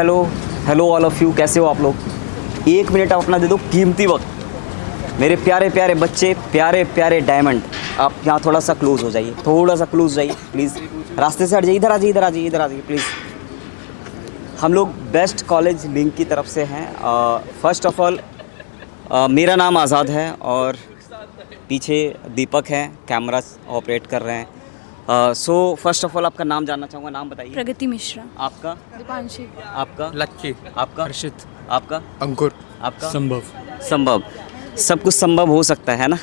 Hello hello all of you, कैसे हो आप लोग? 1 मिनट आप अपना दे दो कीमती वक्त। मेरे प्यारे प्यारे बच्चे, प्यारे प्यारे डायमंड, आप यहाँ थोड़ा सा क्लोज हो जाइए, थोड़ा सा क्लोज जाइए प्लीज़। रास्ते से हट जाइए, इधर आ जाइए, इधर आ जाइए, इधर आ जाइए प्लीज़। हम लोग बेस्ट कॉलेज लिंक की तरफ से हैं। फर्स्ट ऑफ ऑल मेरा नाम आज़ाद है और पीछे दीपक हैं, कैमरा ऑपरेट कर रहे हैं। सो फर्स्ट ऑफ ऑल आपका नाम जानना चाहूँगा, नाम बताइए। प्रगति मिश्रा। आपका? दीपांशी। आपका? लक्की। आपका? हर्षित। आपका? अंकुर। आपका? संभव। संभव। सब कुछ संभव हो सकता है ना।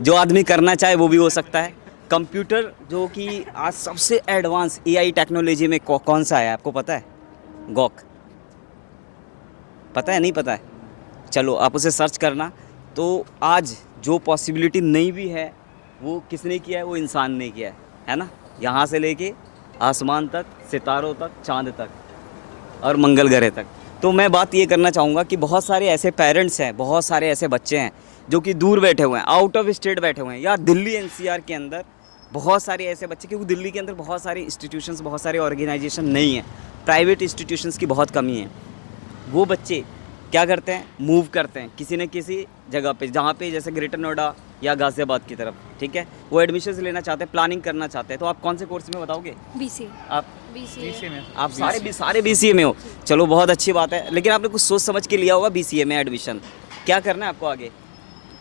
जो आदमी करना चाहे वो भी हो सकता है। कंप्यूटर जो कि आज सबसे एडवांस एआई टेक्नोलॉजी में कौन सा है आपको पता है? गॉक। पता है? नहीं पता है? चलो आप उसे सर्च करना। तो आज जो पॉसिबिलिटी नहीं भी है वो किसने किया है? वो इंसान ने किया है ना। यहाँ से लेके आसमान तक, सितारों तक, चांद तक और मंगल ग्रह तक। तो मैं बात ये करना चाहूँगा कि बहुत सारे ऐसे पेरेंट्स हैं, बहुत सारे ऐसे बच्चे हैं जो कि दूर बैठे हुए हैं, आउट ऑफ स्टेट बैठे हुए हैं, या दिल्ली एनसीआर के अंदर बहुत सारे ऐसे बच्चे, क्योंकि दिल्ली के अंदर बहुत सारे इंस्टीट्यूशंस, बहुत सारे ऑर्गेनाइजेशन नहीं हैं, प्राइवेट इंस्टीट्यूशंस की बहुत कमी है। वो बच्चे क्या करते हैं? मूव करते हैं किसी न किसी जगह पे, जहाँ पे जैसे ग्रेटर नोएडा या गाज़ियाबाद की तरफ, ठीक है। वो एडमिशन लेना चाहते हैं, प्लानिंग करना चाहते हैं। तो आप कौन से कोर्स में बताओगे? बीसीए। आप बीसीए में। आप सारे बीसीए में हो। चलो बहुत अच्छी बात है, लेकिन आपने कुछ सोच समझ के लिया होगा बीसीए में एडमिशन। क्या करना है आपको आगे?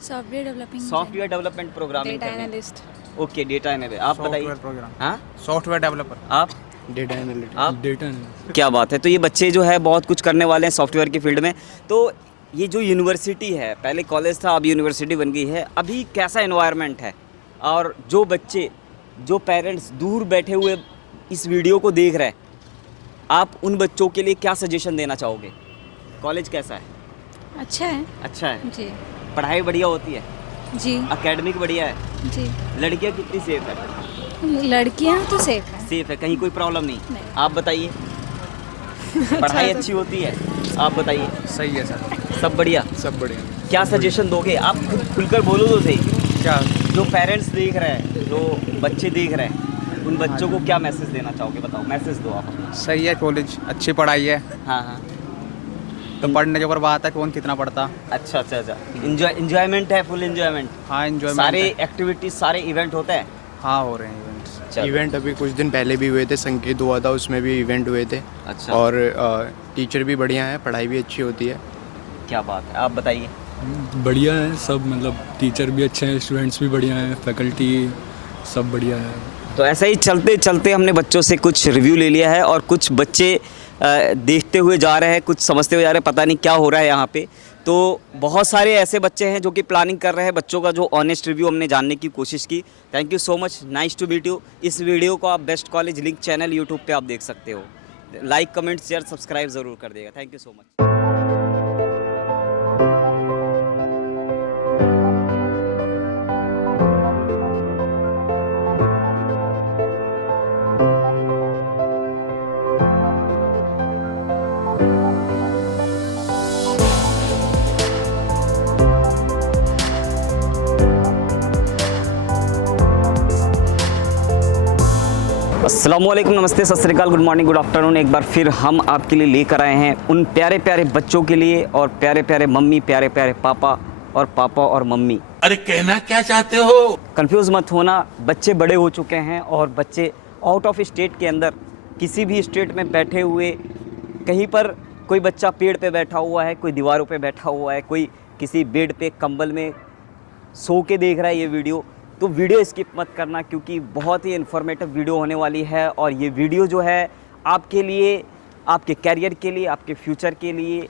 Software developing. Software development programming. Data analyst. Okay, data analyst. आप बताइए। प्रोग्राम। हाँ, सॉफ्टवेयर डेवलपर। आप? Data analytics. आप? डेटा। क्या बात है। तो ये बच्चे जो है बहुत कुछ करने वाले हैं सॉफ्टवेयर की फील्ड में। तो ये जो यूनिवर्सिटी है, पहले कॉलेज था, अब यूनिवर्सिटी बन गई है, अभी कैसा एनवायरनमेंट है? और जो बच्चे, जो पेरेंट्स दूर बैठे हुए इस वीडियो को देख रहे हैं, आप उन बच्चों के लिए क्या सजेशन देना चाहोगे? कॉलेज कैसा है? अच्छा है। अच्छा है। जी। पढ़ाई बढ़िया होती है? जी। एकेडमिक बढ़िया है? जी। लड़कियाँ कितनी सेफ है? लड़कियां तो सेफ हैं। सेफ है, कहीं कोई प्रॉब्लम नहीं? नहीं। आप बताइए। पढ़ाई अच्छी होती है? आप बताइए। सही है सर। सब बढ़िया? सब बढ़िया। क्या सजेशन दोगे? आप खुद खुलकर बोलो तो सही। क्या? जो पेरेंट्स देख रहे हैं, जो बच्चे देख रहे हैं, उन बच्चों को क्या मैसेज देना चाहोगे? बताओ, मैसेज दो आप। सही है, कॉलेज अच्छी पढ़ाई है। हाँ हाँ। तो पढ़ने के ऊपर बात है, कौन कितना पढ़ता। अच्छा अच्छा अच्छा। इंजॉयमेंट है, फुल इंजॉयमेंट? हाँ, एंजॉयमेंट। सारे एक्टिविटीज, सारे इवेंट होते हैं? हाँ, हो रहे हैं इवेंट्स। चलो। इवेंट अभी कुछ दिन पहले भी हुए थे, संगीत हुआ था, उसमें भी इवेंट हुए थे। अच्छा। और टीचर भी बढ़िया हैं, पढ़ाई भी अच्छी होती है। क्या बात है, आप बताइए। बढ़िया है सब, मतलब टीचर भी अच्छे हैं, स्टूडेंट्स भी बढ़िया हैं, फैकल्टी सब बढ़िया है। तो ऐसा ही चलते चलते हमने बच्चों से कुछ रिव्यू ले लिया है और कुछ बच्चे देखते हुए जा रहे हैं, कुछ समझते हुए जा रहे हैं, पता नहीं क्या हो रहा है यहाँ पे। तो बहुत सारे ऐसे बच्चे हैं जो कि प्लानिंग कर रहे हैं। बच्चों का जो ऑनेस्ट रिव्यू हमने जानने की कोशिश की। Thank you so much, nice to meet you. इस वीडियो को आप best college link channel YouTube पे आप देख सकते हो। लाइक, कमेंट, शेयर, सब्सक्राइब ज़रूर कर देगा। Thank you so much. अस्सलामुअलैकुम, नमस्ते, सत श्री अकाल, गुड मॉर्निंग, गुड आफ्टरनून। एक बार फिर हम आपके लिए लेकर आए हैं उन प्यारे प्यारे बच्चों के लिए, और प्यारे प्यारे मम्मी, प्यारे प्यारे पापा और मम्मी। अरे कहना क्या चाहते हो? कंफ्यूज मत होना, बच्चे बड़े हो चुके हैं और बच्चे आउट ऑफ स्टेट के अंदर, किसी भी स्टेट में बैठे हुए, कहीं पर कोई बच्चा पेड़ पे बैठा हुआ है, कोई दीवारों पे बैठा हुआ है, कोई किसी बेड पे कंबल में सो के देख रहा है ये वीडियो। तो वीडियो स्किप मत करना, क्योंकि बहुत ही इन्फॉर्मेटिव वीडियो होने वाली है। और ये वीडियो जो है आपके लिए, आपके कैरियर के लिए, आपके फ्यूचर के लिए,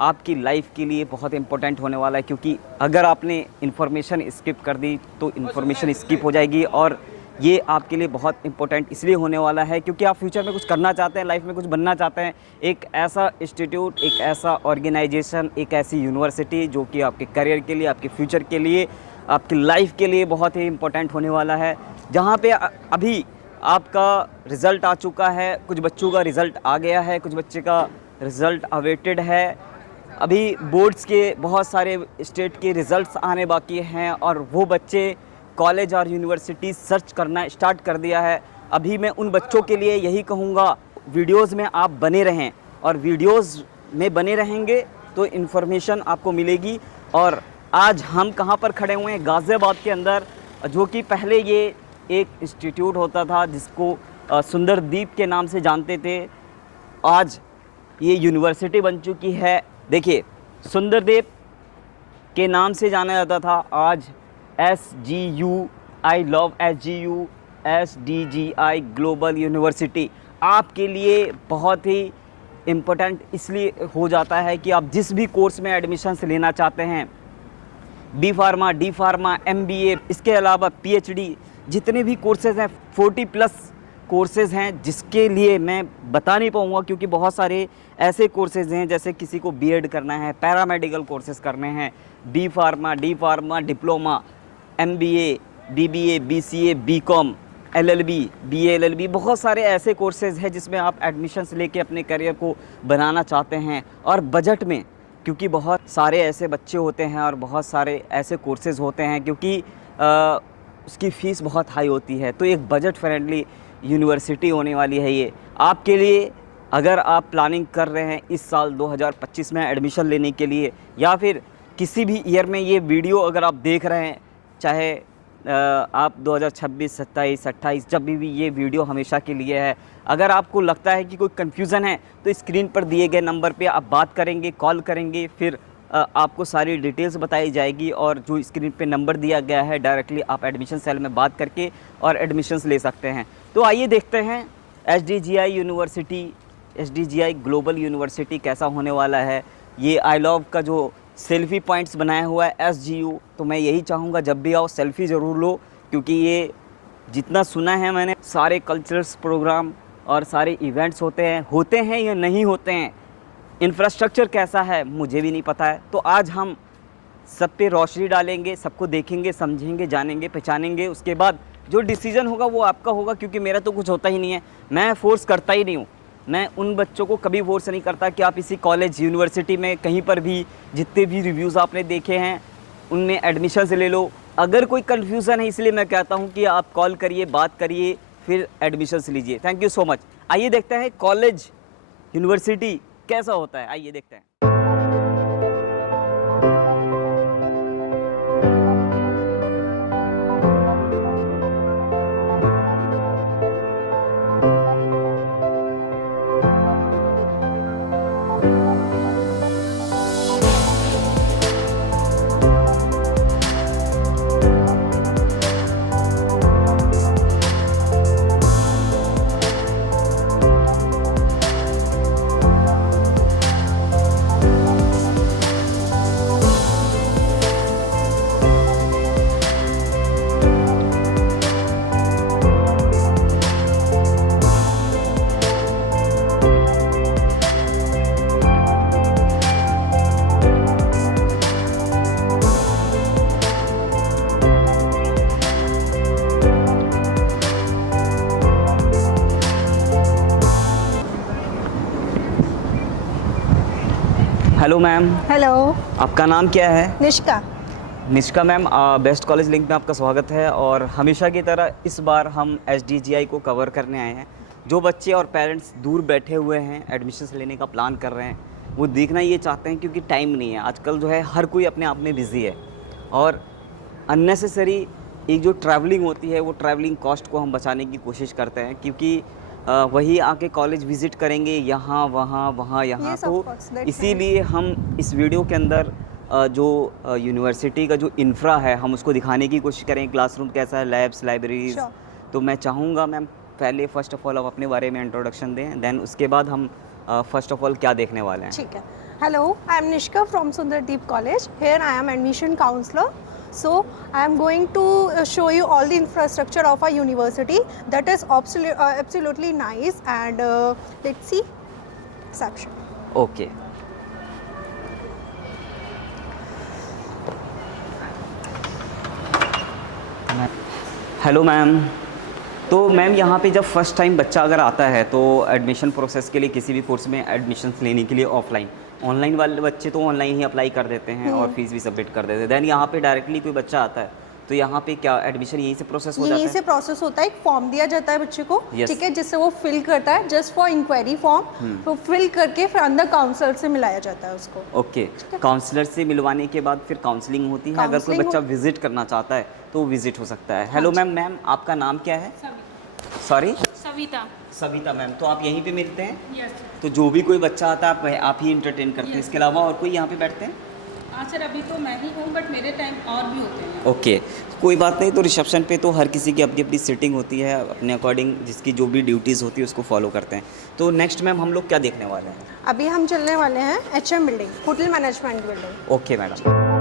आपकी लाइफ के लिए बहुत इंपॉर्टेंट होने वाला है। क्योंकि अगर आपने इन्फॉर्मेशन स्किप कर दी तो इन्फॉर्मेशन स्किप हो जाएगी, और ये आपके लिए बहुत इंपॉर्टेंट इसलिए होने वाला है क्योंकि आप फ्यूचर में कुछ करना चाहते हैं, लाइफ में कुछ बनना चाहते हैं। एक ऐसा इंस्टीट्यूट, एक ऐसा ऑर्गेनाइजेशन, एक ऐसी यूनिवर्सिटी जो कि आपके करियर के लिए, आपके फ्यूचर के लिए, आपकी लाइफ के लिए बहुत ही इम्पोर्टेंट होने वाला है। जहाँ पे अभी आपका रिज़ल्ट आ चुका है, कुछ बच्चों का रिज़ल्ट आ गया है, कुछ बच्चे का रिज़ल्ट अवेटेड है। अभी बोर्ड्स के बहुत सारे स्टेट के रिज़ल्ट्स आने बाकी हैं, और वो बच्चे कॉलेज और यूनिवर्सिटी सर्च करना स्टार्ट कर दिया है। अभी मैं उन बच्चों के लिए यही कहूँगा, वीडियोज़ में आप बने रहें और वीडियोस में बने रहेंगे तो इन्फॉर्मेशन आपको मिलेगी। और आज हम कहाँ पर खड़े हुए हैं? गाज़ियाबाद के अंदर, जो कि पहले ये एक इंस्टीट्यूट होता था जिसको सुंदरदीप के नाम से जानते थे। आज ये यूनिवर्सिटी बन चुकी है। देखिए, सुंदरदीप के नाम से जाना जाता था, आज SGU, I love SGU, SDGI global university आपके लिए बहुत ही इम्पोर्टेंट इसलिए हो जाता है कि आप जिस भी कोर्स में एडमिशन्स लेना चाहते हैं, B pharma, D pharma, MBA, इसके अलावा PhD, जितने भी कोर्सेज़ हैं 40+ कोर्सेज़ हैं, जिसके लिए मैं बता नहीं पाऊँगा क्योंकि बहुत सारे ऐसे कोर्सेज़ हैं, जैसे किसी को B.Ed करना है, पैरामेडिकल कोर्सेज़ करने हैं, B pharma, D pharma, diploma, MBA, BBA, BCA, BCom, LLB, BA LLB, बहुत सारे ऐसे कोर्सेज़ हैं जिसमें आप एडमिशन्स लेके अपने करियर को बनाना चाहते हैं। और बजट में, क्योंकि बहुत सारे ऐसे बच्चे होते हैं और बहुत सारे ऐसे कोर्सेज़ होते हैं, क्योंकि उसकी फ़ीस बहुत हाई होती है, तो एक बजट फ्रेंडली यूनिवर्सिटी होने वाली है ये आपके लिए। अगर आप प्लानिंग कर रहे हैं इस साल 2025 में एडमिशन लेने के लिए, या फिर किसी भी ईयर में ये वीडियो अगर आप देख रहे हैं, चाहे आप 2026, 27, 28, जब भी ये वीडियो हमेशा के लिए है। अगर आपको लगता है कि कोई कन्फ्यूज़न है तो स्क्रीन पर दिए गए नंबर पे आप बात करेंगे, कॉल करेंगे, फिर आपको सारी डिटेल्स बताई जाएगी। और जो स्क्रीन पे नंबर दिया गया है, डायरेक्टली आप एडमिशन सेल में बात करके और एडमिशन्स ले सकते हैं। तो आइए देखते हैं SDGI university, SDGI global university कैसा होने वाला है। ये आई लव का जो सेल्फ़ी पॉइंट्स बनाया हुआ है SGU, तो मैं यही चाहूँगा जब भी आओ सेल्फ़ी ज़रूर लो, क्योंकि ये जितना सुना है मैंने, सारे कल्चरल्स प्रोग्राम और सारे इवेंट्स होते हैं या नहीं होते हैं, इंफ्रास्ट्रक्चर कैसा है मुझे भी नहीं पता है। तो आज हम सब पे रोशनी डालेंगे, सबको देखेंगे, समझेंगे, जानेंगे, पहचानेंगे। उसके बाद जो डिसीज़न होगा वो आपका होगा, क्योंकि मेरा तो कुछ होता ही नहीं है, मैं फ़ोर्स करता ही नहीं हूँ। मैं उन बच्चों को कभी फोर्स नहीं करता कि आप इसी कॉलेज, यूनिवर्सिटी में कहीं पर भी जितने भी रिव्यूज़ आपने देखे हैं उनमें एडमिशन्स ले लो। अगर कोई कन्फ्यूज़न है, इसलिए मैं कहता हूँ कि आप कॉल करिए, बात करिए, फिर एडमिशन्स लीजिए। Thank you so much. आइए देखते हैं कॉलेज, यूनिवर्सिटी कैसा होता है, आइए देखते हैं। Hello ma'am. हेलो, आपका नाम क्या है? Nishka. Nishka ma'am, best college link में आपका स्वागत है। और हमेशा की तरह इस बार हम SDGI को कवर करने आए हैं। जो बच्चे और पेरेंट्स दूर बैठे हुए हैं, एडमिशन्स लेने का प्लान कर रहे हैं, वो देखना ये चाहते हैं, क्योंकि टाइम नहीं है आजकल, जो है हर कोई अपने आप में बिज़ी है। और अननेसेसरी एक जो ट्रैवलिंग होती है, वो ट्रैवलिंग कॉस्ट को हम बचाने की कोशिश करते हैं, क्योंकि वही आके कॉलेज विज़िट करेंगे, यहाँ वहाँ यहाँ। तो इसीलिए हम इस वीडियो के अंदर जो यूनिवर्सिटी का जो इंफ्रा है, हम उसको दिखाने की कोशिश करें। क्लासरूम कैसा है, लैब्स, लाइब्रेरीज। तो मैं चाहूँगा मैम, पहले फ़र्स्ट ऑफ ऑल आप अपने बारे में इंट्रोडक्शन दें, देन उसके बाद हम फर्स्ट ऑफ ऑल क्या देखने वाले हैं। ठीक है। Hello, I am Nishka from Sundardeep college. Here I am admission counsellor. So I am going to show you all the infrastructure of our university that is absolutely nice, and let's see section. Okay. Hello ma'am. तो ma'am, यहाँ पे जब first time बच्चा अगर आता है तो admission process के लिए किसी भी कोर्स में एडमिशन लेने के लिए ऑनलाइन वाले बच्चे तो ऑनलाइन ही अप्लाई कर देते हैं और फीस भी सबमिट कर देते हैं। दैन यहाँ पे डायरेक्टली कोई बच्चा आता है तो यहाँ पे क्या एडमिशन यहीं से प्रोसेस हो जाता यहीं है? से प्रोसेस होता है, एक फॉर्म दिया जाता है बच्चे को, Yes. ठीक है, जिससे वो फिल करता है जस्ट फॉर इंक्वायरी फॉर्म, तो फिल करके फिर अंदर काउंसलर से मिलाया जाता है उसको। ओके, काउंसलर से मिलवाने के बाद फिर काउंसलिंग होती है। अगर कोई Counselling बच्चा विजिट करना चाहता है तो वो विजिट हो सकता है। हेलो मैम, मैम आपका नाम क्या है? सॉरी, सविता। सविता मैम। तो आप यहीं पे मिलते हैं? तो जो भी कोई बच्चा आता है आप ही इंटरटेन करते हैं, इसके अलावा और कोई यहाँ पे बैठते हैं? हाँ सर, अभी तो मैं ही हूँ, बट मेरे टाइम और भी होते हैं। ओके, कोई बात नहीं। तो रिसेप्शन पे तो हर किसी की अपनी अपनी सीटिंग होती है, अपने अकॉर्डिंग जिसकी जो भी ड्यूटीज़ होती है उसको फॉलो करते हैं। तो नेक्स्ट मैम हम लोग क्या देखने वाले हैं? अभी हम चलने वाले हैं HM building, hotel management building. Okay madam.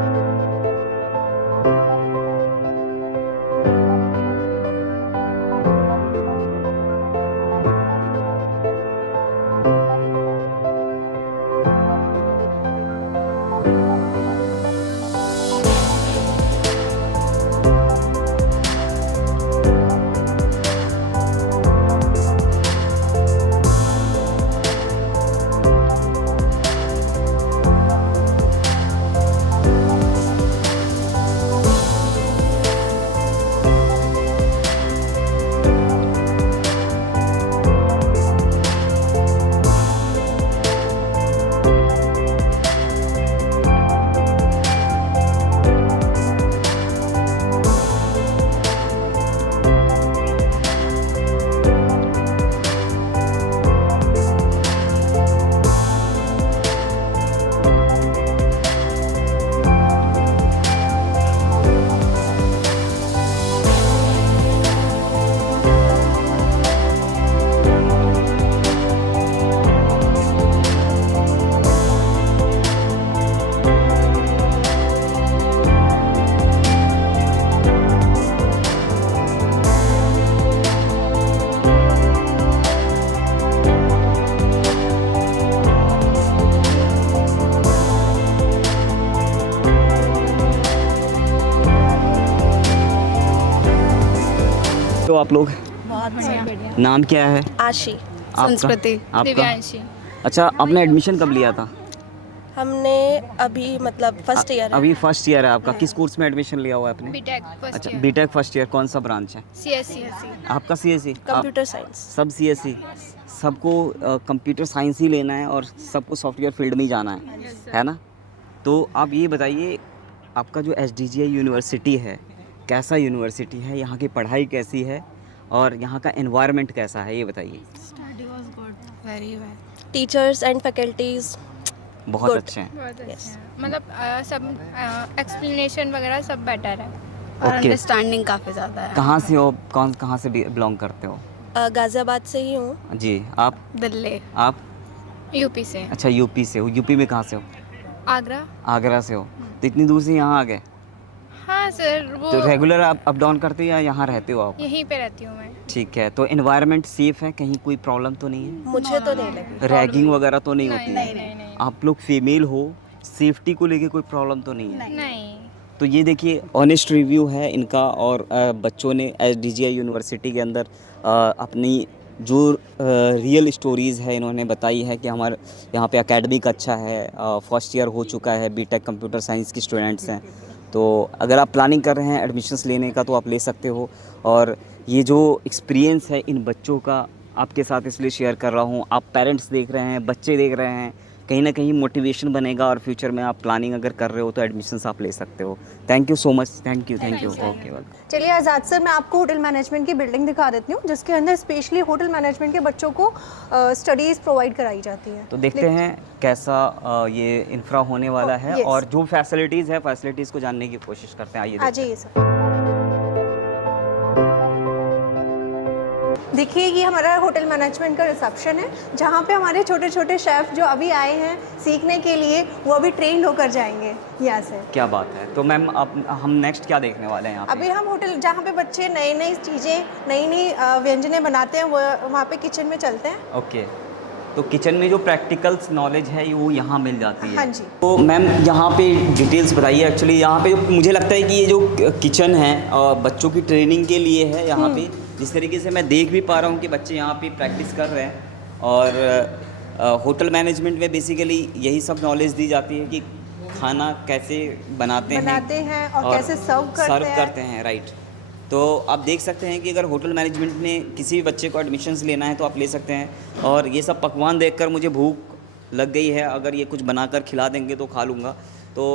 तो आप लोग, बहुत बढ़िया। नाम क्या है? आशी। आपका? संस्कृति। आपका? दिव्यांशी। अच्छा, आपने एडमिशन कब लिया था? हमने अभी मतलब फर्स्ट ईयर है। अभी फर्स्ट ईयर है आपका। किस कोर्स में एडमिशन लिया हुआ है आपने? बीटेक फर्स्ट अच्छा, ईयर। BTech first year. कौन सा ब्रांच है सीएससी। आपका? सीएससी। Computer science. सब सीएससी। सबको कंप्यूटर साइंस ही लेना है और सबको सॉफ्टवेयर फील्ड में ही जाना है ना? तो आप ये बताइए, आपका जो SDGI यूनिवर्सिटी है, कैसा यूनिवर्सिटी है, यहाँ की पढ़ाई कैसी है और यहाँ का एनवायरनमेंट कैसा है, ये बताइए। Study was good, very well. Teachers and faculties बहुत Good. अच्छे हैं। बहुत Yes. अच्छा है। मतलब सब एक्सप्लेनेशन वगैरह सब बेटर है और Okay. अंडरस्टैंडिंग काफ़ी ज़्यादा है। कहाँ से हो? कहाँ से बिलोंग करते हो? गाजियाबाद से ही हूँ। जी। आप? दिल्ली। आप? यूपी से। अच्छा, यूपी से हो। यूपी में कहाँ से हो? आगरा। आगरा से हो। तो इतनी दूर से यहाँ आ गए? हाँ सर, वो तो रेगुलर आप अप डाउन करते हो या यहाँ रहते हो आप? यहीं पे रहती हूँ मैं। ठीक है। तो एनवायरनमेंट सेफ है? कहीं कोई प्रॉब्लम तो नहीं है? मुझे तो नहीं लगी। रैगिंग वगैरह तो नहीं होती नहीं है? नहीं नहीं आप लोग फीमेल हो, सेफ्टी को लेके कोई प्रॉब्लम तो नहीं है? नहीं। तो ये देखिए, ऑनेस्ट रिव्यू है इनका। और बच्चों ने SDGI यूनिवर्सिटी के अंदर अपनी जो रियल स्टोरीज़ है इन्होंने बताई है कि हमारे यहाँ पे एकेडमिक अच्छा है, फर्स्ट ईयर हो चुका है, बीटेक कंप्यूटर साइंस की स्टूडेंट्स हैं। तो अगर आप प्लानिंग कर रहे हैं एडमिशन्स लेने का तो आप ले सकते हो। और ये जो एक्सपीरियंस है इन बच्चों का आपके साथ इसलिए शेयर कर रहा हूँ। आप पेरेंट्स देख रहे हैं, बच्चे देख रहे हैं, कहीं ना कहीं मोटिवेशन बनेगा और फ्यूचर में आप प्लानिंग अगर कर रहे हो तो एडमिशन्स आप ले सकते हो। Thank you so much. Thank you. Okay, welcome. चलिए आज़ाद सर, मैं आपको होटल मैनेजमेंट की बिल्डिंग दिखा देती हूँ, जिसके अंदर स्पेशली होटल मैनेजमेंट के बच्चों को स्टडीज़ प्रोवाइड कराई जाती है। तो देखते हैं कैसा ये इंफ्रा होने वाला है Yes. और जो फैसिलिटीज़ है फैसिलिटीज़ को जानने की कोशिश करते हैं। आइए आ देखते हैं। जाइए सर। देखिए, ये हमारा होटल मैनेजमेंट का रिसेप्शन है, जहाँ पे हमारे छोटे छोटे शेफ़ जो अभी आए हैं सीखने के लिए, वो अभी ट्रेंड होकर जाएंगे यहाँ से। क्या बात है। तो मैम अब हम नेक्स्ट क्या देखने वाले हैं यहाँ पे? अभी हम होटल जहाँ पे बच्चे नई नई चीज़ें, नई नई व्यंजनें बनाते हैं, वो वहाँ पे किचन में चलते हैं। ओके, तो किचन में जो प्रैक्टिकल्स नॉलेज है वो यहाँ मिल जाती है। हाँ जी। तो मैम यहाँ पे डिटेल्स बताइए। एक्चुअली यहाँ पे जो मुझे लगता है कि ये जो किचन है बच्चों की ट्रेनिंग के लिए है। यहाँ पे जिस तरीके से मैं देख भी पा रहा हूँ कि बच्चे यहाँ पे प्रैक्टिस कर रहे हैं और होटल मैनेजमेंट में बेसिकली यही सब नॉलेज दी जाती है कि खाना कैसे बनाते हैं और कैसे सर्व करते हैं। राइट। तो आप देख सकते हैं कि अगर होटल मैनेजमेंट में किसी भी बच्चे को एडमिशन्स लेना है तो आप ले सकते हैं। और ये सब पकवान देखकर मुझे भूख लग गई है, अगर ये कुछ बनाकर खिला देंगे तो खा लूँगा। तो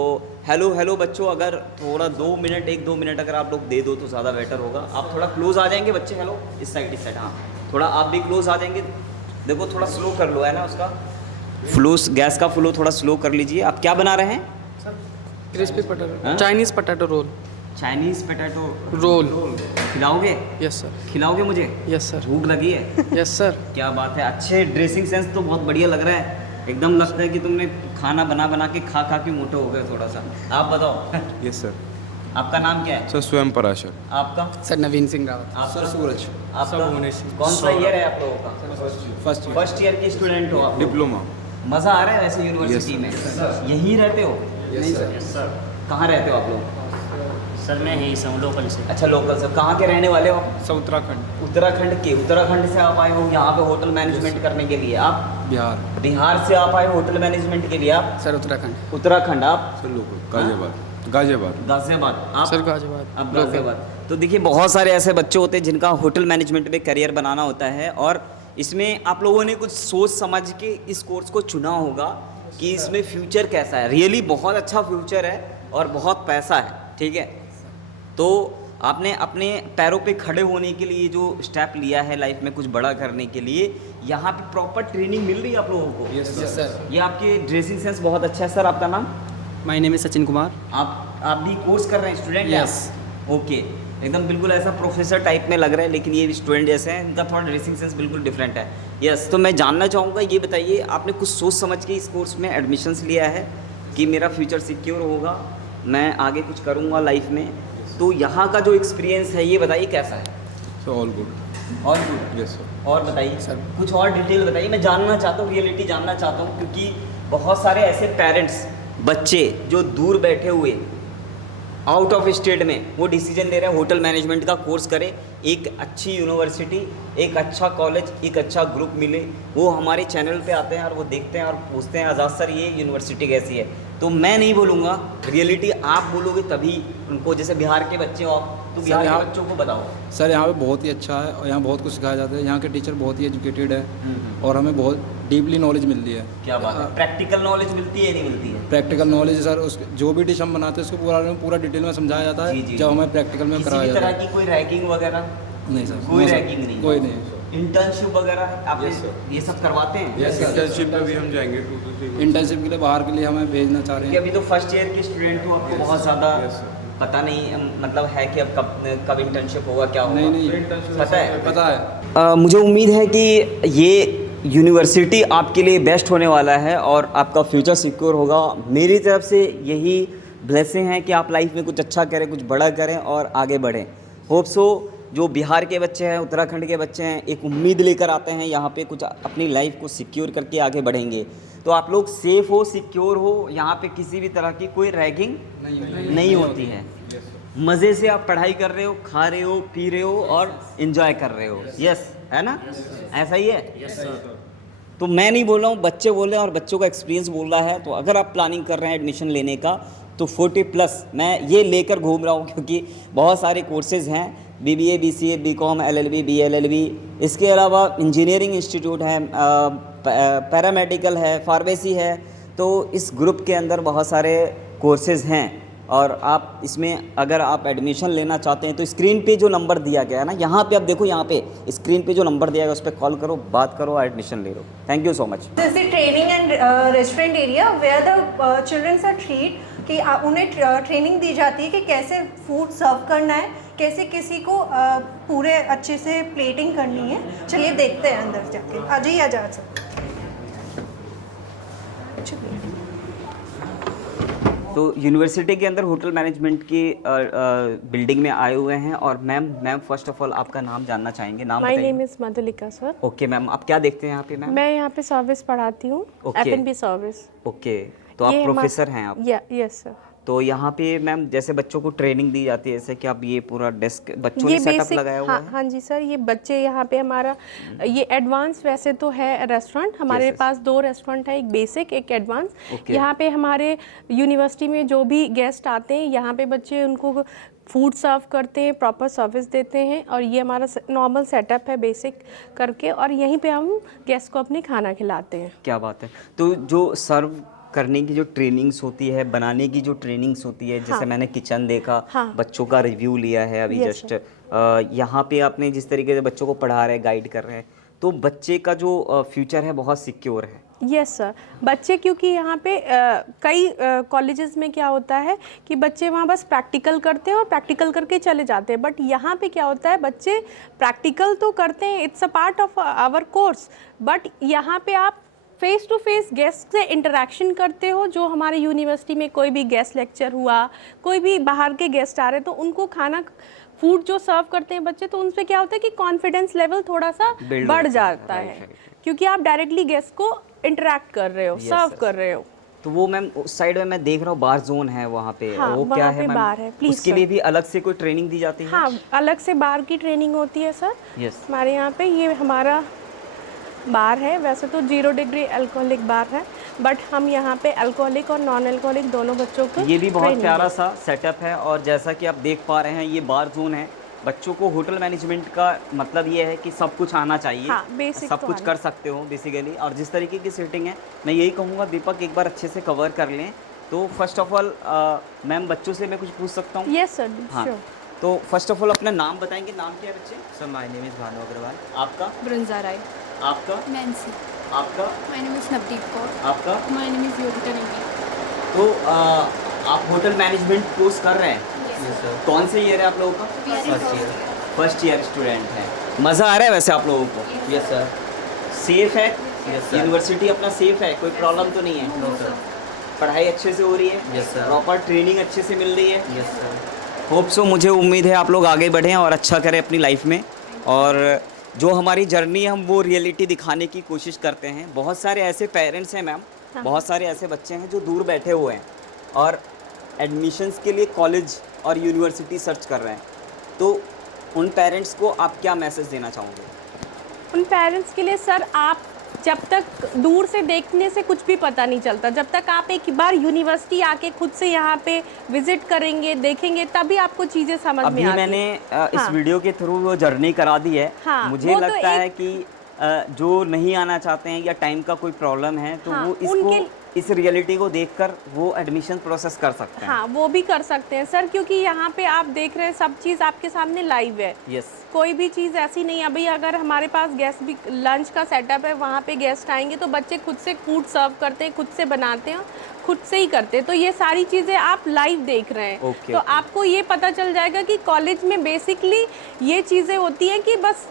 हेलो बच्चों, अगर थोड़ा 1-2 मिनट अगर आप लोग दे दो तो ज़्यादा बेटर होगा। आप थोड़ा क्लोज आ जाएंगे बच्चे। हेलो, इस साइड हाँ, थोड़ा आप भी क्लोज आ जाएंगे। देखो थोड़ा स्लो कर लो, है ना, उसका फ्लो, गैस का फ्लो थोड़ा स्लो कर लीजिए। आप क्या बना रहे हैं? Crispy potato, Chinese potato roll. Chinese potato roll खिलाओगे? Yes sir. खिलाओगे मुझे? Yes sir. भूख लगी है? Yes sir. क्या बात है, अच्छे ड्रेसिंग सेंस तो बहुत बढ़िया लग रहा है। एकदम लगता है कि तुमने खाना बना के खा के मोटे हो गए थोड़ा सा। आप बताओ। Yes sir. आपका नाम क्या है? सर स्वयं पराशर। आपका? सर नवीन सिंह रावत। आपका? सूरज। आपका? कौन सा ईयर है आप लोगों का? फर्स्ट ईयर के स्टूडेंट हो आप? डिप्लोमा। मज़ा आ रहा है वैसे यूनिवर्सिटी में? यहीं रहते हो? नहीं सर। कहाँ रहते हो आप लोग? सर मैं यही से हूँ, लोकल से। अच्छा, लोकल से। कहाँ के रहने वाले हो आप? सर उत्तराखंड। उत्तराखंड से आप आए हो यहाँ पे होटल मैनेजमेंट करने के लिए? आप बिहार से आप आए हो होटल मैनेजमेंट के लिए? आप? सर उत्तराखंड। उत्तराखंड। आप? Sir local Ghaziabad. आप? सर गाजियाबाद। अब गाजियाबाद। तो देखिए बहुत सारे ऐसे बच्चे होते हैं जिनका होटल मैनेजमेंट में करियर बनाना होता है, और इसमें आप लोगों ने कुछ सोच समझ के इस कोर्स को चुना होगा कि इसमें फ्यूचर कैसा है। रियली बहुत अच्छा फ्यूचर है और बहुत पैसा है, ठीक है। तो आपने अपने पैरों पे खड़े होने के लिए जो स्टेप लिया है लाइफ में कुछ बड़ा करने के लिए, यहाँ पे प्रॉपर ट्रेनिंग मिल रही है आप लोगों को? Yes sir. ये आपके ड्रेसिंग सेंस बहुत अच्छा है। सर आपका नाम? My name is Sachin Kumar. आप भी कोर्स कर रहे हैं? स्टूडेंट? यस। ओके, एकदम बिल्कुल ऐसा प्रोफेसर टाइप में लग रहा है, लेकिन ये भी स्टूडेंट जैसे हैं, इनका थोड़ा ड्रेसिंग सेंस बिल्कुल डिफरेंट है। यस। तो मैं जानना चाहूँगा, ये बताइए आपने कुछ सोच समझ के इस कोर्स में एडमिशन्स लिया है कि मेरा फ्यूचर सिक्योर होगा, मैं आगे कुछ करूँगा लाइफ में, तो यहाँ का जो एक्सपीरियंस है ये बताइए कैसा है? So all good. All good. Yes sir. और बताइए सर। कुछ और डिटेल बताइए, मैं जानना चाहता हूँ, रियलिटी जानना चाहता हूँ, क्योंकि बहुत सारे ऐसे पेरेंट्स, बच्चे जो दूर बैठे हुए आउट ऑफ स्टेट में वो डिसीजन ले रहे हैं होटल मैनेजमेंट का कोर्स करें, एक अच्छी यूनिवर्सिटी, एक अच्छा कॉलेज, एक अच्छा ग्रुप मिले, वो हमारे चैनल पे आते हैं और वो देखते हैं और पूछते हैं आज़ाद सर ये यूनिवर्सिटी कैसी है। तो मैं नहीं बोलूँगा, रियलिटी आप बोलोगे तभी उनको। जैसे बिहार के बच्चे हो आप, तो बिहार के बच्चों को बताओ। सर यहाँ पे बहुत ही अच्छा है और यहाँ बहुत कुछ सिखाया जाता है। यहाँ के टीचर बहुत ही एजुकेटेड है और हमें बहुत डीपली नॉलेज मिलती है। क्या बात है, प्रैक्टिकल नॉलेज मिलती है नहीं मिलती है? प्रैक्टिकल नॉलेज सर, उस जो भी डिश हम बनाते हैं उसको पूरा डिटेल में समझाया जाता है। जी। जब हमें प्रैक्टिकल में कराया जाता है। किसी भी तरह की कोई रैगिंग वगैरह? नहीं सर, कोई रैगिंग नहीं? कोई नहीं। इंटर्नशिप वगैरह आप ये सब करवाते हैं? इंटर्नशिप पे भी हम जाएंगे। इंटर्नशिप के लिए बाहर के लिए हमें भेजना चाह रहे हैं। अभी तो फर्स्ट ईयर के स्टूडेंट हो, आपको बहुत ज़्यादा पता नहीं मतलब है कि अब कब इंटर्नशिप होगा, क्या होगा? नहीं पता है। मुझे उम्मीद है कि ये यूनिवर्सिटी आपके लिए बेस्ट होने वाला है और आपका फ्यूचर सिक्योर होगा। मेरी तरफ से यही ब्लेसिंग है कि आप लाइफ में कुछ अच्छा करें, कुछ बड़ा करें और आगे बढ़ें। होप सो जो बिहार के बच्चे हैं, उत्तराखंड के बच्चे हैं, एक उम्मीद लेकर आते हैं यहाँ पे, कुछ अपनी लाइफ को सिक्योर करके आगे बढ़ेंगे। तो आप लोग सेफ़ हो, सिक्योर हो, यहाँ पे किसी भी तरह की कोई रैगिंग नहीं होती है। मज़े से आप पढ़ाई कर रहे हो, खा रहे हो, पी रहे हो और इन्जॉय कर रहे हो। यस, है ना? ऐसा ही है? Yes sir. तो मैं नहीं बोल रहा हूँ, बच्चे बोल रहे हैं और बच्चों का एक्सपीरियंस बोल रहा है। तो अगर आप प्लानिंग कर रहे हैं एडमिशन लेने का तो 40+ मैं ये लेकर घूम रहा हूँ, क्योंकि बहुत सारे कोर्सेज़ हैं, BBA, BCA, BCom, LLB, BLLB, इसके अलावा इंजीनियरिंग इंस्टीट्यूट है, पैरामेडिकल है, फार्मेसी है। तो इस ग्रुप के अंदर बहुत सारे कोर्सेज़ हैं और आप इसमें अगर आप एडमिशन लेना चाहते हैं तो स्क्रीन पे जो नंबर दिया गया है ना, यहाँ पे आप देखो, यहाँ पे स्क्रीन पे जो नंबर दिया गया उस पर कॉल करो, बात करो और एडमिशन ले लो। Thank you so much. This is the training and restaurant area where the childrens are treat, कि उन्हें ट्रेनिंग दी जाती है कि कैसे फूड सर्व करना है, कैसे किसी को पूरे अच्छे से प्लेटिंग करनी है। चलिए देखते हैं अंदर जाके। आ जाइए आजाद सर। तो यूनिवर्सिटी के अंदर होटल मैनेजमेंट की बिल्डिंग में आए हुए हैं और मैम फर्स्ट ऑफ ऑल आपका नाम जानना चाहेंगे। नाम माय बताइए। Name is Madhulika sir. Okay ma'am, आप क्या देखते हैं यहाँ पे मैम? मैं यहाँ पे सर्विस पढ़ाती हूँ, Okay. F&B service. ओके, तो आप प्रोफेसर हैं आप? Yes sir. तो यहाँ पे मैम जैसे बच्चों को ट्रेनिंग दी जाती है, जैसे कि आप ये पूरा डेस्क बच्चों ने सेटअप लगाया हुआ है। हाँ जी सर, ये बच्चे यहाँ पे हमारा ये एडवांस वैसे तो है रेस्टोरेंट, हमारे पास 2 रेस्टोरेंट है, एक बेसिक एक एडवांस। यहाँ पे हमारे यूनिवर्सिटी में जो भी गेस्ट आते हैं यहाँ पे बच्चे उनको फूड सर्व करते हैं, प्रॉपर सर्विस देते हैं, और ये हमारा नॉर्मल सेटअप है बेसिक करके, और यहीं पे हम गेस्ट को अपने खाना खिलाते हैं। क्या बात है। तो जो सर्व करने की जो ट्रेनिंग्स होती है, बनाने की जो ट्रेनिंग्स होती है, जैसे मैंने किचन देखा, बच्चों का रिव्यू लिया है अभी जस्ट, यहाँ पे आपने जिस तरीके से बच्चों को पढ़ा रहे हैं, गाइड कर रहे हैं, तो बच्चे का जो फ्यूचर है बहुत सिक्योर है। यस सर, बच्चे क्योंकि यहाँ पे कई कॉलेजेस में क्या होता है कि बच्चे वहाँ बस प्रैक्टिकल करते हैं और प्रैक्टिकल करके चले जाते हैं, बट यहाँ पे क्या होता है बच्चे प्रैक्टिकल तो करते हैं, it's a part of our course, but यहाँ पे आप फेस टू फेस गेस्ट से इंटरेक्शन करते हो। जो हमारे यूनिवर्सिटी में कोई भी गेस्ट लेक्चर हुआ, कोई भी बाहर के गेस्ट आ रहे तो उनको खाना फूड जो सर्व करते हैं बच्चे, तो उनसे क्या होता है कि कॉन्फिडेंस लेवल थोड़ा सा बढ़ जाता है, क्योंकि आप डायरेक्टली गेस्ट को इंटरेक्ट कर रहे हो, सर्व कर रहे हो। तो वो मैम उस साइड में मैं देख रहा हूँ बार जोन है वहाँ पे, हाँ, वो क्या है बार है, प्लीज उसके लिए भी अलग से कोई ट्रेनिंग दी जाती है? हाँ, अलग से बार की ट्रेनिंग होती है सर। यस, हमारे यहाँ पे ये हमारा बार है, वैसे तो 0 डिग्री अल्कोहलिक बार है, बट हम यहाँ पे अल्कोहलिक और नॉन अल्कोहलिक दोनों बच्चों को ये भी बहुत प्यारा सा सेटअप है। और जैसा कि आप देख पा रहे हैं ये बार जोन है। बच्चों को होटल मैनेजमेंट का मतलब ये है कि सब कुछ आना चाहिए, हाँ, बेसिक सब तो कुछ कर सकते हो बेसिकली। और जिस तरीके की सेटिंग है, मैं यही कहूँगा दीपक एक बार अच्छे से कवर कर लें। तो फर्स्ट ऑफ ऑल मैम बच्चों से मैं कुछ पूछ सकता हूँ? यस सर, हाँ। तो फर्स्ट ऑफ ऑल अपना नाम बताएंगे, नाम क्या है बच्चे? Sir my name is Bhanu Agarwal. आपका? ब्रंजा राय। आपका? नैन्सी। आपका? My name is Navdeep Kaur. आपका? My name is Yogita Negi. तो आप होटल मैनेजमेंट कोर्स कर रहे हैं? Yes sir. कौन से ईयर है आप लोगों का? फर्स्ट ईयर स्टूडेंट है। मज़ा आ रहा है वैसे आप लोगों को? Yes sir. सेफ है? Yes sir. यूनिवर्सिटी अपना सेफ है, कोई प्रॉब्लम तो नहीं है? No sir. पढ़ाई अच्छे से हो रही है? Yes sir. प्रॉपर ट्रेनिंग अच्छे से मिल रही है? Yes sir. होप सो, मुझे उम्मीद है आप लोग आगे बढ़ें और अच्छा करें अपनी लाइफ में। और जो हमारी जर्नी है हम वो रियलिटी दिखाने की कोशिश करते हैं। बहुत सारे ऐसे पेरेंट्स हैं मैम, बहुत सारे ऐसे बच्चे हैं जो दूर बैठे हुए हैं और एडमिशन्स के लिए कॉलेज और यूनिवर्सिटी सर्च कर रहे हैं। तो उन पेरेंट्स को आप क्या मैसेज देना चाहोगे? उन पेरेंट्स के लिए सर, आप जब तक दूर से देखने से कुछ भी पता नहीं चलता, जब तक आप एक बार यूनिवर्सिटी आके खुद से यहाँ पे विजिट करेंगे, देखेंगे, तभी आपको चीज़ें समझ में आती हैं। मैंने इस वीडियो के थ्रू वो जर्नी करा दी है। मुझे लगता है कि जो नहीं आना चाहते हैं या टाइम का कोई प्रॉब्लम है तो वो इसको इस रियलिटी को देखकर वो एडमिशन प्रोसेस कर सकते हैं। हाँ, वो भी कर सकते हैं सर, क्योंकि यहाँ पे आप देख रहे हैं सब चीज़ आपके सामने लाइव है। यस। कोई भी चीज़ ऐसी नहीं है। अभी अगर हमारे पास गेस्ट भी लंच का सेटअप है, वहाँ पे गेस्ट आएंगे तो बच्चे खुद से फूड सर्व करते हैं, खुद से बनाते हैं, खुद से ही करते हैं। तो ये सारी चीज़ें आप लाइव देख रहे हैं। तो आपको ये पता चल जाएगा कि कॉलेज में बेसिकली ये चीज़ें होती हैं कि बस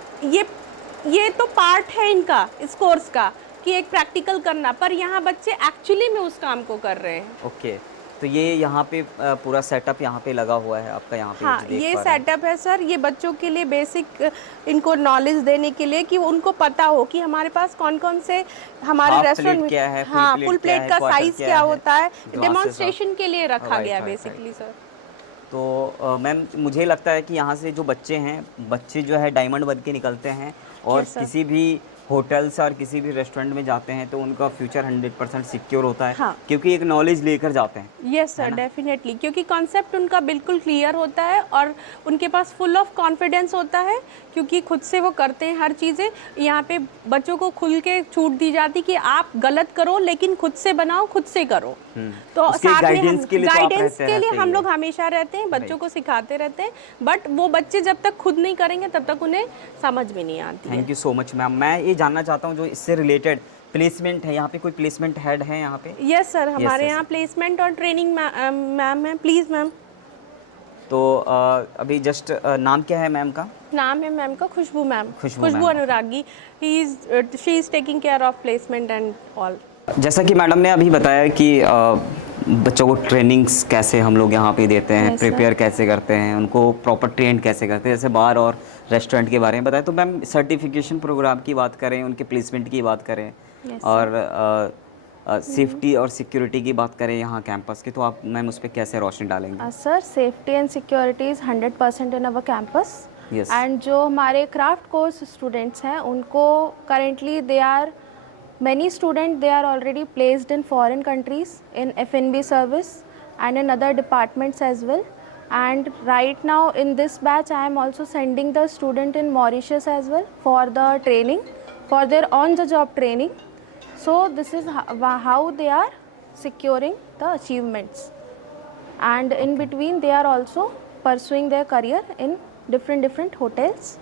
ये तो पार्ट है इनका, इस कोर्स का, कि एक प्रैक्टिकल करना, पर यहाँ बच्चे एक्चुअली में उस काम को कर रहे हैं। ओके। तो ये यहाँ पे पूरा सेटअप यहाँ पे लगा हुआ है आपका यहाँ पे? हाँ, ये सेटअप है सर, ये बच्चों के लिए बेसिक इनको नॉलेज देने के लिए कि उनको पता हो कि हमारे पास कौन कौन से हमारे रेस्टोरेंट में क्या है, हाँ, फुल प्लेट का साइज क्या होता है, डेमोन्स्ट्रेशन के लिए रखा गया है बेसिकली सर। तो मैम मुझे लगता है कि यहाँ से जो बच्चे हैं, बच्चे जो है डायमंड बन के निकलते हैं और किसी भी होटल्स और किसी भी रेस्टोरेंट में जाते हैं तो उनका फ्यूचर 100% सिक्योर होता है। हाँ। क्योंकि एक नॉलेज लेकर जाते हैं। यस सर, डेफिनेटली, क्योंकि कॉन्सेप्ट उनका बिल्कुल क्लियर होता है और उनके पास फुल ऑफ कॉन्फिडेंस होता है, क्योंकि खुद से वो करते हैं हर चीज़ें। यहाँ पे बच्चों को खुल के छूट दी जाती कि आप गलत करो लेकिन खुद से बनाओ, खुद से करो। तो साथ में गाइडेंस के लिए हम लोग हमेशा रहते हैं, बच्चों को सिखाते रहते हैं, बट वो बच्चे जब तक खुद नहीं करेंगे तब तक उन्हें समझ में नहीं आती। Thank you so much ma'am. मैं ये जानना चाहता हूँ जो इससे रिलेटेड प्लेसमेंट है, यहाँ पे कोई प्लेसमेंट हेड है यहाँ पे? यस सर, हमारे यहाँ प्लेसमेंट और ट्रेनिंग मैम है। Please ma'am. तो अभी जस्ट नाम क्या है मैम का? नाम है मैम का Khushbu ma'am, Khushbu Anuragi. She is taking care of placement and all. जैसा कि मैडम ने अभी बताया कि बच्चों को ट्रेनिंग्स कैसे हम लोग यहाँ पे देते हैं, प्रिपेयर कैसे करते हैं, उनको प्रॉपर ट्रेन कैसे करते हैं, जैसे बार और रेस्टोरेंट के बारे में बताया। तो मैम सर्टिफिकेशन प्रोग्राम की बात करें, उनके प्लेसमेंट की बात करें और सेफ्टी और सिक्योरिटी की बात करें यहाँ कैंपस की, तो आप मैम उस पर कैसे रोशनी डालेंगे? Sir safety and security is 100% in our campus Yes. And जो हमारे क्राफ्ट कोर्स स्टूडेंट्स हैं उनको currently they are many students they are already placed in foreign countries in F&B service and in other departments as well, and right now in this batch I am also sending the student in Mauritius as well for the training, for their on the job training. So this is how they are securing the achievements, and in between they are also pursuing their career in different hotels.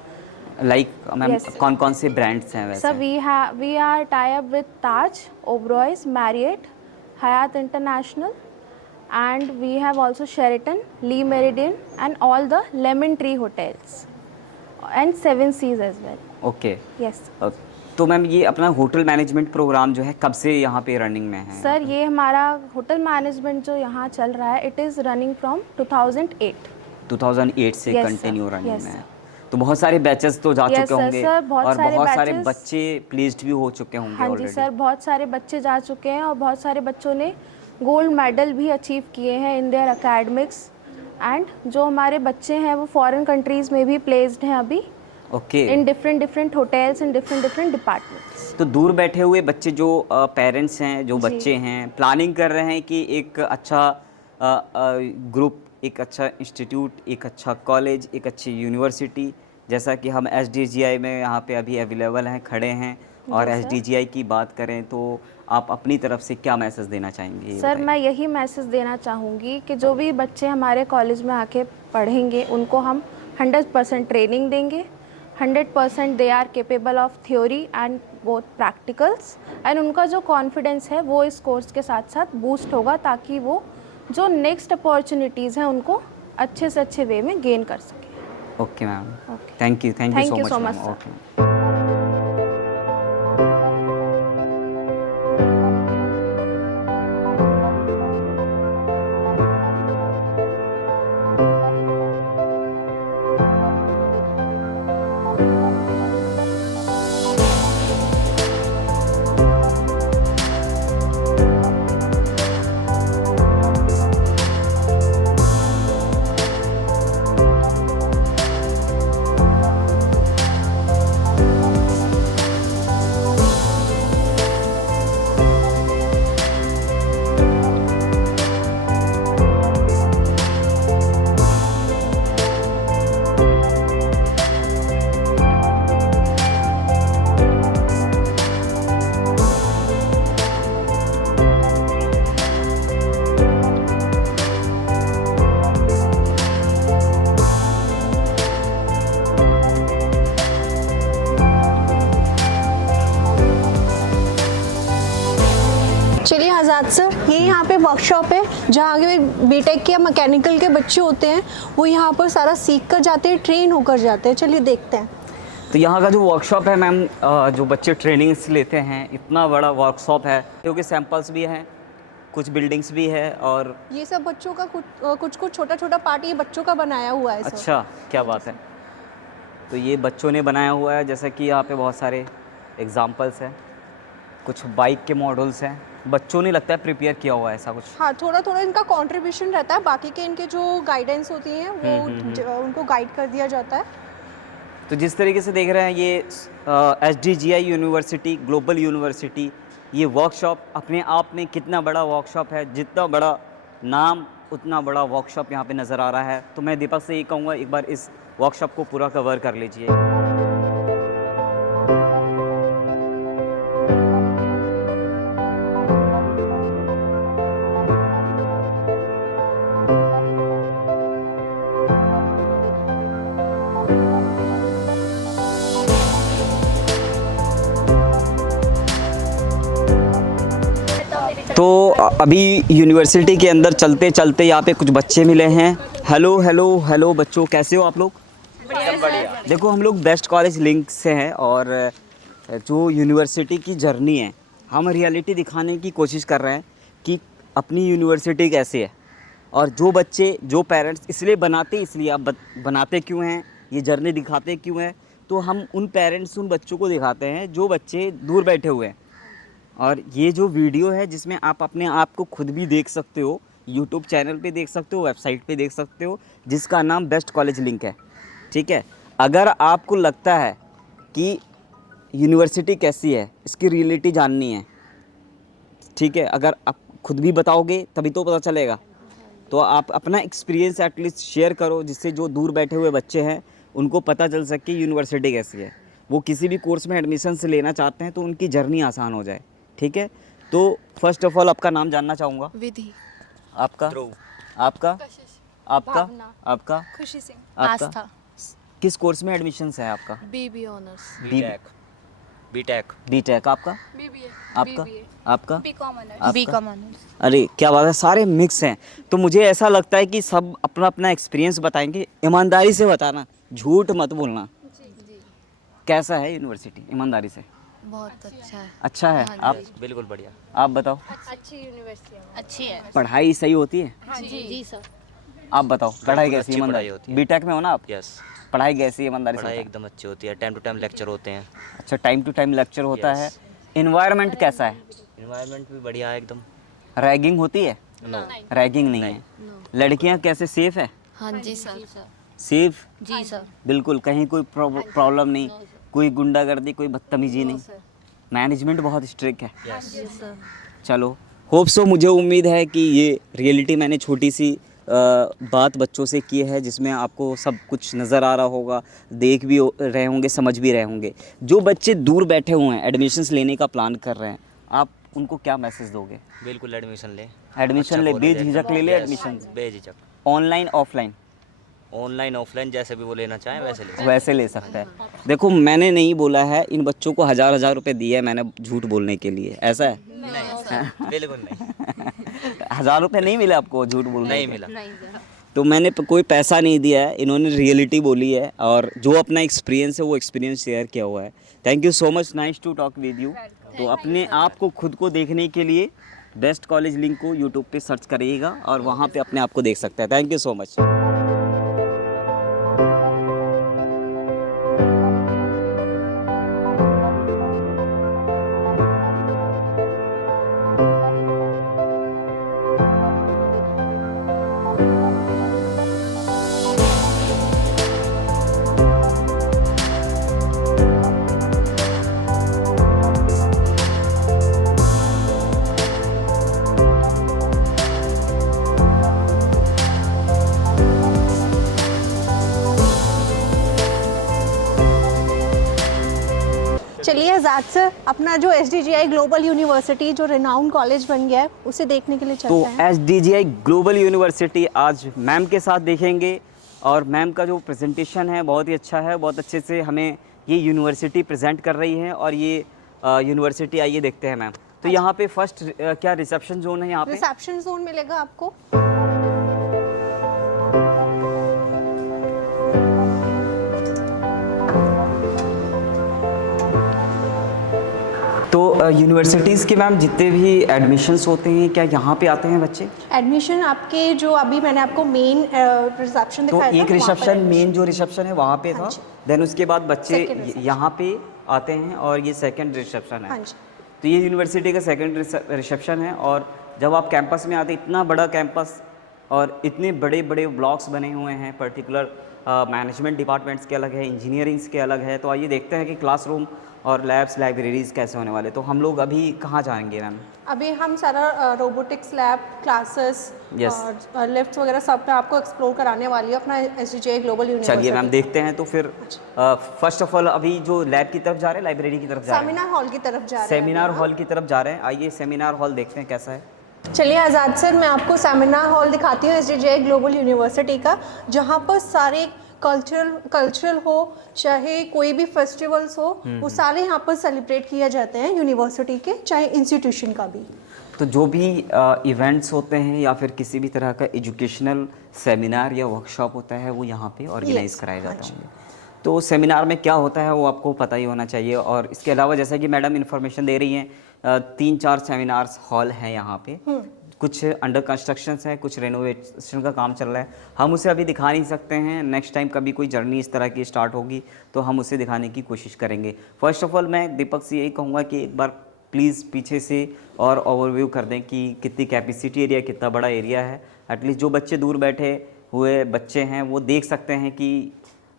Like ma'am Yes. कौन कौन से brands हैं वैसे? So we are tie up with Taj, Oberoi's, Marriott, Hyatt International, and we have also Sheraton, Lee Meridian, and all the Lemon Tree hotels, and Seven Seas as well. Okay Yes. तो ma'am ये अपना hotel management programme जो है कब से यहाँ पे running में है? सर ये हमारा होटल मैनेजमेंट जो यहाँ चल रहा है इट इज़ रनिंग फ्रॉम 2008. 2008 से Yes, sir. Continue running Yes, में है। sir. तो बहुत सारे बैचेस तो जा Yes, चुके sir, होंगे sir, बहुत और सारे बहुत सारे batches- बच्चे प्लेस्ड भी हो चुके होंगे हाँ जी already। सर, बहुत सारे बच्चे जा चुके हैं और बहुत सारे बच्चों ने गोल्ड मेडल भी अचीव किए हैं इन देयर अकेडमिक्स, एंड जो हमारे बच्चे हैं वो फॉरेन कंट्रीज़ में भी प्लेस्ड हैं अभी okay in different hotels in different departments. तो दूर बैठे हुए बच्चे जो पेरेंट्स हैं, जो बच्चे हैं, प्लानिंग कर रहे हैं कि एक अच्छा ग्रुप, एक अच्छा इंस्टीट्यूट, एक अच्छा कॉलेज, एक अच्छी यूनिवर्सिटी, जैसा कि हम SDGI में यहाँ पे अभी अवेलेबल हैं, खड़े हैं, और जी, सर. SDGI की बात करें तो आप अपनी तरफ से क्या मैसेज देना चाहेंगे? ये सर बताइए। मैं यही मैसेज देना चाहूँगी कि जो भी बच्चे हमारे कॉलेज में आके पढ़ेंगे उनको हम 100% ट्रेनिंग देंगे. 100% they are capable of theory and both practicals, and उनका जो कॉन्फिडेंस है वो इस कोर्स के साथ साथ बूस्ट होगा ताकि वो जो नेक्स्ट अपॉर्चुनिटीज़ हैं उनको अच्छे से अच्छे वे में गेन कर सकें. Okay ma'am, Okay. Thank you Thank you so so much much, ma'am. sir. Okay. चलिए आज़ाद सर, ये यहाँ पे वर्कशॉप है जहाँ आगे बीटेक के या मैकेनिकल के बच्चे होते हैं वो यहाँ पर सारा सीख कर जाते हैं, ट्रेन होकर जाते हैं. चलिए देखते हैं. तो यहाँ का जो वर्कशॉप है मैम, जो बच्चे ट्रेनिंग्स लेते हैं, इतना बड़ा वर्कशॉप है क्योंकि सैंपल्स भी हैं, कुछ बिल्डिंग्स भी है, और ये सब बच्चों का कुछ छोटा छोटा पार्ट ये बच्चों का बनाया हुआ है सर. अच्छा, क्या बात है। तो ये बच्चों ने बनाया हुआ है, जैसा कि यहाँ पे बहुत सारे एग्जांपल्स हैं, कुछ बाइक के मॉडल्स हैं, बच्चों ने लगता है प्रिपेयर किया हुआ है ऐसा कुछ। हाँ, थोड़ा थोड़ा इनका कंट्रीब्यूशन रहता है, बाकी के इनके जो गाइडेंस होती हैं वो उनको गाइड कर दिया जाता है. तो जिस तरीके से देख रहे हैं ये SDGI यूनिवर्सिटी, ग्लोबल यूनिवर्सिटी, ये वर्कशॉप अपने आप में कितना बड़ा वर्कशॉप है, जितना बड़ा नाम उतना बड़ा वर्कशॉप यहाँ पे नज़र आ रहा है। तो मैं दीपक से ये कहूँगा एक बार इस वर्कशॉप को पूरा कवर कर लीजिए। तो अभी यूनिवर्सिटी के अंदर चलते चलते यहाँ पे कुछ बच्चे मिले हैं। हेलो हेलो हेलो बच्चों, कैसे हो आप लोग? बढ़िया। देखो हम लोग बेस्ट कॉलेज लिंक से हैं और जो यूनिवर्सिटी की जर्नी है, हम रियलिटी दिखाने की कोशिश कर रहे हैं कि अपनी यूनिवर्सिटी कैसे है, और जो बच्चे, जो पेरेंट्स इसलिए आप बनाते क्यों हैं, ये जर्नी दिखाते क्यों हैं, तो हम उन पेरेंट्स, उन बच्चों को दिखाते हैं जो बच्चे दूर बैठे हुए हैं, और ये जो वीडियो है जिसमें आप अपने आप को खुद भी देख सकते हो, यूट्यूब चैनल पे देख सकते हो, वेबसाइट पे देख सकते हो, जिसका नाम बेस्ट कॉलेज लिंक है। ठीक है, अगर आपको लगता है कि यूनिवर्सिटी कैसी है, इसकी रियलिटी जाननी है, ठीक है, अगर आप खुद भी बताओगे तभी तो पता चलेगा। तो आप अपना एक्सपीरियंस एटलीस्ट शेयर करो, जिससे जो दूर बैठे हुए बच्चे हैं उनको पता चल सके यूनिवर्सिटी कैसी है। वो किसी भी कोर्स में एडमिशन से लेना चाहते हैं तो उनकी जर्नी आसान हो जाए। ठीक है, तो फर्स्ट ऑफ ऑल आपका नाम जानना चाहूँगा। विधि। आपका? आपका? आपका? आपका? खुशी सिंह। आपका? आस्था। किस कोर्स में एडमिशन है आपका? B B honours. बीटेक। आपका? बीबीए। आपका? आपका? B Com honours. आपका? B Com honours. अरे क्या बात है, सारे मिक्स हैं। तो मुझे ऐसा लगता है कि सब अपना अपना एक्सपीरियंस बताएंगे। ईमानदारी से बताना, झूठ मत बोलना। कैसा है यूनिवर्सिटी, ईमानदारी से? बहुत अच्छा है। अच्छा है। आप? बिल्कुल बढ़िया। आप बताओ। अच्छी यूनिवर्सिटी है। अच्छी है। पढ़ाई सही होती है? हाँ जी सर। आप बताओ, पढ़ाई कैसी है? पढ़ाई होती है। बीटेक में हो ना आप? यस। पढ़ाई कैसी है, ईमानदारी से पढ़ाई बताओ। एकदम अच्छी होती है, टाइम टू टाइम लेक्चर होते हैं। अच्छा, टाइम टू टाइम लेक्चर होता है। एनवायरनमेंट कैसा है? इन्वायरमेंट भी बढ़िया है एकदम। रैगिंग होती है? नो। रैगिंग नहीं है। लड़कियां कैसे, सेफ है? हाँ जी सर। सेफ? जी सर। बिल्कुल, कहीं कोई प्रॉब्लम नहीं, कोई गुंडागर्दी, कोई बदतमीजी नहीं। मैनेजमेंट बहुत स्ट्रिक्ट है। जी सर। चलो, होप सो। मुझे उम्मीद है कि ये रियलिटी मैंने छोटी सी बात बच्चों से की है, जिसमें आपको सब कुछ नज़र आ रहा होगा, देख भी रहे होंगे, समझ भी रहे होंगे। जो बच्चे दूर बैठे हुए हैं, एडमिशन्स लेने का प्लान कर रहे हैं, आप उनको क्या मैसेज दोगे? बिल्कुल एडमिशन ले। एडमिशन ले, बेझिझक ले ले एडमिशन। बेझिझक। Online offline? ऑनलाइन ऑफलाइन जैसे भी वो लेना चाहें वैसे ले सकता है। देखो, मैंने नहीं बोला है, इन बच्चों को हज़ार रुपए दिए है मैंने झूठ बोलने के लिए, ऐसा है? नहीं, बिल्कुल नहीं। 1000 रुपये नहीं मिले आपको झूठ बोलने? नहीं मिला। तो मैंने कोई पैसा नहीं दिया है, इन्होंने रियलिटी बोली है और जो अपना एक्सपीरियंस है वो एक्सपीरियंस शेयर किया हुआ है। Thank you so much, nice to talk with you. तो अपने आप को खुद को देखने के लिए बेस्ट कॉलेज लिंक को यूट्यूब पे सर्च करिएगा और वहाँ पे अपने आप को देख सकते हैं। Thank you so much. चलिए आज़ाद सर, अपना जो SDGI ग्लोबल यूनिवर्सिटी जो रिनाउंड कॉलेज बन गया है उसे देखने के लिए तो चलते हैं। SDGI ग्लोबल यूनिवर्सिटी आज मैम के साथ देखेंगे और मैम का जो प्रेजेंटेशन है बहुत ही अच्छा है, बहुत अच्छे से हमें ये यूनिवर्सिटी प्रेजेंट कर रही है। और ये यूनिवर्सिटी आइए देखते हैं मैम। तो यहाँ पे फर्स्ट क्या रिसेप्शन जोन है? यहाँ पे रिसेप्शन जोन मिलेगा आपको। तो यूनिवर्सिटीज़ के मैम जितने भी एडमिशन्स होते हैं क्या यहाँ पे आते हैं बच्चे? एडमिशन आपके जो अभी मैंने आपको मेन रिसेप्शन तो दिखाया था, एक रिसेप्शन, मेन जो रिसेप्शन है वहाँ पे था, देन उसके बाद बच्चे Second reception। यहाँ पे आते हैं और ये सेकंड रिसेप्शन है। हाँ जी। तो ये यूनिवर्सिटी का सेकंड रिसेप्शन है। और जब आप कैंपस में आते, इतना बड़ा कैंपस और इतने बड़े बड़े ब्लॉक्स बने हुए हैं, पर्टिकुलर मैनेजमेंट डिपार्टमेंट्स के अलग है, इंजीनियरिंग्स के अलग है। तो आइए देखते हैं कि क्लासरूम और लैब्स, लाइब्रेरीज़ कैसे होने वाले। तो हम लोग अभी कहाँ जाएंगे मैम? अभी हम सारा रोबोटिक्स लैब, क्लासेस Yes। और लिफ्ट्स वगैरह सब पे आपको एक्सप्लोर कराने वाली है अपना SDGI ग्लोबल यूनिवर्सिटी। चलिए मैम देखते हैं। तो फिर फर्स्ट ऑफ ऑल अभी जो लैब की तरफ जा रहे हैं, लाइब्रेरी की तरफ जा रहे हैं? सेमिनार हॉल की तरफ जा रहे हैं। सेमिनार हॉल की तरफ जा रहे हैं। आइए सेमिनार हॉल देखते हैं कैसा है। चलिए आज़ाद सर, मैं आपको सेमिनार हॉल दिखाती हूँ SDGI ग्लोबल यूनिवर्सिटी का, जहाँ पर सारे कल्चरल हो, चाहे कोई भी फेस्टिवल्स हो, वो सारे यहाँ पर सेलिब्रेट किए जाते हैं यूनिवर्सिटी के, चाहे इंस्टीट्यूशन का भी। तो जो भी इवेंट्स होते हैं या फिर किसी भी तरह का एजुकेशनल सेमिनार या वर्कशॉप होता है वो यहाँ पे ऑर्गेनाइज कराया जाता है। तो सेमिनार में क्या होता है वो आपको पता ही होना चाहिए। और इसके अलावा जैसा कि मैडम इन्फॉर्मेशन दे रही हैं, 3-4 सेमिनार्स हॉल हैं यहाँ पे। कुछ अंडर कंस्ट्रक्शन है, कुछ रेनोवेशन का काम चल रहा है। हम उसे अभी दिखा नहीं सकते हैं, नेक्स्ट टाइम कभी कोई जर्नी इस तरह की स्टार्ट होगी तो हम उसे दिखाने की कोशिश करेंगे। फर्स्ट ऑफ ऑल मैं दीपक से यही कहूँगा कि एक बार प्लीज़ पीछे से और ओवरव्यू कर दें कि कितनी कैपेसिटी एरिया, कितना बड़ा एरिया है। एटलीस्ट जो बच्चे दूर बैठे हुए बच्चे हैं वो देख सकते हैं कि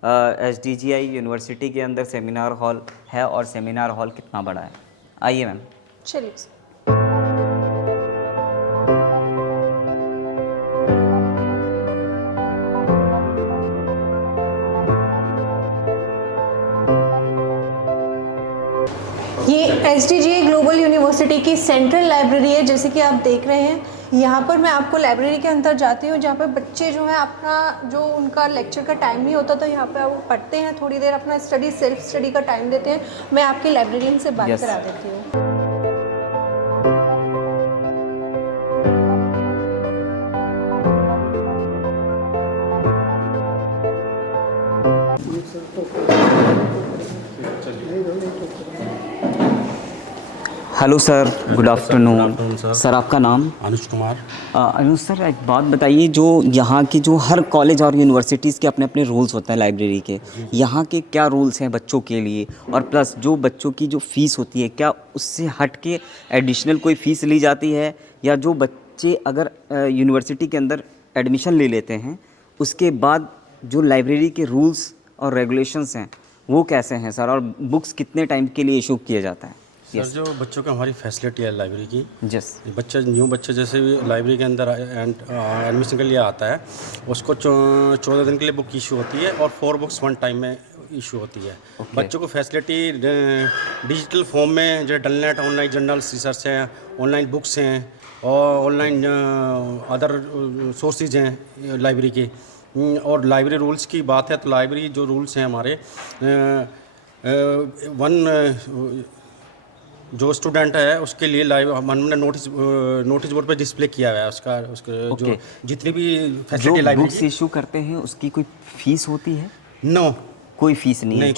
SDGI यूनिवर्सिटी के अंदर सेमिनार हॉल है और सेमिनार हॉल कितना बड़ा है। आइए मैम। चलिए। ये SDGI ग्लोबल यूनिवर्सिटी की सेंट्रल लाइब्रेरी है, जैसे कि आप देख रहे हैं। यहाँ पर मैं आपको लाइब्रेरी के अंदर जाती हूँ, जहाँ पर बच्चे जो हैं अपना जो उनका लेक्चर का टाइम नहीं होता तो यहाँ पे वो पढ़ते हैं, थोड़ी देर अपना स्टडी, सेल्फ स्टडी का टाइम देते हैं। मैं आपकी लाइब्रेरियन से बात करा देती हूँ। Hello sir, good afternoon sir. आपका नाम? अनुज कुमार। अनुज सर, एक बात बताइए, जो यहाँ की जो हर कॉलेज और यूनिवर्सिटीज़ के अपने अपने रूल्स होते हैं लाइब्रेरी के, यहाँ के क्या रूल्स हैं बच्चों के लिए, और प्लस जो बच्चों की जो फ़ीस होती है क्या उससे हट के एडिशनल कोई फ़ीस ली जाती है, या जो बच्चे अगर यूनिवर्सिटी के अंदर एडमिशन ले लेते हैं उसके बाद जो लाइब्रेरी के रूल्स और रेगुलेशंस हैं वो कैसे हैं सर, और बुक्स कितने टाइम के लिए इशू किया जाता है? सर जो बच्चों की हमारी फैसिलिटी है लाइब्रेरी की, यस, न्यू बच्चे जैसे भी लाइब्रेरी के अंदर एडमिशन के लिए आता है उसको 14 दिन के लिए बुक इशू होती है और 4 बुक्स 1 टाइम में इशू होती है। बच्चों को फैसिलिटी डिजिटल फॉर्म में जो डलनेट ऑनलाइन जर्नल्स रिसर्च हैं, ऑनलाइन बुक्स हैं और ऑनलाइन अदर सोर्सेज हैं लाइब्रेरी के। और लाइब्रेरी रूल्स की बात है तो लाइब्रेरी जो रूल्स हैं हमारे, जो स्टूडेंट है उसके लिए हमने नोटिस बोर्ड पे डिस्प्ले किया हुआ है उसका जो जितनी भी फैसिलिटी लाइब्रेरी बुक्स इशू करते हैं उसकी कोई फीस होती है? नो, कोई फीस नहीं है।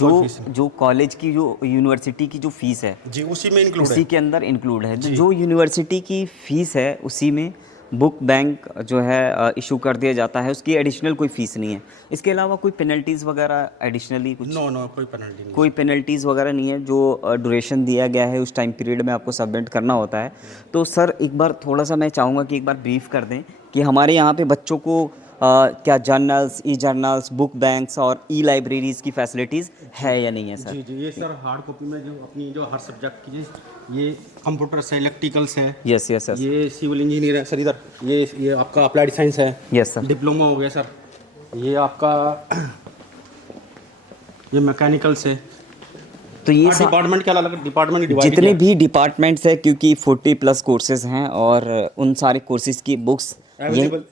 जो कॉलेज की जो यूनिवर्सिटी की जो फीस है जी उसी में इंक्लूड है, उसी के अंदर इंक्लूड है। जो यूनिवर्सिटी की फीस है उसी में बुक बैंक जो है इशू कर दिया जाता है, उसकी एडिशनल कोई फ़ीस नहीं है। इसके अलावा कोई पेनल्टीज़ वगैरह एडिशनली कुछ? नो, कोई पेनल्टी नहीं, कोई पेनल्टीज़ वगैरह नहीं है। जो ड्यूरेशन दिया गया है उस टाइम पीरियड में आपको सबमिट करना होता है। तो सर एक बार थोड़ा सा मैं चाहूँगा कि एक बार ब्रीफ कर दें कि हमारे यहाँ पे बच्चों को क्या जर्नल्स, ई जर्नल्स, बुक बैंक्स और ई लाइब्रेरीज़ की फैसिलिटीज़ है या नहीं है सर? जी ये सर हार्ड कॉपी में जो अपनी जो हर सब्जेक्ट की ये कंप्यूटर है, इलेक्ट्रिकल्स है, यस, ये सिविल इंजीनियर है सर, इधर ये आपका अप्लाइड साइंस है, यस सर, डिप्लोमा हो गया सर, ये आपका ये मैकेनिकल्स है। तो ये डिपार्टमेंट के अलग डिपार्टमेंट जितने भी डिपार्टमेंट्स है, क्योंकि 40+ कोर्सेज हैं और उन सारे कोर्सेज की बुक्स अवेलेबल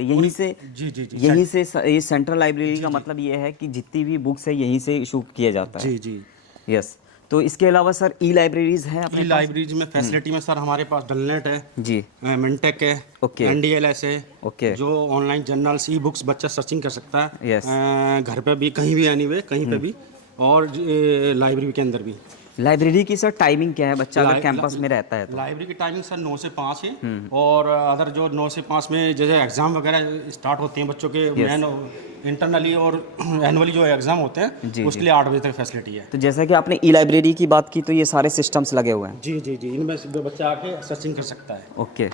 है यहीं से ये सेंट्रल लाइब्रेरी का मतलब ये है कि जितनी भी बुक्स है यहीं से इशू किया जाता है। जी यस। तो इसके अलावा सर ई लाइब्रेरीज हैं अपने? ई लाइब्रेरीज में फैसिलिटी में सर हमारे पास डलनेट है जी, मिनटेक है, NDLS है, जो ऑनलाइन जर्नल्स, ई बुक्स बच्चा सर्चिंग कर सकता है। यस, घर पे भी, कहीं भी, एनीवे कहीं पे भी, और लाइब्रेरी के अंदर भी। लाइब्रेरी की सर टाइमिंग क्या है, बच्चा अगर कैंपस में रहता है तो? लाइब्रेरी की टाइमिंग सर 9 से 5 है, और अदर जो 9 से 5 में जैसे एग्ज़ाम वगैरह स्टार्ट होते हैं बच्चों के, इंटरनली और एनुअली जो एग्ज़ाम होते हैं उसके लिए 8 बजे तक फैसिलिटी है। तो जैसा कि आपने ई लाइब्रेरी की बात की तो ये सारे सिस्टम्स लगे हुए हैं? जी इनमें बच्चा आके सर्चिंग कर सकता है। ओके।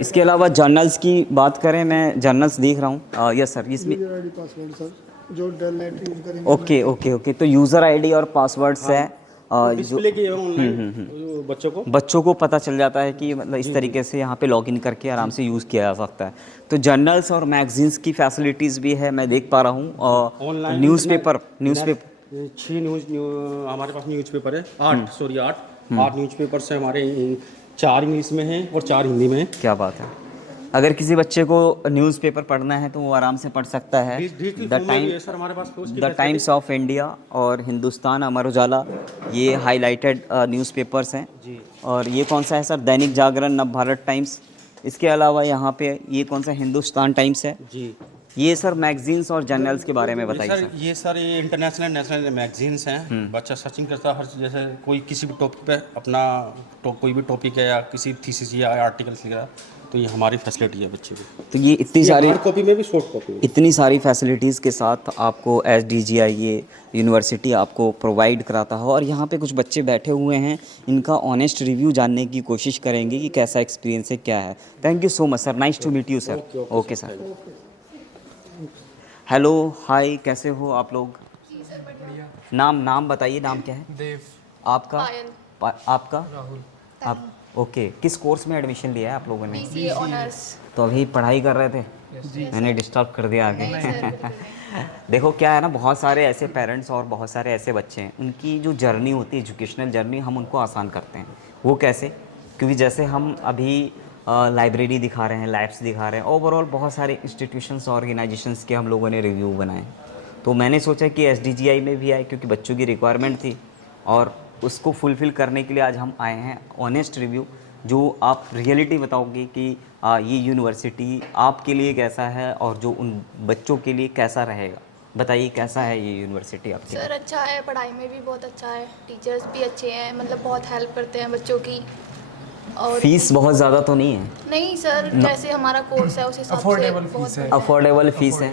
इसके अलावा जर्नल्स की बात करें, मैं जर्नल्स देख रहा हूँ। यस सर, इसमें ओके। तो यूज़र ID और पासवर्ड्स है डिस्प्ले किए ऑनलाइन बच्चों को पता चल जाता है कि मतलब इस तरीके से यहाँ पे लॉगिन करके आराम से यूज़ किया जा सकता है। तो जर्नल्स और मैगजीन्स की फैसिलिटीज़ भी है, मैं देख पा रहा हूँ। और न्यूज़पेपर 6 हमारे पास न्यूज़पेपर है, 8 न्यूज़पेपर्स है हमारे, 4 इंग्लिश में है और 4 हिंदी में है। क्या बात है। अगर किसी बच्चे को न्यूज़पेपर पढ़ना है तो वो आराम से पढ़ सकता है। द टाइम्स ऑफ इंडिया और हिंदुस्तान, अमर उजाला, ये हाईलाइटेड न्यूज़पेपर्स हैं। और ये कौन सा है सर? दैनिक जागरण, नव भारत टाइम्स। इसके अलावा यहाँ पे ये कौन सा? हिंदुस्तान टाइम्स है। ये सर मैगजीन्स और जर्नल्स के बारे में सर बताइए सर। ये सारे इंटरनेशनल नेशनल मैगजीन्स हैं। बच्चा सर्चिंग करता है हर जैसे कोई किसी भी टॉपिक पे अपना कोई भी टॉपिक है या किसी थीसिस या आर्टिकल्स लिख रहा है तो ये हमारी फैसिलिटी है बच्चे की। तो ये इतनी सारी हार्ड कॉपी में भी सॉफ्ट कॉपी में इतनी सारी फैसिलिटीज़ के साथ आपको SDGI ये यूनिवर्सिटी आपको प्रोवाइड कराता है। और यहाँ पे कुछ बच्चे बैठे हुए हैं, इनका ऑनेस्ट रिव्यू जानने की कोशिश करेंगे कि कैसा एक्सपीरियंस है, क्या है। Thank you so much sir, nice to meet you sir. Okay sir. Hello hi, कैसे हो आप लोग? नाम बताइए, नाम क्या है? देव। आपका? आपका? राहुल। आप ओके। किस कोर्स में एडमिशन लिया है आप लोगों ने? BCA honours. तो अभी पढ़ाई कर रहे थे? मैंने डिस्टर्ब कर दिया आगे। देखो क्या है ना, बहुत सारे ऐसे पेरेंट्स और बहुत सारे ऐसे बच्चे हैं, उनकी जो जर्नी होती है, एजुकेशनल जर्नी, हम उनको आसान करते हैं। वो कैसे? क्योंकि जैसे हम अभी लाइब्रेरी दिखा रहे हैं, लैब्स दिखा रहे हैं, ओवरऑल बहुत सारे इंस्टीट्यूशंस ऑर्गेनाइजेशंस के हम लोगों ने रिव्यू बनाए। तो मैंने सोचा कि SDGI में भी आए, क्योंकि बच्चों की रिक्वायरमेंट थी और उसको फुलफ़िल करने के लिए आज हम आए हैं। ऑनेस्ट रिव्यू जो आप रियलिटी बताओगे कि ये यूनिवर्सिटी आपके लिए कैसा है और जो उन बच्चों के लिए कैसा रहेगा। बताइए कैसा है ये यूनिवर्सिटी आपके? सर अच्छा है, पढ़ाई में भी बहुत अच्छा है, टीचर्स भी अच्छे हैं, मतलब बहुत हेल्प करते हैं बच्चों की। और फीस बहुत ज़्यादा तो नहीं है? नहीं सर, जैसे हमारा कोर्स है उस हिसाब से बहुत अफोर्डेबल फीस है।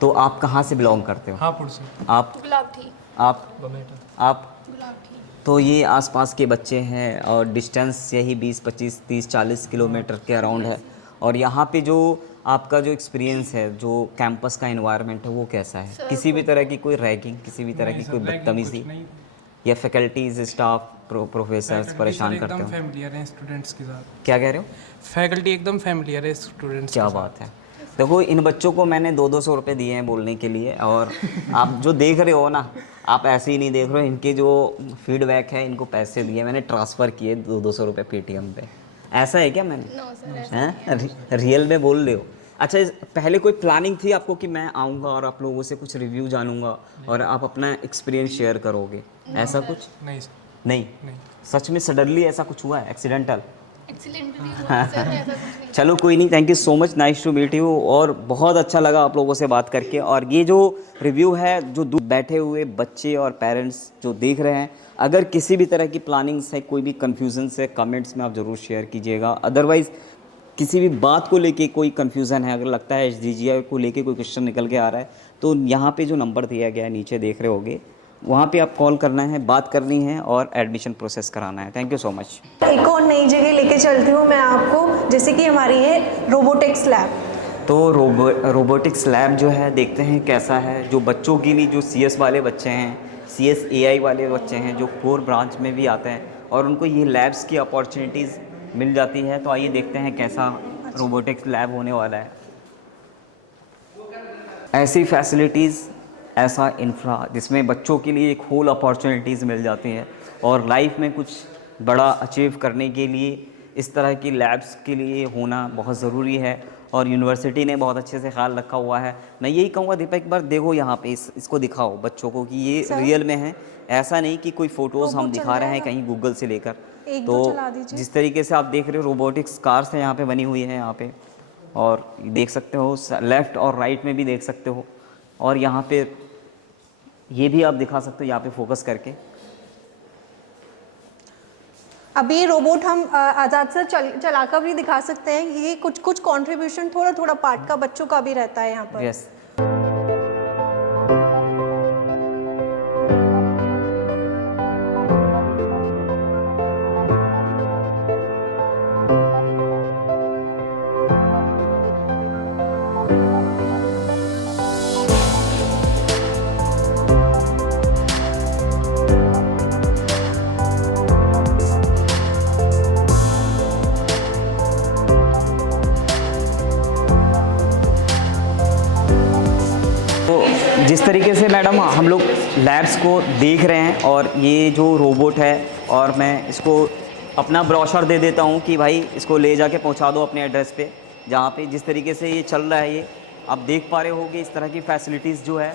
तो आप कहाँ से बिलोंग करते हो? हापुड़ से। आप? गुलाबठी। आप? गुलाबठी। तो ये आसपास के बच्चे हैं और डिस्टेंस यही 20, 25, 30, 40 किलोमीटर के अराउंड है। और यहाँ पे जो आपका जो एक्सपीरियंस है, जो कैंपस का एनवायरनमेंट है, वो कैसा है? किसी भी तरह की कोई रैगिंग, किसी भी तरह की कोई बदतमीजी या फैकल्टीज, स्टाफ, प्रोफेसर्स परेशान करते हो? फैमिलियर है स्टूडेंट्स के साथ। क्या कह रहे हो? फैकल्टी एकदम फैमिलियर है स्टूडेंट्स। क्या बात है। देखो इन बच्चों को मैंने 200 रुपये दिए हैं बोलने के लिए, और आप जो देख रहे हो ना, आप ऐसे ही नहीं देख रहे हो, इनके जो फीडबैक है, इनको पैसे दिए, मैंने ट्रांसफ़र किए 200 रुपये पेटीएम पे। ऐसा है क्या? मैंने हैं रियल में बोल रहे हो? अच्छा, पहले कोई प्लानिंग थी आपको कि मैं आऊँगा और आप लोगों से कुछ रिव्यू जानूँगा और आप अपना एक्सपीरियंस शेयर करोगे, ऐसा कुछ? नहीं नहीं। सच में सडनली ऐसा कुछ हुआ है, एक्सीडेंटल? चलो कोई नहीं, thank you so much, nice to meet you. और बहुत अच्छा लगा आप लोगों से बात करके। और ये जो रिव्यू है, जो दूर बैठे हुए बच्चे और पेरेंट्स जो देख रहे हैं, अगर किसी भी तरह की प्लानिंग्स है, कोई भी कन्फ्यूज़न है, कमेंट्स में आप ज़रूर शेयर कीजिएगा। अदरवाइज़ किसी भी बात को लेके कोई कन्फ्यूज़न है, अगर लगता है SDGI को लेके कोई क्वेश्चन निकल के आ रहा है, तो यहाँ पे जो नंबर दिया गया है नीचे देख रहे होगे, वहाँ पे आप कॉल करना है, बात करनी है और एडमिशन प्रोसेस कराना है। Thank you so much. एक और नई जगह लेके चलती हूँ मैं आपको, जैसे कि हमारी है रोबोटिक्स लैब। तो रोबोटिक्स लैब जो है, देखते हैं कैसा है। जो बच्चों के लिए, जो CS वाले बच्चे हैं, CS AI वाले बच्चे हैं, जो कोर ब्रांच में भी आते हैं और उनको ये लैब्स की अपॉर्चुनिटीज़ मिल जाती है। तो आइए देखते हैं कैसा रोबोटिक्स लैब होने वाला है। ऐसी फैसिलिटीज़, ऐसा इंफ्रा जिसमें बच्चों के लिए एक होल अपॉर्चुनिटीज़ मिल जाती हैं और लाइफ में कुछ बड़ा अचीव करने के लिए इस तरह की लैब्स के लिए होना बहुत ज़रूरी है। और यूनिवर्सिटी ने बहुत अच्छे से ख्याल रखा हुआ है। मैं यही कहूँगा दीपक, एक बार देखो यहाँ पे, इसको दिखाओ बच्चों को कि ये रियल में है, ऐसा नहीं कि कोई फ़ोटोज़ हम दिखा रहे हैं कहीं गूगल से लेकर। तो जिस तरीके से आप देख रहे हो, रोबोटिक्स कार्स हैं यहाँ पे बनी हुई है यहाँ पे, और देख सकते हो लेफ़्ट और राइट में भी देख सकते हो। और यहाँ पे ये भी आप दिखा सकते हो यहाँ पे फोकस करके। अभी रोबोट हम आज़ाद सर चलाकर भी दिखा सकते हैं। ये कुछ कंट्रीब्यूशन थोड़ा पार्ट का बच्चों का भी रहता है यहाँ पर। यस। जिस तरीके से मैडम हम लोग लैब्स को देख रहे हैं, और ये जो रोबोट है, और मैं इसको अपना ब्रोशर दे देता हूँ कि भाई इसको ले जाके पहुँचा दो अपने एड्रेस पे, जहाँ पे जिस तरीके से ये चल रहा है, ये आप देख पा रहे होगे। इस तरह की फैसिलिटीज़ जो है,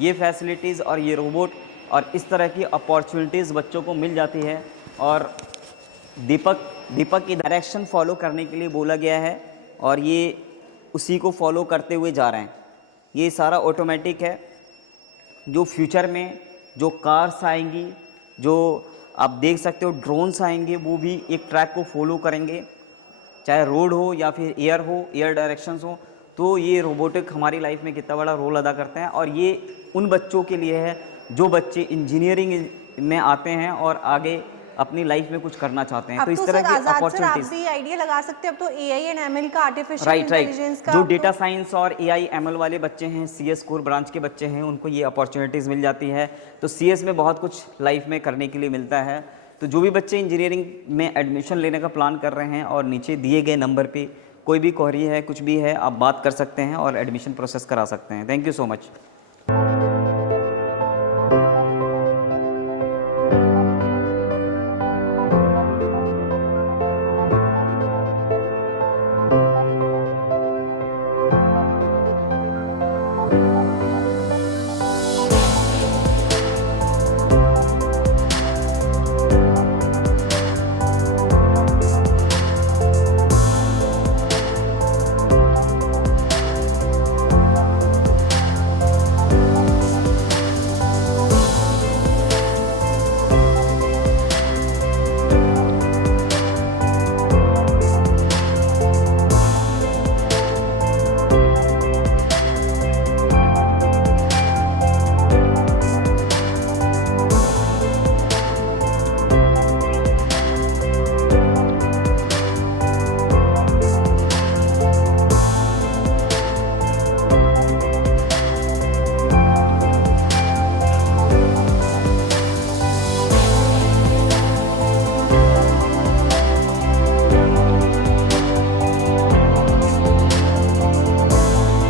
ये फैसिलिटीज़ और ये रोबोट और इस तरह की अपॉर्चुनिटीज़ बच्चों को मिल जाती है। और दीपक की डायरेक्शन फॉलो करने के लिए बोला गया है और ये उसी को फॉलो करते हुए जा रहे हैं। ये सारा ऑटोमेटिक है। जो फ्यूचर में जो कार्स आएंगी, जो आप देख सकते हो ड्रोन्स आएंगे, वो भी एक ट्रैक को फॉलो करेंगे, चाहे रोड हो या फिर एयर हो, एयर डायरेक्शंस हो। तो ये रोबोटिक हमारी लाइफ में कितना बड़ा रोल अदा करते हैं। और ये उन बच्चों के लिए है जो बच्चे इंजीनियरिंग में आते हैं और आगे अपनी लाइफ में कुछ करना चाहते हैं। तो इस तरह की अपॉर्चुनिटीज, आप भी आइडिया लगा सकते हैं। अब तो एआई एंड एमएल का, आर्टिफिशियल इंटेलिजेंस का, जो डेटा साइंस और एआई एमएल वाले बच्चे हैं, सीएस कोर ब्रांच के बच्चे हैं, उनको ये अपॉर्चुनिटीज़ मिल जाती है। तो सीएस में बहुत कुछ लाइफ में करने के लिए मिलता है। तो जो भी बच्चे इंजीनियरिंग में एडमिशन लेने का प्लान कर रहे हैं और नीचे दिए गए नंबर पे कोई भी क्वेरी है, कुछ भी है, आप बात कर सकते हैं और एडमिशन प्रोसेस करा सकते हैं। Thank you so much.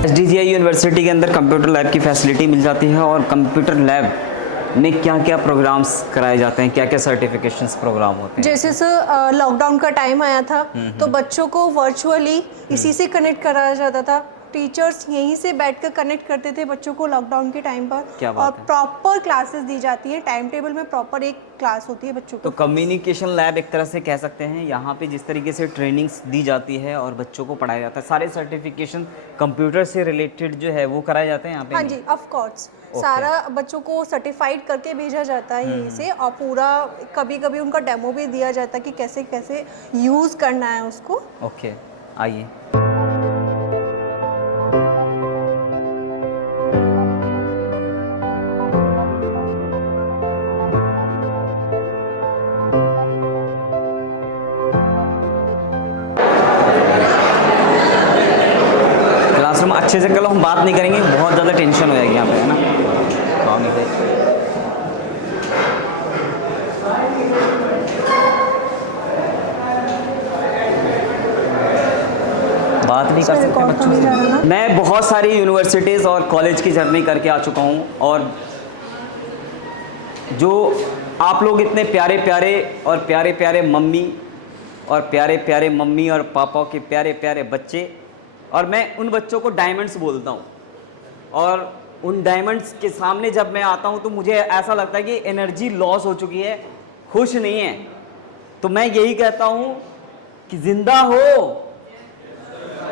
SDGI university के अंदर कंप्यूटर लैब की फैसिलिटी मिल जाती है। और कंप्यूटर लैब में क्या क्या प्रोग्राम्स कराए जाते हैं, क्या क्या सर्टिफिकेशंस प्रोग्राम होते हैं? जैसे सर लॉकडाउन का टाइम आया था तो बच्चों को वर्चुअली इसी से कनेक्ट कराया जाता था। टीचर्स यहीं से बैठकर कनेक्ट करते थे बच्चों को लॉकडाउन के टाइम पर। क्या और बात है। प्रॉपर क्लासेस दी जाती है, टाइम टेबल में प्रॉपर एक क्लास होती है बच्चों तो को। कम्युनिकेशन लैब एक तरह से कह सकते हैं। यहाँ पे जिस तरीके से ट्रेनिंग्स दी जाती है और बच्चों को पढ़ाया जाता है, सारे सर्टिफिकेशन कंप्यूटर से रिलेटेड जो है वो कराए जाते हैं यहाँ पे? हाँ जी, ऑफ कोर्स। सारा बच्चों को सर्टिफाइड करके भेजा जाता है यहीं से। और पूरा कभी कभी उनका डेमो भी दिया जाता है कि कैसे कैसे यूज़ करना है उसको। ओके, आइए। क्लासरूम अच्छे से करो, हम बात नहीं करेंगे, बहुत ज़्यादा टेंशन हो जाएगी यहाँ पे, है ना? बात नहीं कर सकते बच्चों से। मैं बहुत सारी यूनिवर्सिटीज़ और कॉलेज की जर्नी करके आ चुका हूँ। और जो आप लोग इतने प्यारे प्यारे और प्यारे प्यारे मम्मी और प्यारे प्यारे मम्मी और पापा के प्यारे प्यारे बच्चे, और मैं उन बच्चों को डायमंड्स बोलता हूँ। और उन डायमंड्स के सामने जब मैं आता हूँ तो मुझे ऐसा लगता है कि एनर्जी लॉस हो चुकी है, खुश नहीं है। तो मैं यही कहता हूँ कि जिंदा हो।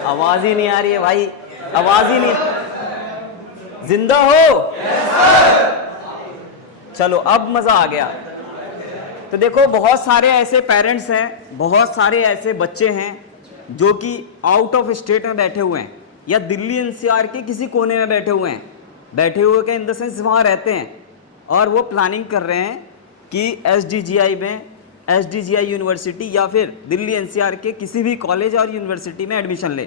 आवाज़ ही नहीं आ रही है भाई, आवाज़ ही नहीं। जिंदा हो। चलो अब मज़ा आ गया। तो देखो, बहुत सारे ऐसे पेरेंट्स हैं, बहुत सारे ऐसे बच्चे हैं जो कि आउट ऑफ स्टेट में बैठे हुए हैं या दिल्ली एनसीआर के किसी कोने में बैठे हुए हैं। बैठे हुए के इन द सेंस वहाँ रहते हैं और वो प्लानिंग कर रहे हैं कि एसडीजीआई में, एसडीजीआई यूनिवर्सिटी या फिर दिल्ली एनसीआर के किसी भी कॉलेज और यूनिवर्सिटी में एडमिशन ले।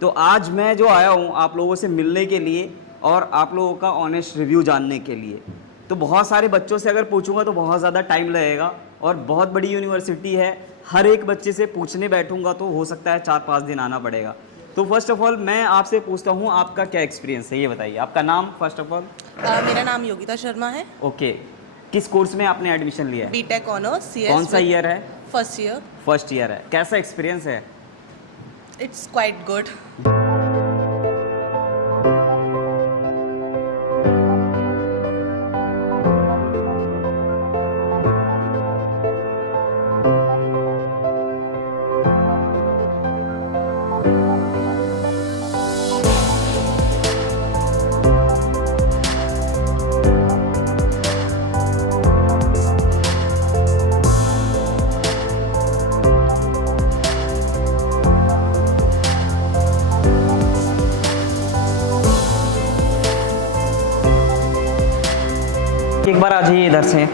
तो आज मैं जो आया हूँ आप लोगों से मिलने के लिए और आप लोगों का ऑनेस्ट रिव्यू जानने के लिए। तो बहुत सारे बच्चों से अगर पूछूंगा तो बहुत ज़्यादा टाइम लगेगा और बहुत बड़ी यूनिवर्सिटी है। हर एक बच्चे से पूछने बैठूंगा तो हो सकता है 4-5 दिन आना पड़ेगा। तो फर्स्ट ऑफ ऑल मैं आपसे पूछता हूँ, आपका क्या एक्सपीरियंस है ये बताइए। आपका नाम फर्स्ट ऑफ ऑल? मेरा नाम योगिता शर्मा है। ओके, किस कोर्स में आपने एडमिशन लिया है? BTech honours CS. कौन सा ईयर है? First year. फर्स्ट ईयर है। कैसा एक्सपीरियंस है? It's quite good. ऊपर आ जाइए इधर से।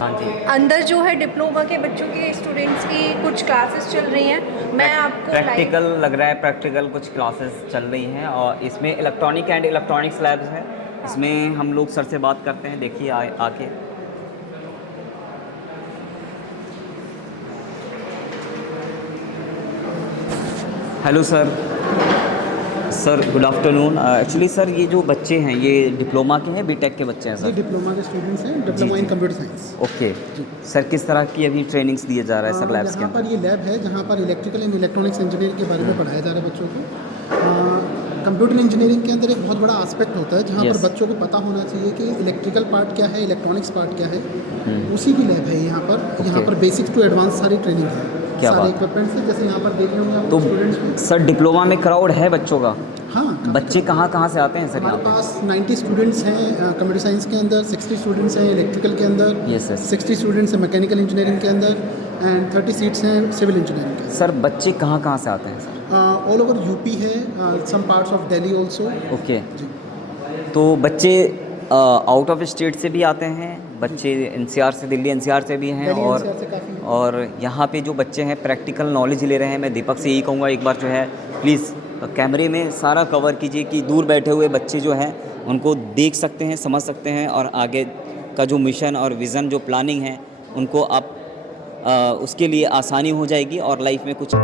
हाँ जी। अंदर जो है डिप्लोमा के बच्चों के स्टूडेंट्स की कुछ क्लासेस चल रही हैं। मैं आपको प्रैक्टिकल लग रहा है, प्रैक्टिकल कुछ क्लासेस चल रही हैं और इसमें इलेक्ट्रॉनिक एंड इलेक्ट्रॉनिक्स लैब्स है। इसमें हम लोग सर से बात करते हैं, देखिए आके। Hello sir. Sir good afternoon. Actually sir ये जो बच्चे हैं ये डिप्लोमा के हैं, बीटेक के बच्चे हैं सर? ये डिप्लोमा के स्टूडेंट्स हैं, diploma in computer science. Okay sir, किस तरह की अभी ट्रेनिंग्स दिए जा रहा है सर लैब्स के यहाँ पर ये लैब है जहाँ पर इलेक्ट्रिकल एंड इलेक्ट्रॉनिक्स इंजीनियरिंग के बारे में पढ़ाया जा रहा है बच्चों को। कंप्यूटर इंजीनियरिंग के अंदर एक बहुत बड़ा एस्पेक्ट होता है जहाँ पर बच्चों को पता होना चाहिए कि इलेक्ट्रिकल पार्ट क्या है, इलेक्ट्रॉनिक्स पार्ट क्या है। उसी की लैब है यहाँ पर। यहाँ पर बेसिक टू एडवांस सारी ट्रेनिंग है, सारे इक्विपमेंट्स हैं, जैसे यहाँ पर देख रहे होंगे आप। तो सर डिप्लोमा में क्राउड है बच्चों का? हाँ। बच्चे कहाँ से आते हैं सर? हमारे पास 90 स्टूडेंट्स हैं कंप्यूटर साइंस के अंदर, 60 स्टूडेंट्स हैं इलेक्ट्रिकल के अंदर, 60 स्टूडेंट्स हैं मैकेनिकल इंजीनियरिंग के अंदर एंड 30 सीट्स हैं सिविल इंजीनियरिंग के अंदर। सर बच्चे कहाँ से आते हैं सर? ऑल ओवर यूपी है, some parts of Delhi also. Okay. तो बच्चे आउट ऑफ स्टेट से भी आते हैं बच्चे, एनसीआर से, दिल्ली एनसीआर से भी हैं, और यहाँ पे जो बच्चे हैं प्रैक्टिकल नॉलेज ले रहे हैं। मैं दीपक से यही कहूँगा एक बार जो है प्लीज़ कैमरे में सारा कवर कीजिए कि दूर बैठे हुए बच्चे जो हैं उनको देख सकते हैं, समझ सकते हैं, और आगे का जो मिशन और विज़न जो प्लानिंग है उनको आप उसके लिए आसानी हो जाएगी और लाइफ में कुछ।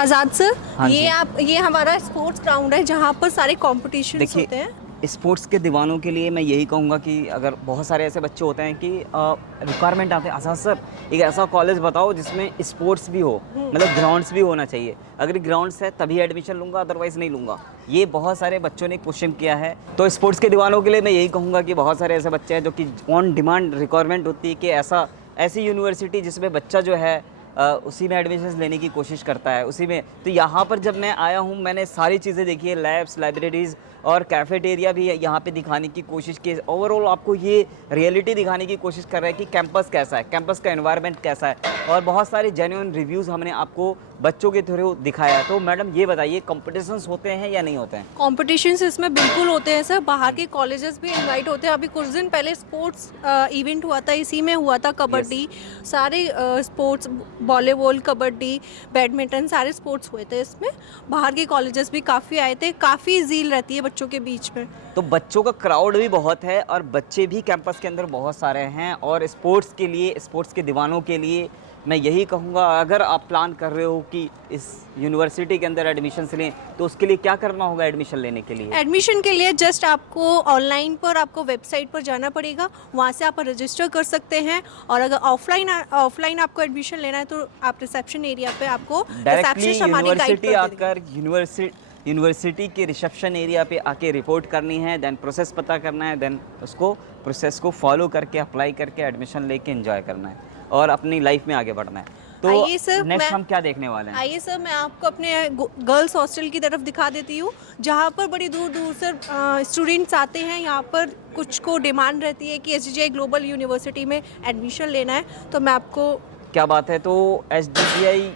आज़ाद सर, ये हमारा स्पोर्ट्स ग्राउंड है जहाँ पर सारे कॉम्पिटिशन्स होते हैं। स्पोर्ट्स के दीवानों के लिए मैं यही कहूँगा कि अगर बहुत सारे ऐसे बच्चे होते हैं कि रिक्वायरमेंट आते हैं, आज़ाद सर एक ऐसा कॉलेज बताओ जिसमें स्पोर्ट्स भी हो, मतलब ग्राउंड्स भी होना चाहिए। अगर ग्राउंड्स है तभी एडमिशन लूँगा, अदरवाइज़ नहीं लूँगा। ये बहुत सारे बच्चों ने क्वेश्चन किया है। तो स्पोर्ट्स के दीवानों के लिए मैं यही कहूँगा कि बहुत सारे ऐसे बच्चे हैं जो कि ऑन डिमांड रिक्वायरमेंट होती है कि ऐसी यूनिवर्सिटी जिसमें बच्चा जो है उसी में एडमिशन लेने की कोशिश करता है, उसी में। तो यहाँ पर जब मैं आया हूँ मैंने सारी चीज़ें देखी है, लैब्स, लाइब्रेरीज़ और कैफेटेरिया भी यहाँ पे दिखाने की कोशिश की। ओवरऑल आपको ये रियलिटी दिखाने की कोशिश कर रहा है कि कैंपस कैसा है, कैंपस का एनवायरनमेंट कैसा है, और बहुत सारे जेन्युइन रिव्यूज़ हमने आपको बच्चों के थ्रू दिखाया है। तो मैडम ये बताइए कॉम्पिटिशन्स होते हैं या नहीं होते हैं? कॉम्पिटिशन्स इसमें बिल्कुल होते हैं सर, बाहर के कॉलेजेस भी इनवाइट होते हैं। अभी कुछ दिन पहले स्पोर्ट्स इवेंट हुआ था, इसी में हुआ था कबड्डी, सारे स्पोर्ट्स, वॉलीबॉल, कबड्डी, बैडमिंटन, सारे स्पोर्ट्स हुए थे इसमें। बाहर के कॉलेजेस भी काफ़ी आए थे, काफ़ी ज़ील रहती है बच्चों के बीच में। तो बच्चों का क्राउड भी बहुत है और बच्चे भी कैंपस के अंदर बहुत सारे हैं। और स्पोर्ट्स के लिए, स्पोर्ट्स के दीवानों के लिए मैं यही कहूँगा, अगर आप प्लान कर रहे हो कि इस यूनिवर्सिटी के अंदर एडमिशन लें तो उसके लिए क्या करना होगा एडमिशन लेने के लिए? एडमिशन के लिए जस्ट आपको ऑनलाइन पर आपको वेबसाइट पर जाना पड़ेगा, वहाँ से आप रजिस्टर कर सकते हैं। और अगर ऑफलाइन आपको एडमिशन लेना है तो आप रिसेप्शन एरिया पे आपको डायरेक्टली यूनिवर्सिटी आकर यूनिवर्सिटी के रिसेप्शन एरिया पे आके रिपोर्ट करनी है, देन प्रोसेस पता करना है, देन उसको प्रोसेस को फॉलो करके अप्लाई करके एडमिशन लेके एंजॉय करना है और अपनी लाइफ में आगे बढ़ना है। तो आइए सर, नेक्स्ट हम क्या देखने वाले हैं? आइए सर, मैं आपको अपने गर्ल्स हॉस्टल की तरफ दिखा देती हूँ, जहाँ पर बड़ी दूर दूर से स्टूडेंट्स आते हैं। यहाँ पर कुछ को डिमांड रहती है कि SDGI ग्लोबल यूनिवर्सिटी में एडमिशन लेना है, तो मैं आपको क्या बात है। तो SDGI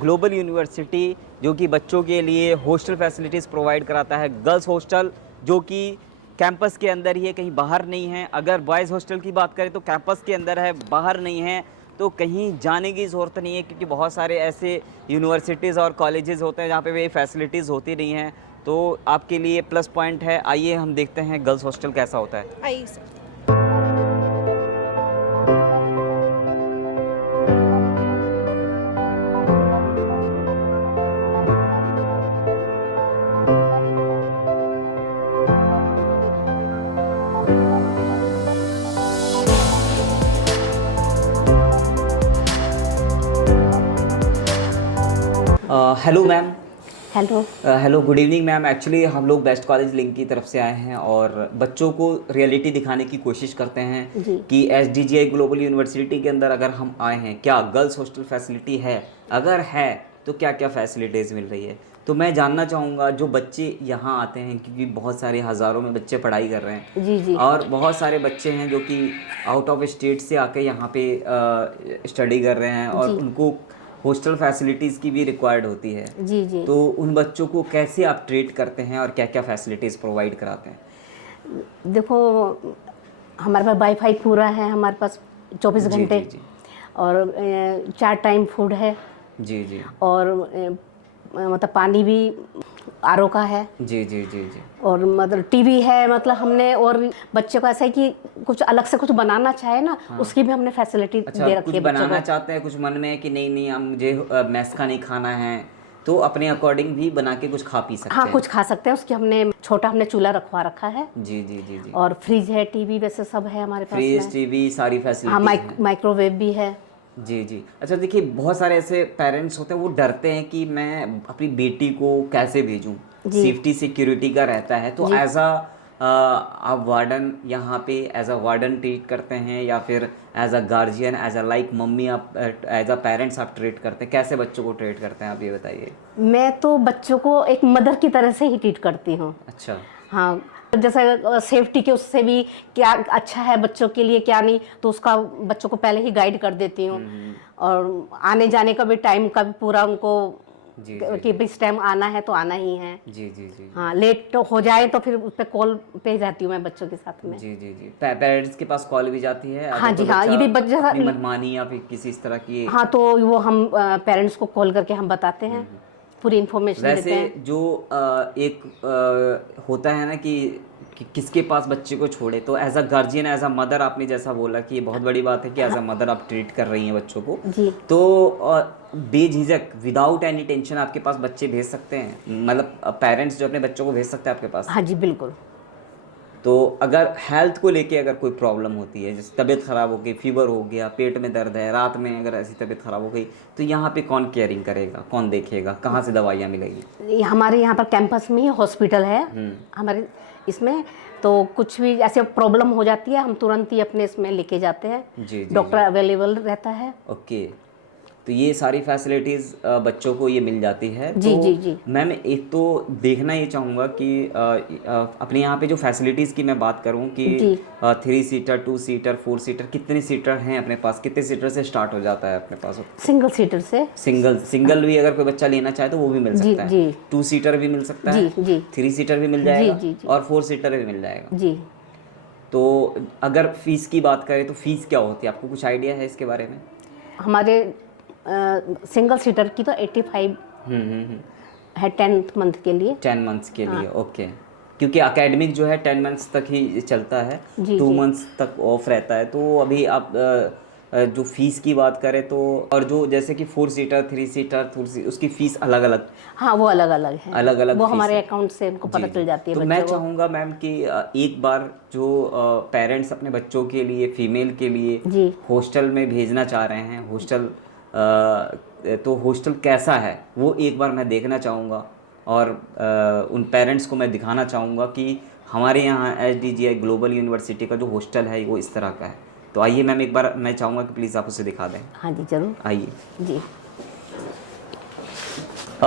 ग्लोबल यूनिवर्सिटी जो कि बच्चों के लिए हॉस्टल फैसिलिटीज़ प्रोवाइड कराता है, गर्ल्स हॉस्टल जो कि कैंपस के अंदर ही है, कहीं बाहर नहीं है। अगर बॉयज़ हॉस्टल की बात करें तो कैंपस के अंदर है, बाहर नहीं है, तो कहीं जाने की ज़रूरत नहीं है, क्योंकि बहुत सारे ऐसे यूनिवर्सिटीज़ और कॉलेजेस होते हैं जहाँ पे वे फैसिलिटीज़ होती नहीं हैं। तो आपके लिए प्लस पॉइंट है। आइए हम देखते हैं गर्ल्स हॉस्टल कैसा होता है। आइए sir. Hello ma'am. Hello. Hello, good evening ma'am. Actually हम लोग बेस्ट कॉलेज लिंक की तरफ से आए हैं और बच्चों को रियलिटी दिखाने की कोशिश करते हैं कि SDGI ग्लोबल यूनिवर्सिटी के अंदर अगर हम आए हैं, क्या गर्ल्स हॉस्टल फैसिलिटी है, अगर है तो क्या क्या फैसिलिटीज़ मिल रही है। तो मैं जानना चाहूँगा जो बच्चे यहाँ आते हैं, क्योंकि बहुत सारे हज़ारों में बच्चे पढ़ाई कर रहे हैं जी जी, और बहुत सारे बच्चे हैं जो कि आउट ऑफ स्टेट से आके यहाँ पे स्टडी कर रहे हैं और उनको हॉस्टल फैसिलिटीज़ की भी रिक्वायर्ड होती है। जी जी। तो उन बच्चों को कैसे आप ट्रीट करते हैं और क्या क्या फैसिलिटीज़ प्रोवाइड कराते हैं? देखो, हमारे पास वाईफाई पूरा है, हमारे पास 24 घंटे, और 4 टाइम फूड है जी जी, और मतलब पानी भी RO का है जी जी जी जी, और मतलब TV है। मतलब हमने, और बच्चे को ऐसा है कि कुछ अलग से कुछ बनाना चाहे ना, उसकी भी हमने फैसिलिटी दे रखी है। बनाना चाहते हैं, कुछ मन में है कि नहीं नहीं हम मुझे मैस का नहीं खाना है, तो अपने अकॉर्डिंग भी बना के कुछ खा पी सकते हैं। हाँ, कुछ खा सकते हैं। उसकी हमने छोटा चूल्हा रखवा रखा है। जी जी जी जी, और फ्रिज है, TV वैसे सब है हमारे पास। फ्रिज, TV सारी फैसिलिटी। हाँ, माइक्रोवेव भी है। जी जी। अच्छा, देखिए बहुत सारे ऐसे पेरेंट्स होते हैं, वो डरते हैं कि मैं अपनी बेटी को कैसे भेजूं, सेफ्टी सिक्योरिटी का रहता है। तो एज आप वार्डन यहाँ पे एज अ वार्डन ट्रीट करते हैं या फिर as a guardian, as a like mummy, आप एज अ पेरेंट्स आप ट्रीट करते हैं? कैसे बच्चों को ट्रीट करते हैं आप, ये बताइए। मैं तो बच्चों को एक मदर की तरह से ही ट्रीट करती हूँ। अच्छा। हाँ, जैसे सेफ्टी के उससे भी क्या अच्छा है बच्चों के लिए, क्या नहीं, तो उसका बच्चों को पहले ही गाइड कर देती हूँ। और आने जाने का भी टाइम का भी पूरा उनको कि इस टाइम आना है तो आना ही है। जी जी जी। हाँ, लेट तो हो जाए तो फिर उस पर कॉल पे जाती हूँ मैं बच्चों के साथ में। जी जी जी। पेरेंट्स के पास कॉल भी जाती है? हाँ जी, हाँ, ये भी बच्चा मनमानी या फिर किसी इस तरह की? हाँ, तो वो हम पेरेंट्स को कॉल करके हम बताते हैं, पूरी इन्फॉर्मेशन देते हैं। वैसे जो एक होता है ना कि किसके पास बच्चे को छोड़े, तो as a guardian, as a mother, आपने जैसा बोला कि ये बहुत बड़ी बात है कि एज अ मदर आप ट्रीट कर रही हैं बच्चों को जी। तो बेझिझक, विदाउट एनी टेंशन आपके पास बच्चे भेज सकते हैं, मतलब पेरेंट्स जो अपने बच्चों को भेज सकते हैं आपके पास? हाँ जी, बिल्कुल। तो अगर हेल्थ को लेके अगर कोई प्रॉब्लम होती है, जैसे तबीयत ख़राब हो गई, फीवर हो गया, पेट में दर्द है, रात में अगर ऐसी तबीयत ख़राब हो गई, तो यहाँ पे कौन केयरिंग करेगा, कौन देखेगा, कहाँ से दवाइयाँ मिलेगी? हमारे यहाँ पर कैंपस में ही हॉस्पिटल है हमारे इसमें, तो कुछ भी ऐसे प्रॉब्लम हो जाती है हम तुरंत ही अपने इसमें लेके जाते हैं। जी, डॉक्टर अवेलेबल रहता है। ओके, तो ये सारी फैसिलिटीज़ बच्चों को ये मिल जाती है। जी तो जी जी। मैम एक तो देखना ये चाहूँगा कि अपने यहाँ पे जो फैसिलिटीज़ की मैं बात करूँ कि 3 सीटर, 2 सीटर, 4 सीटर, कितने सीटर हैं अपने पास? कितने सीटर से स्टार्ट हो जाता है अपने पास? सिंगल सीटर से। सिंगल भी अगर कोई बच्चा लेना चाहे तो वो भी मिल सकता है। 2 सीटर भी मिल सकता है, 3 सीटर भी मिल जाएगा और 4 सीटर भी मिल जाएगा जी। तो अगर फीस की बात करें तो फीस क्या होती है, आपको कुछ आइडिया है इसके बारे में? हमारे सिंगल सीटर की तो 85 है 10 मंथ के लिए। 10 मंथ्स के लिए, ओके। क्योंकि एकेडमिक जो है 10 मंथ्स तक ही चलता है, 2 मंथ्स तक ऑफ रहता है। तो अभी आप जो फीस की बात करें तो, और जो जैसे कि 4 सीटर, 3 सीटर, उसकी फ़ीस अलग अलग? हाँ, वो अलग अलग है, अलग अलग, वो हमारे अकाउंट से उनको पता चल जाती है। तो मैं चाहूँगा मैम कि एक बार जो पेरेंट्स अपने बच्चों के लिए, फीमेल के लिए हॉस्टल में भेजना चाह रहे हैं, हॉस्टल तो हॉस्टल कैसा है वो एक बार मैं देखना चाहूँगा। और उन पेरेंट्स को मैं दिखाना चाहूँगा कि हमारे यहाँ SDGI ग्लोबल यूनिवर्सिटी का जो हॉस्टल है वो इस तरह का है। तो आइए मैम, एक बार मैं चाहूँगा कि प्लीज़ आप उसे दिखा दें। हाँ जी जरूर। आइए जी।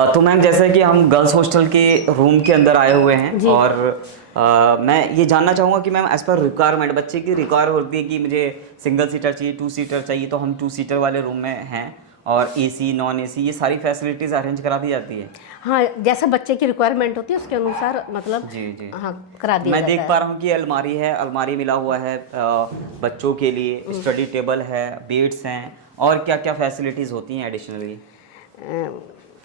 तो मैम, जैसे कि हम गर्ल्स हॉस्टल के रूम के अंदर आए हुए हैं और मैं ये जानना चाहूँगा कि मैम एज़ पर रिक्वायरमेंट, बच्चे की रिक्वायर होती है कि मुझे सिंगल सीटर चाहिए, 2 सीटर चाहिए, तो हम 2 सीटर वाले रूम में हैं और AC नॉन AC ये सारी फैसिलिटीज़ अरेंज करा दी जाती है। हाँ, जैसा बच्चे की रिक्वायरमेंट होती है उसके अनुसार मतलब जी हाँ करा दिया मैं जाता देख है। पा रहा हूँ कि अलमारी है, अलमारी मिला हुआ है बच्चों के लिए, स्टडी टेबल है, बेड्स हैं, और क्या क्या फैसिलिटीज़ होती हैं एडिशनली?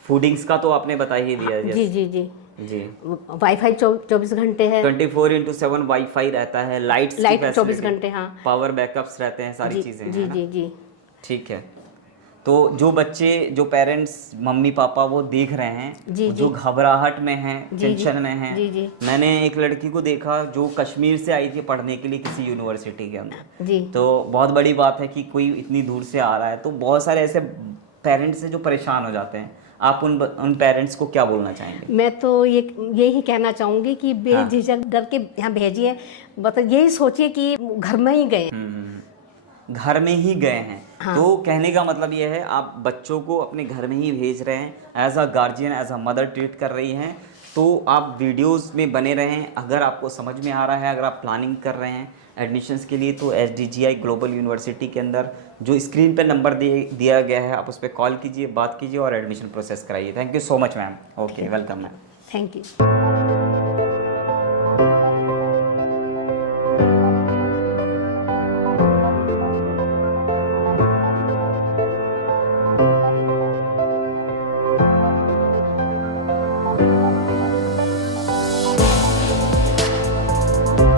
फूडिंग्स का तो आपने बता ही दिया। जी जी जी जी। वाईफाई 24 घंटे है, 24/7 वाईफाई रहता है, लाइट 24 घंटे, हाँ, पावर बैकअप्स रहते हैं, सारी जी, चीज़ें जी जी जी। ठीक है। तो जो बच्चे, जो पेरेंट्स, मम्मी पापा वो देख रहे हैं जी, जो घबराहट में हैं, जी, टेंशन में हैं, जी, जी। मैंने एक लड़की को देखा जो कश्मीर से आई थी पढ़ने के लिए किसी यूनिवर्सिटी के अंदर। जी। तो बहुत बड़ी बात है कि कोई इतनी दूर से आ रहा है, तो बहुत सारे ऐसे पेरेंट्स हैं जो परेशान हो जाते हैं। आप उन पेरेंट्स को क्या बोलना चाहेंगे? मैं तो यही कहना चाहूँगी कि बेझिझक डर के यहाँ भेजिए, मतलब यही सोचिए कि घर में ही गए, घर में ही गए हैं। हाँ। तो कहने का मतलब ये है आप बच्चों को अपने घर में ही भेज रहे हैं, as a guardian, as a mother treat कर रही हैं। तो आप वीडियोस में बने रहें। अगर आपको समझ में आ रहा है, अगर आप प्लानिंग कर रहे हैं एडमिशन्स के लिए, तो SDGI ग्लोबल यूनिवर्सिटी के अंदर जो स्क्रीन पे नंबर दिया गया है, आप उस पर कॉल कीजिए, बात कीजिए और एडमिशन प्रोसेस कराइए। Thank you so much ma'am. Okay, welcome ma'am. Thank you.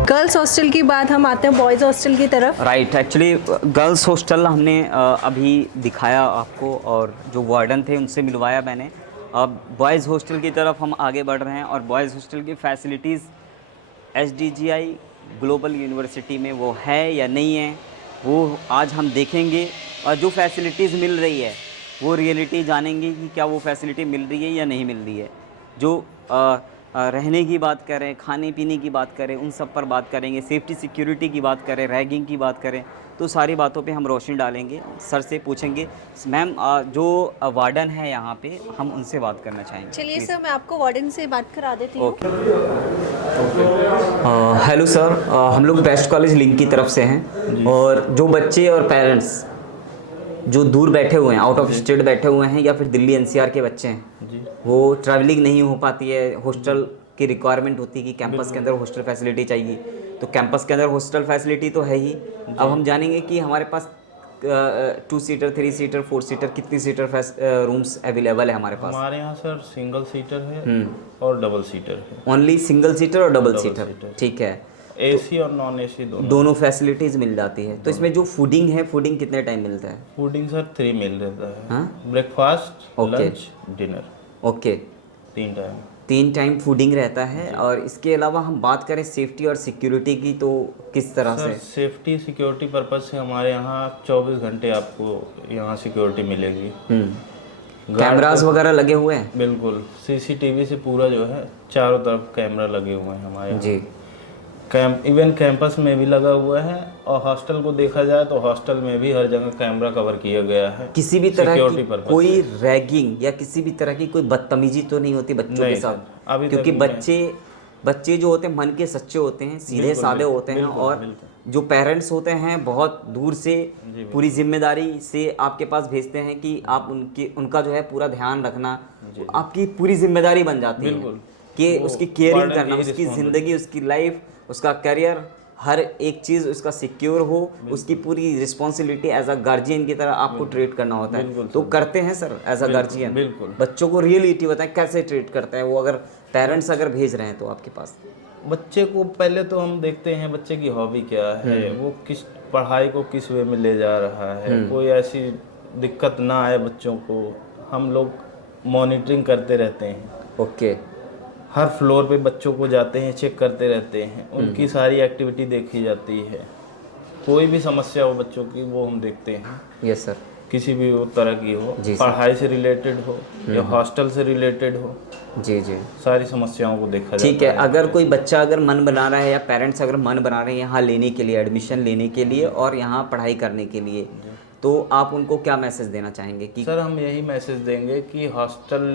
Girls hostel की बात, हम आते हैं बॉयज़ हॉस्टल की तरफ। राइट, एक्चुअली गर्ल्स हॉस्टल हमने अभी दिखाया आपको और जो वार्डन थे उनसे मिलवाया मैंने। अब बॉयज़ हॉस्टल की तरफ हम आगे बढ़ रहे हैं और बॉयज़ हॉस्टल की फैसिलिटीज़ SDGI ग्लोबल यूनिवर्सिटी में वो है या नहीं है, वो आज हम देखेंगे। और जो फैसिलिटीज़ मिल रही है वो रियलिटी जानेंगे कि क्या वो फैसिलिटी मिल रही है या नहीं मिल रही है। जो रहने की बात करें, खाने पीने की बात करें, उन सब पर बात करेंगे। सेफ्टी सिक्योरिटी की बात करें, रैगिंग की बात करें, तो सारी बातों पे हम रोशनी डालेंगे। सर से पूछेंगे। मैम, जो वार्डन है यहाँ पे, हम उनसे बात करना चाहेंगे। चलिए सर, मैं आपको वार्डन से बात करा देती हूँ। हेलो सर, हम लोग बेस्ट कॉलेज लिंक की तरफ से हैं और जो बच्चे और पेरेंट्स जो दूर बैठे हुए हैं, आउट ऑफ स्टेट बैठे हुए हैं या फिर दिल्ली NCR के बच्चे हैं, वो ट्रैवलिंग नहीं हो पाती है, हॉस्टल की रिक्वायरमेंट होती है कि कैंपस के अंदर हॉस्टल फैसिलिटी चाहिए। तो कैंपस के अंदर हॉस्टल फैसिलिटी तो है ही। अब हम जानेंगे कि हमारे पास 2 सीटर, 3 सीटर, 4 सीटर, कितनी सीटर रूम्स अवेलेबल है हमारे पास? हमारे यहाँ सर सिंगल सीटर है और डबल सीटर है। ओनली सिंगल सीटर और डबल सीटर, ठीक है। AC और नॉन AC दोनों फैसिलिटीज़ मिल जाती है। तो इसमें जो फूडिंग है, फूडिंग कितने टाइम मिलता है? फूडिंग सर 3 मील रहता है। हाँ? Breakfast, lunch, dinner. Okay, 3 time fooding रहता है। और इसके अलावा हम बात करें सेफ्टी और सिक्योरिटी की, तो किस तरह से? सेफ्टी सिक्योरिटी पर्पज से हमारे यहाँ 24 घंटे आपको यहाँ सिक्योरिटी मिलेगी। कैमरास वगैरह लगे हुए हैं? बिल्कुल, CCTV से पूरा जो है चारों तरफ कैमरा लगे हुए हैं हमारे यहाँ। जी। इवन कैंपस में भी लगा हुआ है और हॉस्टल को देखा जाए तो हॉस्टल में भी हर जगह कैमरा कवर किया गया है। किसी भी तरह की कोई रैगिंग या किसी भी तरह की कोई बदतमीजी तो नहीं होती बच्चों के साथ? क्योंकि बच्चे जो होते हैं मन के सच्चे होते हैं, सीधे साधे होते हैं, और जो पेरेंट्स होते हैं बहुत दूर से पूरी जिम्मेदारी से आपके पास भेजते हैं कि आप उनका जो है पूरा ध्यान रखना आपकी पूरी जिम्मेदारी बन जाती है कि उसकी केयरिंग करना, उसकी ज़िंदगी, उसकी लाइफ, उसका करियर, हर एक चीज़ उसका सिक्योर हो, उसकी पूरी रिस्पॉन्सिबिलिटी एज अ गार्जियन की तरह आपको ट्रीट करना होता है। तो करते हैं सर एज अ गार्जियन? बिल्कुल। बच्चों को रियलिटी बताएं कैसे ट्रीट करते हैं वो, अगर पेरेंट्स अगर भेज रहे हैं तो आपके पास? बच्चे को पहले तो हम देखते हैं बच्चे की हॉबी क्या है, वो किस पढ़ाई को किस वे में ले जा रहा है, कोई ऐसी दिक्कत ना आए बच्चों को। हम लोग मॉनिटरिंग करते रहते हैं। ओके। हर फ्लोर पे बच्चों को जाते हैं, चेक करते रहते हैं, उनकी सारी एक्टिविटी देखी जाती है। कोई भी समस्या हो बच्चों की वो हम देखते हैं। Yes sir. किसी भी वो तरह की हो, पढ़ाई से रिलेटेड हो या हॉस्टल से रिलेटेड हो, जी जी, सारी समस्याओं को देखा ठीक है। जाता अगर कोई बच्चा अगर मन बना रहा है या पेरेंट्स अगर मन बना रहे हैं यहाँ लेने के लिए, एडमिशन लेने के लिए और यहाँ पढ़ाई करने के लिए, तो आप उनको क्या मैसेज देना चाहेंगे कि सर हम यही मैसेज देंगे कि हॉस्टल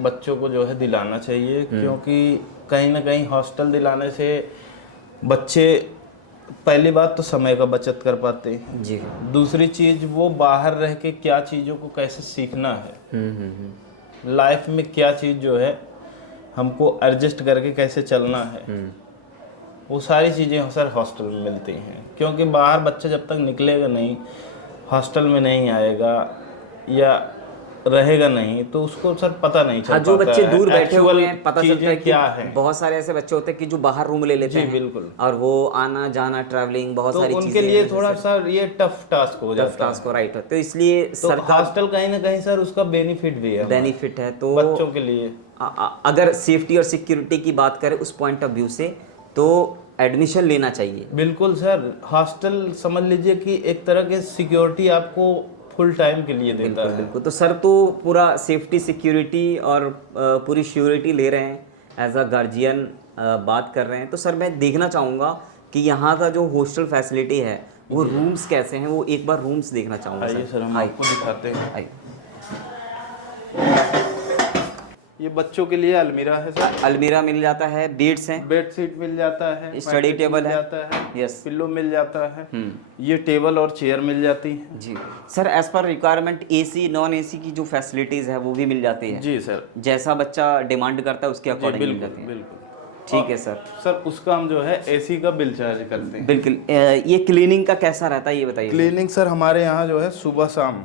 बच्चों को जो है दिलाना चाहिए, क्योंकि कहीं ना कहीं हॉस्टल दिलाने से बच्चे पहली बात तो समय का बचत कर पाते हैं जी, दूसरी चीज़ वो बाहर रह के क्या चीज़ों को कैसे सीखना है, लाइफ में क्या चीज़ जो है हमको एडजस्ट करके कैसे चलना है, वो सारी चीज़ें सर हॉस्टल में मिलती हैं। क्योंकि बाहर बच्चा जब तक निकलेगा नहीं, हॉस्टल में नहीं आएगा या रहेगा नहीं, तो उसको सर पता नहीं चलता। हाँ, जो बच्चे दूर बैठे हुए हैं पता चलता है कि क्या है। बहुत सारे ऐसे बच्चे होते हैं कि जो बाहर रूम ले लेते हैं, बिल्कुल, और वो आना जाना ट्रैवलिंग बहुत सारी चीजें उनके लिए थोड़ा सा ये टफ टास्क हो जाता है। टफ टास्क हो, राइट। तो इसलिए हॉस्टल कहीं ना कहीं सर उसका बेनिफिट भी है, बेनिफिट है। तो बच्चों के लिए अगर सेफ्टी और सिक्योरिटी की बात करें उस पॉइंट ऑफ व्यू से, तो एडमिशन लेना चाहिए। बिल्कुल सर, हॉस्टल समझ लीजिए कि एक तरह के सिक्योरिटी आपको फुल टाइम के लिए देता है। बिल्कुल। तो सर तो पूरा सेफ्टी सिक्योरिटी और पूरी श्योरिटी ले रहे हैं, एज अ गार्जियन बात कर रहे हैं। तो सर मैं देखना चाहूँगा कि यहाँ का जो हॉस्टल फैसिलिटी है वो रूम्स कैसे हैं, वो एक बार रूम्स देखना चाहूँगा। आइए सर हम आपको दिखाते हैं। आइए। ये बच्चों के लिए अलमीरा है सर, अलमीरा मिल जाता है, बेड्स हैं, बेड शीट मिल जाता है, स्टडी टेबल है, यस, पिल्लो मिल जाता है, ये टेबल और चेयर मिल जाती है जी। Sir as per requirement AC non AC की जो फैसिलिटीज है वो भी मिल जाती है जी सर, जैसा बच्चा डिमांड करता है उसके अकॉर्डिंग मिल जाती है। बिल्कुल ठीक है सर। सर उसका हम जो है एसी का बिल चार्ज करते हैं। बिल्कुल। ये क्लीनिंग का कैसा रहता है ये बताइए। क्लीनिंग सर हमारे यहाँ जो है सुबह शाम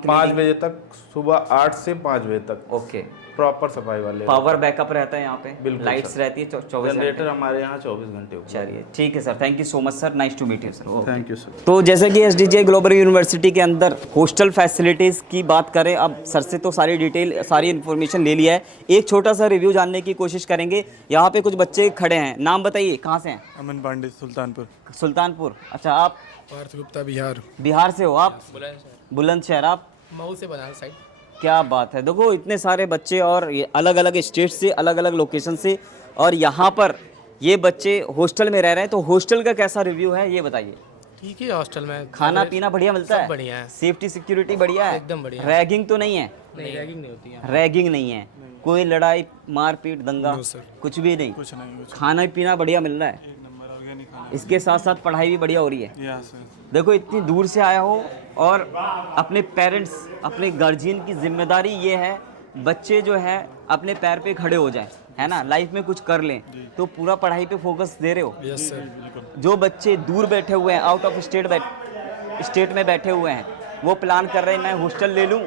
5 बजे तक, सुबह 8 से 5 बजे तक। ओके। प्रॉपर सफाई वाले, पावर बैकअप रहता है यहाँ पे, बिल्कुल, लाइट्स रहती है 24 जनरेटर हमारे यहाँ 24 घंटे। चलिए ठीक है sir, thank you so much sir, nice to meet you sir. Thank you sir. तो जैसे कि SDJ ग्लोबल यूनिवर्सिटी के अंदर हॉस्टल फैसिलिटीज़ की बात करें, अब सर से तो सारी डिटेल सारी इन्फॉर्मेशन ले लिया है, एक छोटा सा रिव्यू जानने की कोशिश करेंगे। यहाँ पे कुछ बच्चे खड़े हैं, नाम बताइए, कहाँ से हैं? अमन पांडे, सुल्तानपुर। सुल्तानपुर, अच्छा। आप? पार्थ गुप्ता, बिहार। बिहार से हो आप? बुलंदशहर। आप? मऊ से, बनारस साइड। क्या बात है, देखो इतने सारे बच्चे और ये अलग अलग स्टेट से, अलग अलग लोकेशन से, और यहाँ पर ये बच्चे हॉस्टल में रह रहे हैं। तो हॉस्टल का कैसा रिव्यू है ये बताइए। ठीक है, हॉस्टल में खाना पीना बढ़िया मिलता है? बढ़िया है। सेफ्टी सिक्योरिटी बढ़िया है? एकदम बढ़िया। रैगिंग तो नहीं है? नहीं, रैगिंग नहीं होती है। रैगिंग नहीं है, कोई लड़ाई मारपीट दंगा कुछ भी नहीं? कुछ नहीं। खाना पीना बढ़िया मिल रहा है, इसके साथ साथ पढ़ाई भी बढ़िया हो रही है। देखो इतनी दूर से आया हो, और अपने पेरेंट्स, अपने गार्जियन की जिम्मेदारी ये है बच्चे जो है अपने पैर पे खड़े हो जाएं, है ना, लाइफ में कुछ कर लें, तो पूरा पढ़ाई पे फोकस दे रहे हो। यस सर, बिल्कुल। जो बच्चे दूर बैठे हुए हैं, आउट ऑफ स्टेट में बैठे हुए हैं, वो प्लान कर रहे हैं मैं हॉस्टल ले लूँ,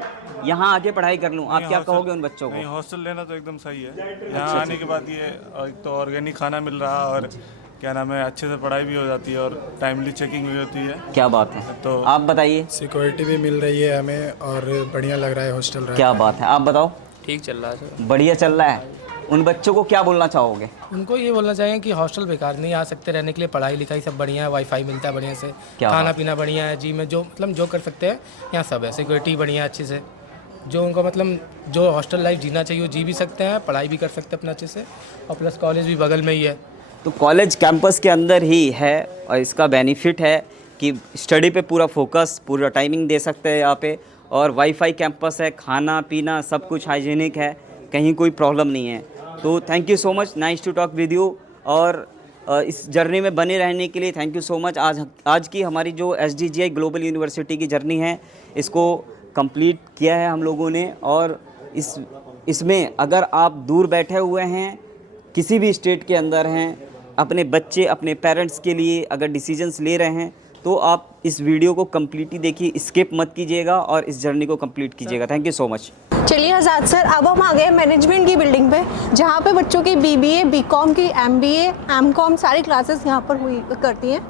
यहाँ आके पढ़ाई कर लूँ, आप क्या कहोगे उन बच्चों को? नहीं, हॉस्टल लेना तो एकदम सही है। यहाँ आने के बाद ये एक तो ऑर्गेनिक खाना मिल रहा है, और क्या नाम है, अच्छे से पढ़ाई भी हो जाती है, और टाइमली चेकिंग भी होती है। क्या बात है, तो आप बताइए। सिक्योरिटी भी मिल रही है हमें, और बढ़िया लग रहा है हॉस्टल। क्या बात है, आप बताओ। ठीक चल रहा है सर। बढ़िया चल रहा है। उन बच्चों को क्या बोलना चाहोगे? उनको ये बोलना चाहिए कि हॉस्टल बेकार नहीं, आ सकते रहने के लिए, पढ़ाई लिखाई सब बढ़िया है, वाईफाई मिलता है बढ़िया से, खाना पीना बढ़िया है, जी में जो मतलब जो कर सकते हैं यहाँ सब है, सिक्योरिटी बढ़िया है अच्छे से, जो उनको मतलब जो हॉस्टल लाइफ जीना चाहिए वो जी भी सकते हैं, पढ़ाई भी कर सकते हैं अपना अच्छे से, और प्लस कॉलेज भी बगल में ही है। तो कॉलेज कैंपस के अंदर ही है, और इसका बेनिफिट है कि स्टडी पे पूरा फोकस, पूरा टाइमिंग दे सकते हैं यहाँ पे, और वाईफाई कैंपस है, खाना पीना सब कुछ हाइजीनिक है, कहीं कोई प्रॉब्लम नहीं है। तो thank you so much, nice to talk with you, और इस जर्नी में बने रहने के लिए थैंक यू सो मच। आज की हमारी जो SDGI ग्लोबल यूनिवर्सिटी की जर्नी है, इसको कंप्लीट किया है हम लोगों ने, और इसमें अगर आप दूर बैठे हुए हैं, किसी भी स्टेट के अंदर हैं, अपने बच्चे, अपने पेरेंट्स के लिए अगर डिसीजंस ले रहे हैं, तो आप इस वीडियो को कम्प्लीटली देखिए, स्किप मत कीजिएगा, और इस जर्नी को कंप्लीट कीजिएगा। Thank you so much. चलिए आज़ाद सर, अब हम आ गए मैनेजमेंट की बिल्डिंग पे, जहाँ पे बच्चों की BBA, BCom की, MBA, MCom सारी क्लासेस यहाँ पर हुई करती हैं।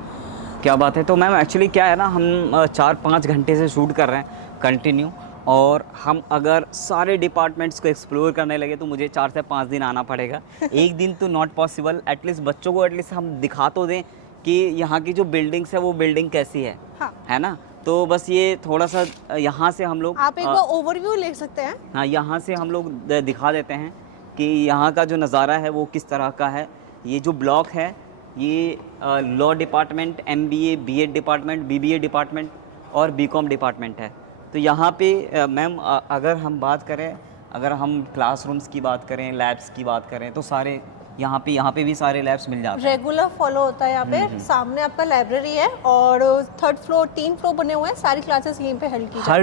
क्या बात है। तो मैम एक्चुअली क्या है ना, हम 4-5 घंटे से शूट कर रहे हैं कंटिन्यू, और हम अगर सारे डिपार्टमेंट्स को एक्सप्लोर करने लगे तो मुझे 4 से 5 दिन आना पड़ेगा। एक दिन तो नॉट पॉसिबल, एटलीस्ट बच्चों को एटलीस्ट हम दिखा तो दें कि यहाँ की जो बिल्डिंग्स है वो बिल्डिंग कैसी है, हाँ। है ना। तो बस ये थोड़ा सा यहाँ से हम लोग, आप एक बार ओवरव्यू ले सकते हैं। हाँ, यहाँ से हम लोग दिखा देते हैं कि यहाँ का जो नज़ारा है वो किस तरह का है। ये जो ब्लॉक है ये law department, MBA, BEd department, BBA department और BCom डिपार्टमेंट है। तो यहाँ पे मैम अगर हम बात करें, अगर हम क्लासरूम्स की बात करें, लैब्स की बात करें, तो सारे यहाँ पे भी सारे लैब्स मिल जाते हैं। रेगुलर फॉलो होता है यहाँ पे। सामने आपका लाइब्रेरी है और 3rd फ्लोर 3 फ्लोर बने हुए हैं, सारी क्लासेस यहीं पे हेल्ड की जाती हैं।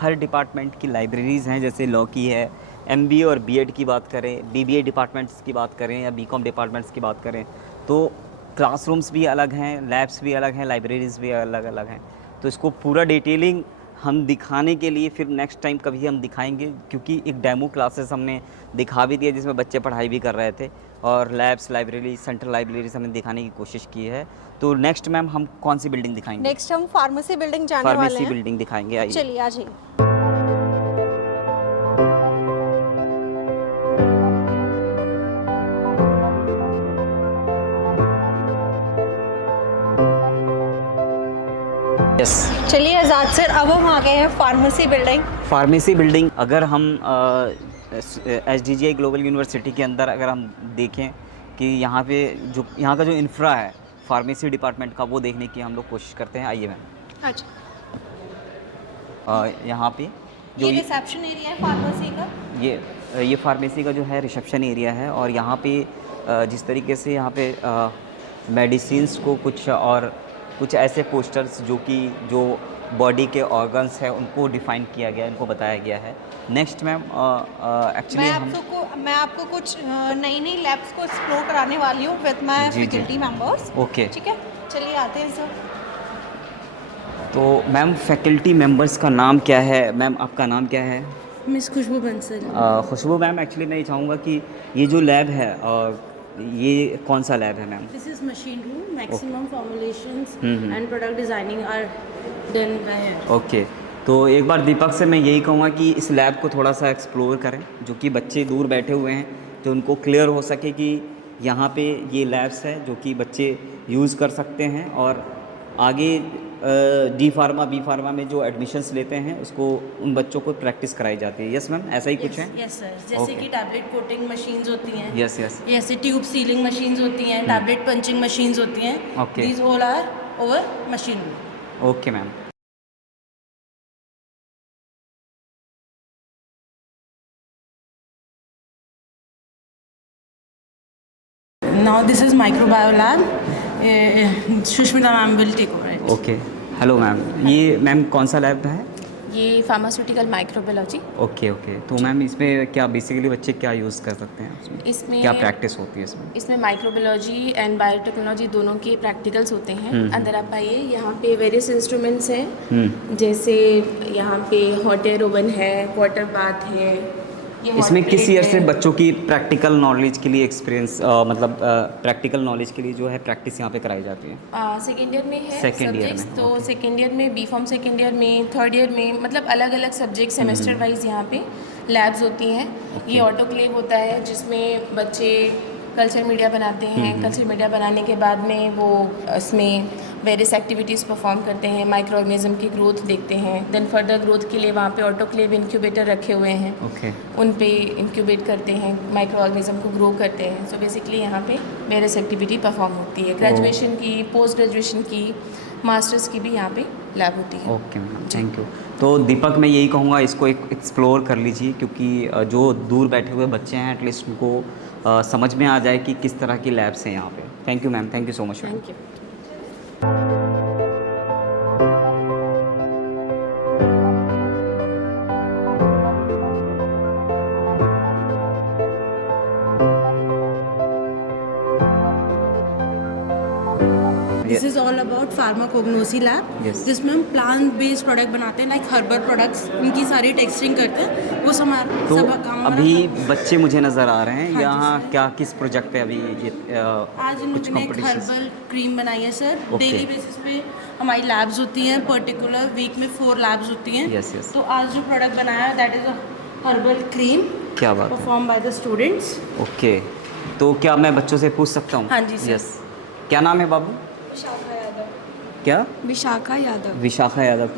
हर डिपार्टमेंट की लाइब्रेरीज़ हैं, जैसे लॉ की है, MBA और BEd की बात करें, BBA डिपार्टमेंट्स की बात करें या BCom डिपार्टमेंट्स की बात करें, तो क्लासरूम्स भी अलग हैं, लैब्स भी अलग हैं, लाइब्रेरीज़ भी अलग अलग हैं। तो इसको पूरा डिटेलिंग हम दिखाने के लिए फिर नेक्स्ट टाइम कभी हम दिखाएंगे, क्योंकि एक डेमो क्लासेस हमने दिखा भी दिया जिसमें बच्चे पढ़ाई भी कर रहे थे, और लैब्स, लाइब्रेरी, सेंट्रल लाइब्रेरीज हमने दिखाने की कोशिश की है। तो नेक्स्ट मैम हम कौन सी बिल्डिंग दिखाएंगे? नेक्स्ट हम फार्मेसी बिल्डिंग जाने वाले हैं। फार्मेसी बिल्डिंग दिखाएंगे, आइए। चलिए आ जाइए। चलिए आज़ाद सर, अब हम आ गए हैं फार्मेसी बिल्डिंग। फार्मेसी बिल्डिंग अगर हम SDGI ग्लोबल यूनिवर्सिटी के अंदर अगर हम देखें कि यहाँ का जो इंफ्रा है फार्मेसी डिपार्टमेंट का, वो देखने की हम लोग कोशिश करते हैं। आइए मैम। अच्छा, यहाँ पे ये रिसेप्शन एरिया है फार्मेसी का। ये फार्मेसी का जो है रिसेप्शन एरिया है, और यहाँ पे जिस तरीके से यहाँ पे मेडिसिन्स को कुछ ऐसे पोस्टर्स जो बॉडी के ऑर्गन्स हैं उनको डिफ़ाइन किया गया है, उनको बताया गया है। नेक्स्ट मैम एक्चुअली मैं आपको कुछ नई लैब्स को एक्सप्लोर कराने वाली हूँ with my faculty members. Okay, ठीक है, चलिए आते हैं सर। तो मैम फैकल्टी मेंबर्स का नाम क्या है? मैम आपका नाम क्या है? मिस खुशबू बंसल। खुशबू मैम, एक्चुअली मैं ये चाहूँगा कि ये जो लैब है ये कौन सा लैब है ma'am? This is machine room, maximum formulations and product designing are done by here. Okay, तो एक बार दीपक से मैं यही कहूँगा कि इस लैब को थोड़ा सा एक्सप्लोर करें, जो कि बच्चे दूर बैठे हुए हैं, तो उनको क्लियर हो सके कि यहाँ पे ये लैब्स है जो कि बच्चे यूज़ कर सकते हैं, और आगे D फार्मा B फार्मा में जो एडमिशन्स लेते हैं उसको उन बच्चों को प्रैक्टिस कराई जाती है। यस मैम, ऐसा ही कुछ है? यस सर, जैसे कि टैबलेट कोटिंग मशीन्स होती हैं। Yes yes. जैसे ट्यूब सीलिंग मशीन्स होती हैं, टैबलेट पंचिंग मशीन्स होती हैं। Okay, these all are over machine room. Okay ma'am. Now this is microbio lab, Sushmita ma'am will take over it. Okay, hello ma'am, ये ma'am कौन सा lab है? ये फार्मास्यूटिकल माइक्रोबायोलॉजी। ओके ओके, तो ma'am इसमें क्या बेसिकली बच्चे क्या यूज़ कर सकते हैं? इसमें क्या प्रैक्टिस होती है इसमें? इसमें माइक्रोबायोलॉजी एंड बायोटेक्नोलॉजी दोनों के प्रैक्टिकल्स होते हैं। अंदर आप आइए, यहाँ पे वेरियस इंस्ट्रूमेंट्स हैं, जैसे यहाँ पे हॉट एयर ओवन है, वाटर बाथ है। इसमें किस ईयर से बच्चों की प्रैक्टिकल नॉलेज के लिए एक्सपीरियंस मतलब प्रैक्टिकल नॉलेज के लिए जो है प्रैक्टिस यहाँ पे कराई जाती है? सेकेंड ईयर में है सेकेंड ईयर में। तो सेकेंड ईयर में, B.Pharm सेकेंड ईयर में, थर्ड ईयर में, मतलब अलग अलग सब्जेक्ट सेमेस्टर वाइज यहाँ पे लैब्स होती हैं। ये ऑटोक्लेव होता है जिसमें बच्चे कल्चर मीडिया बनाते हैं। कल्चर मीडिया बनाने के बाद में वो इसमें वेरियस एक्टिविटीज़ परफॉर्म करते हैं, माइक्रो ऑर्गेनिज्म की ग्रोथ देखते हैं। देन फर्दर ग्रोथ के लिए वहाँ पे ऑटोक्लेव इंक्यूबेटर रखे हुए हैं। उन पे इंक्यूबेट करते हैं, माइक्रो ऑर्गेनिज्म को ग्रो करते हैं। सो बेसिकली यहाँ पे वेरियस एक्टिविटी परफॉर्म होती है। ग्रेजुएशन की, पोस्ट ग्रेजुएशन की, मास्टर्स की भी यहाँ पे लैब होती है। Okay ma'am, thank you. तो दीपक, मैं यही कहूँगा इसको एक एक्सप्लोर कर लीजिए, क्योंकि जो दूर बैठे हुए बच्चे हैं एटलीस्ट उनको समझ में आ जाए कि किस तरह की लैब्स हैं यहाँ पे। Thank you ma'am, thank you so much. Thank you. This is all about pharmacognosy lab, जिसमें हम प्लांट बेस्ड प्रोडक्ट बनाते हैं, लाइक हर्बल प्रोडक्ट्स, उनकी सारी टेस्टिंग करते हैं। वो तो अभी बच्चे मुझे नज़र आ रहे हैं यहाँ, क्या किस प्रोजेक्ट पे अभी ये आज इन लोगों ने एक हर्बल क्रीम बनाई है सर। डेली बेसिस पे हमारी लैब्स होती हैं, पर्टिकुलर वीक में 4 लैब्स होती हैं। Yes yes. तो आज जो प्रोडक्ट बनाया है that is a herbal cream. क्या बात, perform by the students. Okay, तो क्या मैं बच्चों से पूछ सकता हूँ? हाँ जी सर। यस, क्या नाम है बाबू? विशाखा यादव। क्या? विशाखा यादव। विशाखा यादव।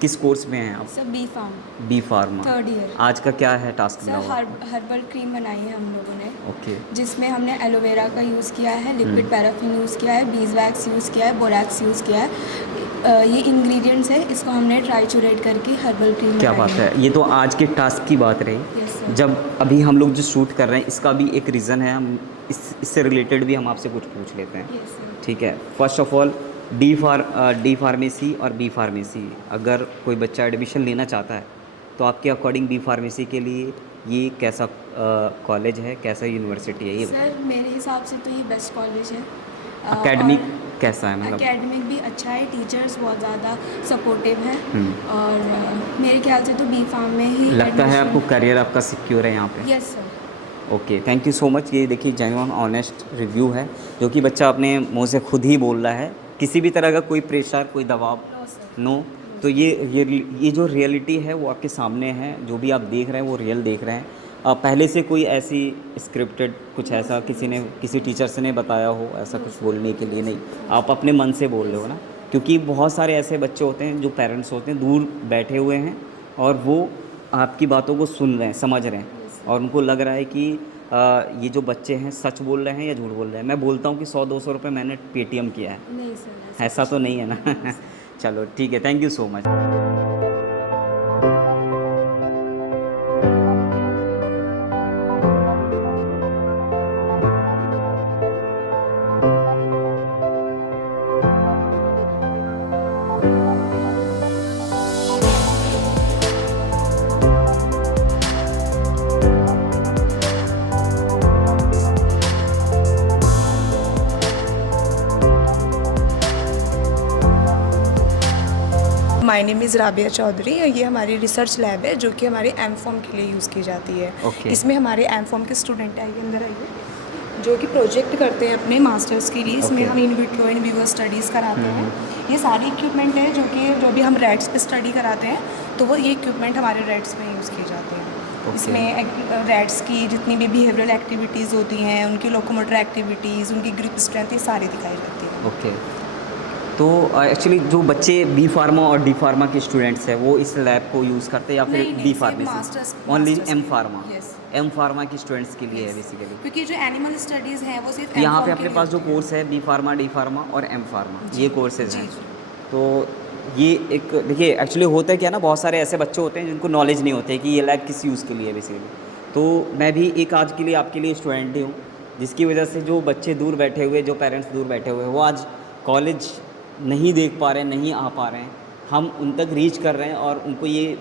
किस कोर्स में हैं आप? Sir B pharm, B pharma, 3rd year. आज का क्या है टास्क मिला सर हुआ? हर्बल क्रीम बनाई है हम लोगों ने, ओके, जिसमें हमने एलोवेरा का यूज़ किया है, लिक्विड पैराफिन यूज़ किया है, बीज वैक्स यूज़ किया है, बोरैक्स यूज़ किया है। ये इंग्रेडिएंट्स है, इसको हमने ट्राइचुरेट करके हर्बल क्रीम क्या बनाई बात है। ये तो आज के टास्क की बात रही। Yes, sir। जब अभी हम लोग जो शूट कर रहे हैं इसका भी एक रीज़न है, हम इससे रिलेटेड भी हम आपसे कुछ पूछ लेते हैं। Yes, sir। ठीक है, first of all D pharmacy और बी फार्मेसी, अगर कोई बच्चा एडमिशन लेना चाहता है तो आपके अकॉर्डिंग बी फार्मेसी के लिए ये कैसा कॉलेज है, कैसा यूनिवर्सिटी है ये? सर मेरे हिसाब से तो ये बेस्ट कॉलेज है। एकेडमिक कैसा है? मतलब एकेडमिक भी अच्छा है, टीचर्स बहुत ज़्यादा सपोर्टिव हैं और मेरे ख्याल से तो बी फार्म में ही लगता है आपको करियर आपका सिक्योर है यहाँ पे? Yes sir. Okay, thank you so much. ये देखिए जेन्युइन ऑनेस्ट रिव्यू है जो कि बच्चा अपने मुंह से खुद ही बोल रहा है, किसी भी तरह का कोई प्रेशर, कोई दबाव नो। तो ये जो रियलिटी है वो आपके सामने है, जो भी आप देख रहे हैं वो रियल देख रहे हैं। पहले से कोई ऐसी स्क्रिप्टेड कुछ ऐसा किसी टीचर से ने बताया हो ऐसा कुछ बोलने के लिए नहीं, आप अपने मन से बोल रहे हो ना, क्योंकि बहुत सारे ऐसे बच्चे होते हैं जो पेरेंट्स होते हैं दूर बैठे हुए हैं और वो आपकी बातों को सुन रहे हैं, समझ रहे हैं और उनको लग रहा है कि ये जो बच्चे हैं सच बोल रहे हैं या झूठ बोल रहे हैं। मैं बोलता हूँ कि 100-200 रुपये मैंने पेटीएम किया है। नहीं सर, ऐसा तो नहीं है ना? चलो ठीक है, thank you so much. My name is Rabia Chaudhary. ये हमारी रिसर्च लैब है जो कि हमारे एम.फॉर्म के लिए यूज़ की जाती है। Okay. इसमें हमारे एम.फॉर्म के स्टूडेंट आइए अंदर आइए, जो कि प्रोजेक्ट करते हैं अपने मास्टर्स के लिए। इसमें हम in vitro in vivo studies कराते हैं। ये सारी इक्विपमेंट है जो भी हम रैट्स पे स्टडी कराते हैं, तो वो ये इक्विपमेंट हमारे रैट्स में यूज़ किए जाते हैं। इसमें रैट्स की जितनी भी बिहेवियरल एक्टिविटीज़ होती हैं, उनकी लोकोमोटर एक्टिविटीज़, उनकी ग्रिप स्ट्रेंथ, ये सारी दिखाई जाती है। ओके, तो एक्चुअली जो बच्चे बी फार्मा और डी फार्मा के स्टूडेंट्स हैं वो इस लैब को यूज़ करते हैं या फिर D pharmacy? Only M pharma? M pharma के स्टूडेंट्स के लिए है बेसिकली, क्योंकि जो एनिमल स्टडीज़ हैं वो सिर्फ यहाँ पे अपने पास जो कोर्स है बी फार्मा, डी फार्मा और एम फार्मा, ये कोर्सेज हैं। तो ये एक देखिए एक्चुअली होता है क्या ना, बहुत सारे ऐसे बच्चे होते हैं जिनको नॉलेज नहीं होते कि ये लैब किस यूज़ के लिए है बेसिकली। तो मैं भी एक आज के लिए आपके लिए स्टूडेंट ही हूँ, जिसकी वजह से जो बच्चे दूर बैठे हुए, जो पेरेंट्स दूर बैठे हुए वो आज कॉलेज नहीं देख पा रहे हैं, नहीं आ पा रहे हैं, हम उन तक रीच कर रहे हैं और उनको ये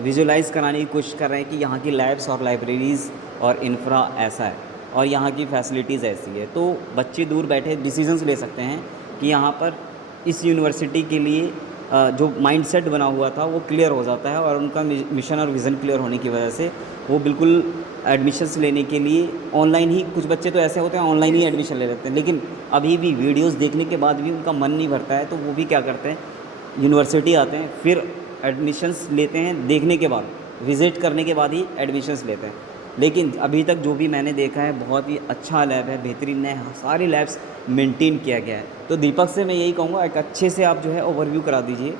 विजुलाइज कराने की कोशिश कर रहे हैं कि यहाँ की लैब्स और लाइब्रेरीज़ और इंफ्रा ऐसा है और यहाँ की फैसिलिटीज़ ऐसी है। तो बच्चे दूर बैठे डिसीजंस ले सकते हैं कि यहाँ पर इस यूनिवर्सिटी के लिए जो माइंडसेट बना हुआ था वो क्लियर हो जाता है और उनका मिशन और विज़न क्लियर होने की वजह से वो बिल्कुल एडमिशन्स लेने के लिए ऑनलाइन ही, कुछ बच्चे तो ऐसे होते हैं ऑनलाइन ही एडमिशन ले लेते हैं, लेकिन अभी भी वीडियोस देखने के बाद भी उनका मन नहीं भरता है, तो वो भी क्या करते हैं यूनिवर्सिटी आते हैं, फिर एडमिशन्स लेते हैं, देखने के बाद विज़िट करने के बाद ही एडमिशन्स लेते हैं। लेकिन अभी तक जो भी मैंने देखा है बहुत ही अच्छा लैब है, बेहतरीन है, सारी लैब्स मेंटेन किया गया है। तो दीपक से मैं यही कहूँगा एक अच्छे से आप जो है ओवरव्यू करा दीजिए।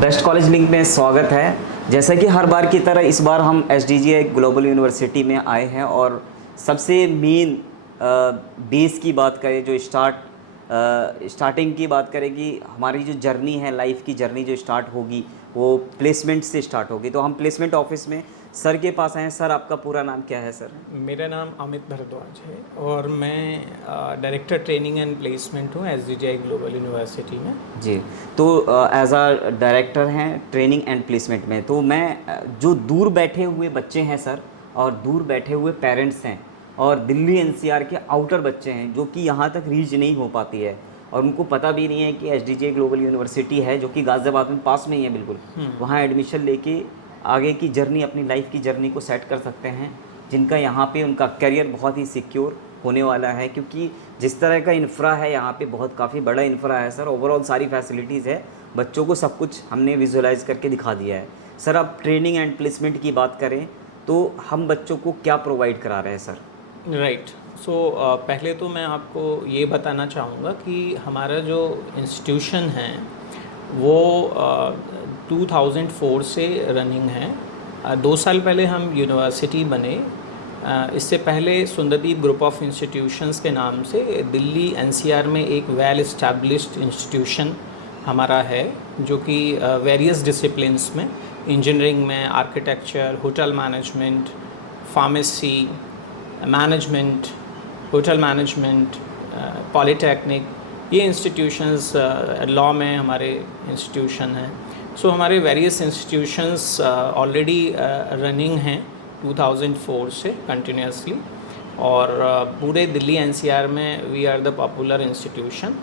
बेस्ट कॉलेज लिंक में स्वागत है। जैसा कि हर बार की तरह इस बार हम SDGI ग्लोबल यूनिवर्सिटी में आए हैं और सबसे मेन बेस की बात करें, जो स्टार्टिंग की बात करें कि हमारी जो जर्नी है, लाइफ की जर्नी जो स्टार्ट होगी वो प्लेसमेंट से स्टार्ट होगी। तो हम प्लेसमेंट ऑफिस में सर के पास आए हैं। सर आपका पूरा नाम क्या है सर? मेरा नाम अमित भारद्वाज है और मैं डायरेक्टर ट्रेनिंग एंड प्लेसमेंट हूँ SDGI ग्लोबल यूनिवर्सिटी में। जी, तो एज आ डायरेक्टर हैं ट्रेनिंग एंड प्लेसमेंट में। तो मैं जो दूर बैठे हुए बच्चे हैं सर और दूर बैठे हुए पेरेंट्स हैं और दिल्ली NCR के आउटर बच्चे हैं जो कि यहाँ तक रीच नहीं हो पाती है और उनको पता भी नहीं है कि SDGI ग्लोबल यूनिवर्सिटी है जो कि गाज़ियाबाद में पास में ही है बिल्कुल, वहाँ एडमिशन लेके आगे की जर्नी, अपनी लाइफ की जर्नी को सेट कर सकते हैं, जिनका यहाँ पे उनका करियर बहुत ही सिक्योर होने वाला है, क्योंकि जिस तरह का इंफ्रा है यहाँ पे बहुत काफ़ी बड़ा इंफ्रा है सर, ओवरऑल सारी फैसिलिटीज़ है, बच्चों को सब कुछ हमने विजुअलाइज करके दिखा दिया है। सर अब ट्रेनिंग एंड प्लेसमेंट की बात करें तो हम बच्चों को क्या प्रोवाइड करा रहे हैं सर? राइट, सो पहले तो मैं आपको ये बताना चाहूँगा कि हमारा जो इंस्टीट्यूशन है वो 2004 से रनिंग है। 2 साल पहले हम यूनिवर्सिटी बने। इससे पहले सुंदरदीप ग्रुप ऑफ इंस्टीट्यूशंस के नाम से दिल्ली एनसीआर में एक वेल इस्टेब्लिश्ड इंस्टीट्यूशन हमारा है, जो कि वेरियस डिसिप्लिन्स में, इंजीनियरिंग में, architecture, hotel management, pharmacy, management, hotel management, polytechnic, ये इंस्टीट्यूशंस, लॉ में हमारे इंस्टीट्यूशन हैं। सो हमारे वेरियस इंस्टीट्यूशंस ऑलरेडी रनिंग हैं 2004 से कंटिन्यूसली, और पूरे दिल्ली एनसीआर में we are the popular institution.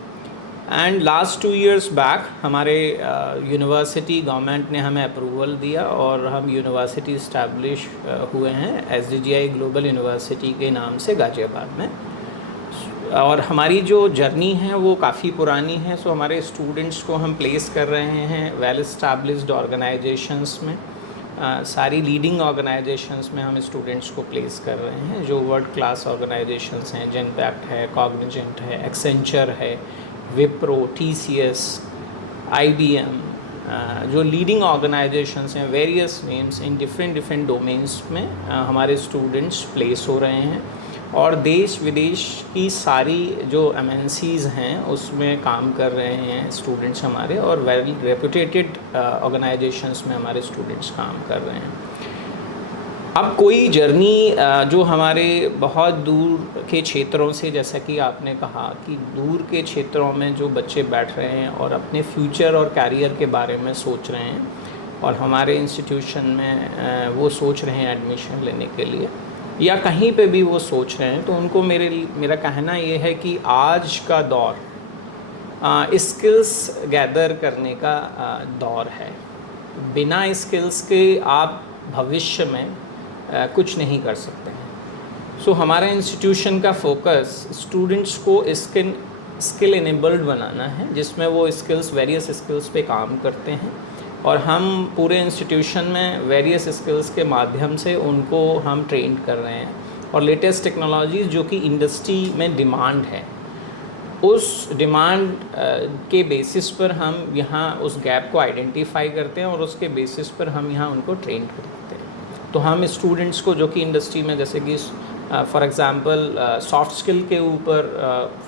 And last 2 years back हमारे यूनिवर्सिटी गवर्नमेंट ने हमें अप्रूवल दिया और हम यूनिवर्सिटी इस्टेब्लिश हुए हैं SDGI ग्लोबल यूनिवर्सिटी के नाम से गाज़ियाबाद में। और हमारी जो जर्नी है वो काफ़ी पुरानी है। सो हमारे स्टूडेंट्स को हम प्लेस कर रहे हैं वेल इस्टेब्लिश्ड ऑर्गेनाइजेशंस में, सारी लीडिंग ऑर्गेनाइजेशंस में हम स्टूडेंट्स को प्लेस कर रहे हैं, जो वर्ल्ड क्लास ऑर्गेनाइजेशंस हैं, जेनपैक्ट है, कॉग्निजेंट है, एक्सेंचर है, विप्रो, TCS, IBM, जो लीडिंग ऑर्गेनाइजेशंस हैं, various names in different domains में हमारे स्टूडेंट्स प्लेस हो रहे हैं। और देश विदेश की सारी जो MNCs हैं उसमें काम कर रहे हैं स्टूडेंट्स हमारे, और वेल रेपुटेटेड ऑर्गेनाइजेशंस में हमारे स्टूडेंट्स काम कर रहे हैं। अब कोई जर्नी जो हमारे बहुत दूर के क्षेत्रों से, जैसा कि आपने कहा कि दूर के क्षेत्रों में जो बच्चे बैठ रहे हैं और अपने फ्यूचर और कैरियर के बारे में सोच रहे हैं, और हमारे इंस्टीट्यूशन में वो सोच रहे हैं एडमिशन लेने के लिए, या कहीं पे भी वो सोच रहे हैं, तो उनको मेरा कहना ये है कि आज का दौर स्किल्स गैदर करने का दौर है। बिना स्किल्स के आप भविष्य में कुछ नहीं कर सकते हैं। सो हमारे इंस्टीट्यूशन का फोकस स्टूडेंट्स को स्किल इनेबल्ड बनाना है, जिसमें वो स्किल्स, वेरियस स्किल्स पे काम करते हैं, और हम पूरे इंस्टीट्यूशन में वेरियस स्किल्स के माध्यम से उनको हम ट्रेन कर रहे हैं। और लेटेस्ट टेक्नोलॉजीज़ जो कि इंडस्ट्री में डिमांड है, उस डिमांड के बेसिस पर हम यहाँ उस गैप को आइडेंटिफाई करते हैं और उसके बेसिस पर हम यहाँ उनको ट्रेन करते हैं। तो हम स्टूडेंट्स को जो कि इंडस्ट्री में, जैसे कि फॉर एग्ज़ाम्पल सॉफ्ट स्किल के ऊपर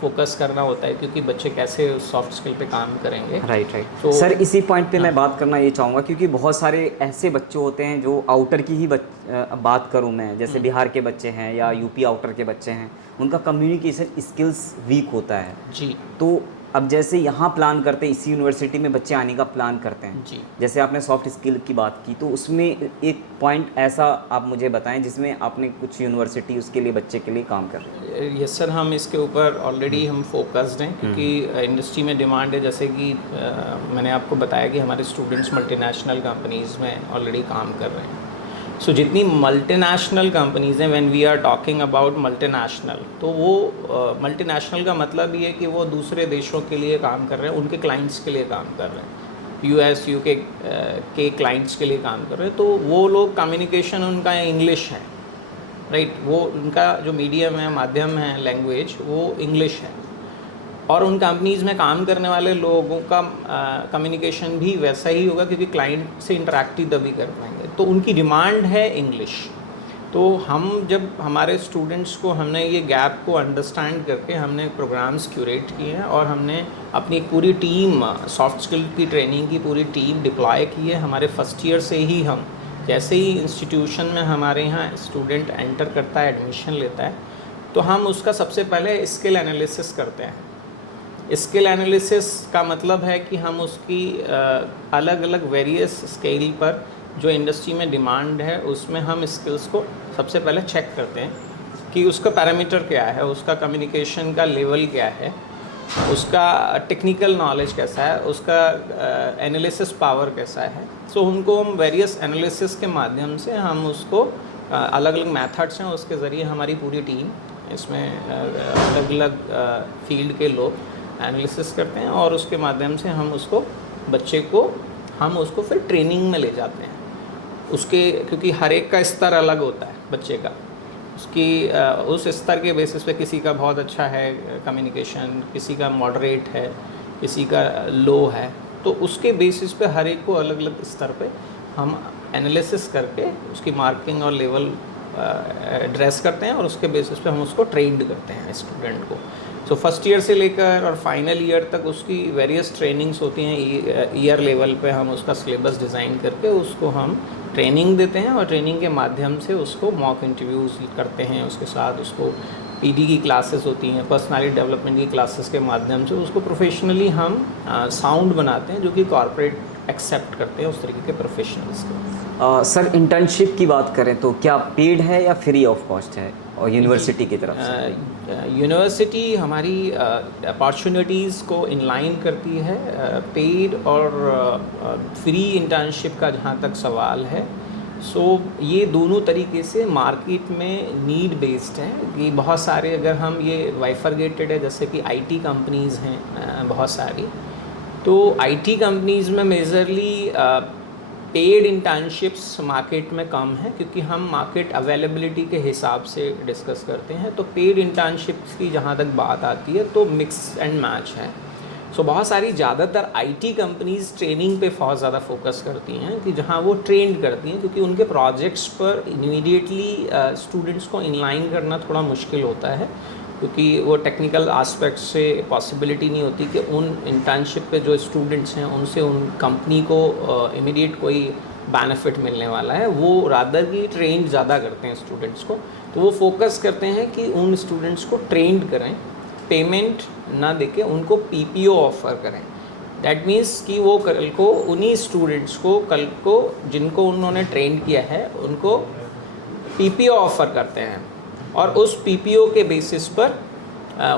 फोकस करना होता है, क्योंकि बच्चे कैसे उस सॉफ्ट स्किल पे काम करेंगे। राइट। तो सर इसी पॉइंट पे मैं बात करना ये चाहूँगा, क्योंकि बहुत सारे ऐसे बच्चे होते हैं जो आउटर की ही बात करूँ मैं, जैसे बिहार के बच्चे हैं या यूपी आउटर के बच्चे हैं, उनका कम्युनिकेशन स्किल्स वीक होता है जी। तो अब जैसे यहाँ प्लान करते हैं, इसी यूनिवर्सिटी में बच्चे आने का प्लान करते हैं जी, जैसे आपने सॉफ्ट स्किल की बात की, तो उसमें एक पॉइंट ऐसा आप मुझे बताएं जिसमें आपने कुछ यूनिवर्सिटी उसके लिए, बच्चे के लिए काम कर रहे हैं। यस सर, हम इसके ऊपर ऑलरेडी हम फोकस्ड हैं, क्योंकि इंडस्ट्री में डिमांड है। जैसे कि मैंने आपको बताया कि हमारे स्टूडेंट्स मल्टीनेशनल कंपनीज़ में ऑलरेडी काम कर रहे हैं। सो जितनी मल्टीनेशनल कंपनीज़ हैं, when we are talking about multinational, तो वो मल्टीनेशनल का मतलब ये है कि वो दूसरे देशों के लिए काम कर रहे हैं, उनके क्लाइंट्स के लिए काम कर रहे हैं, US UK के क्लाइंट्स के लिए काम कर रहे हैं। तो वो लोग कम्युनिकेशन उनका इंग्लिश है, राइट, वो उनका जो मीडियम है, माध्यम है, लैंग्वेज, वो इंग्लिश है, और उन कंपनीज़ में काम करने वाले लोगों का कम्युनिकेशन भी वैसा ही होगा, क्योंकि क्लाइंट से इंटरेक्ट ही तभी कर पाएंगे। तो उनकी डिमांड है इंग्लिश। तो हम जब हमारे स्टूडेंट्स को, हमने ये गैप को अंडरस्टैंड करके हमने प्रोग्राम्स क्यूरेट किए हैं, और हमने अपनी एक पूरी टीम, सॉफ्ट स्किल की ट्रेनिंग की पूरी टीम डिप्लॉय की है। हमारे फर्स्ट ईयर से ही हम, जैसे ही इंस्टीट्यूशन में हमारे यहाँ स्टूडेंट एंटर करता है, एडमिशन लेता है, तो हम उसका सबसे पहले स्किल एनालिसिस करते हैं। स्किल एनालिसिस का मतलब है कि हम उसकी अलग अलग वेरियस स्केल पर जो इंडस्ट्री में डिमांड है, उसमें हम स्किल्स को सबसे पहले चेक करते हैं कि उसका पैरामीटर क्या है, उसका कम्युनिकेशन का लेवल क्या है, उसका टेक्निकल नॉलेज कैसा है, उसका एनालिसिस पावर कैसा है। सो उनको हम वेरियस एनालिसिस के माध्यम से हम उसको अलग अलग मेथड्स हैं, उसके ज़रिए हमारी पूरी टीम इसमें अलग अलग फील्ड के लोग एनालिसिस करते हैं और उसके माध्यम से हम उसको बच्चे को हम उसको फिर ट्रेनिंग में ले जाते हैं उसके, क्योंकि हर एक का स्तर अलग होता है बच्चे का, उसकी उस स्तर के बेसिस पे किसी का बहुत अच्छा है कम्युनिकेशन, किसी का मॉडरेट है, किसी का लो है, तो उसके बेसिस पे हर एक को अलग अलग स्तर पे हम एनालिसिस करके उसकी मार्किंग और लेवल एड्रेस करते हैं और उसके बेसिस पे हम उसको ट्रेंड करते हैं स्टूडेंट को। सो फर्स्ट ईयर से लेकर और फाइनल ईयर तक उसकी वेरियस ट्रेनिंग्स होती हैं। ईयर लेवल पे हम उसका सिलेबस डिज़ाइन करके उसको हम ट्रेनिंग देते हैं और ट्रेनिंग के माध्यम से उसको मॉक इंटरव्यूज़ करते हैं, उसके साथ उसको पीडी की क्लासेस होती हैं, पर्सनालिटी डेवलपमेंट की क्लासेस के माध्यम से उसको प्रोफेशनली हम साउंड बनाते हैं जो कि कॉर्पोरेट एक्सेप्ट करते हैं उस तरीके के प्रोफेशनल्स को। सर इंटर्नशिप की बात करें तो क्या पेड है या फ्री ऑफ कॉस्ट है और यूनिवर्सिटी की तरफ से? यूनिवर्सिटी हमारी अपॉर्चुनिटीज़ को इनलाइन करती है। पेड और फ्री इंटर्नशिप का जहाँ तक सवाल है, सो ये दोनों तरीके से मार्केट में नीड बेस्ड है कि बहुत सारे, अगर हम ये बाइफरगेटेड है, जैसे कि आईटी कंपनीज़ हैं बहुत सारी, तो आईटी कंपनीज़ में मेजरली पेड इंटर्नशिप्स मार्केट में कम है क्योंकि हम मार्केट अवेलेबिलिटी के हिसाब से डिस्कस करते हैं। तो पेड इंटर्नशिप्स की जहाँ तक बात आती है तो मिक्स एंड मैच है। सो बहुत सारी ज़्यादातर आईटी कंपनीज़ ट्रेनिंग पे बहुत ज़्यादा फोकस करती हैं कि जहाँ वो ट्रेंड करती हैं, क्योंकि उनके प्रोजेक्ट्स पर इमीडिएटली स्टूडेंट्स को इनलाइन करना थोड़ा मुश्किल होता है, क्योंकि वो टेक्निकल एस्पेक्ट से पॉसिबिलिटी नहीं होती कि उन इंटर्नशिप पे जो स्टूडेंट्स हैं उनसे उन कंपनी को इमीडिएट कोई बेनिफिट मिलने वाला है। वो रादर की ट्रेंड ज़्यादा करते हैं स्टूडेंट्स को, तो वो फोकस करते हैं कि उन स्टूडेंट्स को ट्रेंड करें, पेमेंट ना देके उनको पीपीओ ऑफ़र करें। दैट मीन्स कि वो कल को उन्हीं स्टूडेंट्स को कल को जिनको उन्होंने ट्रेंड किया है उनको पीपीओ ऑफ़र करते हैं और उस पीपीओ के बेसिस पर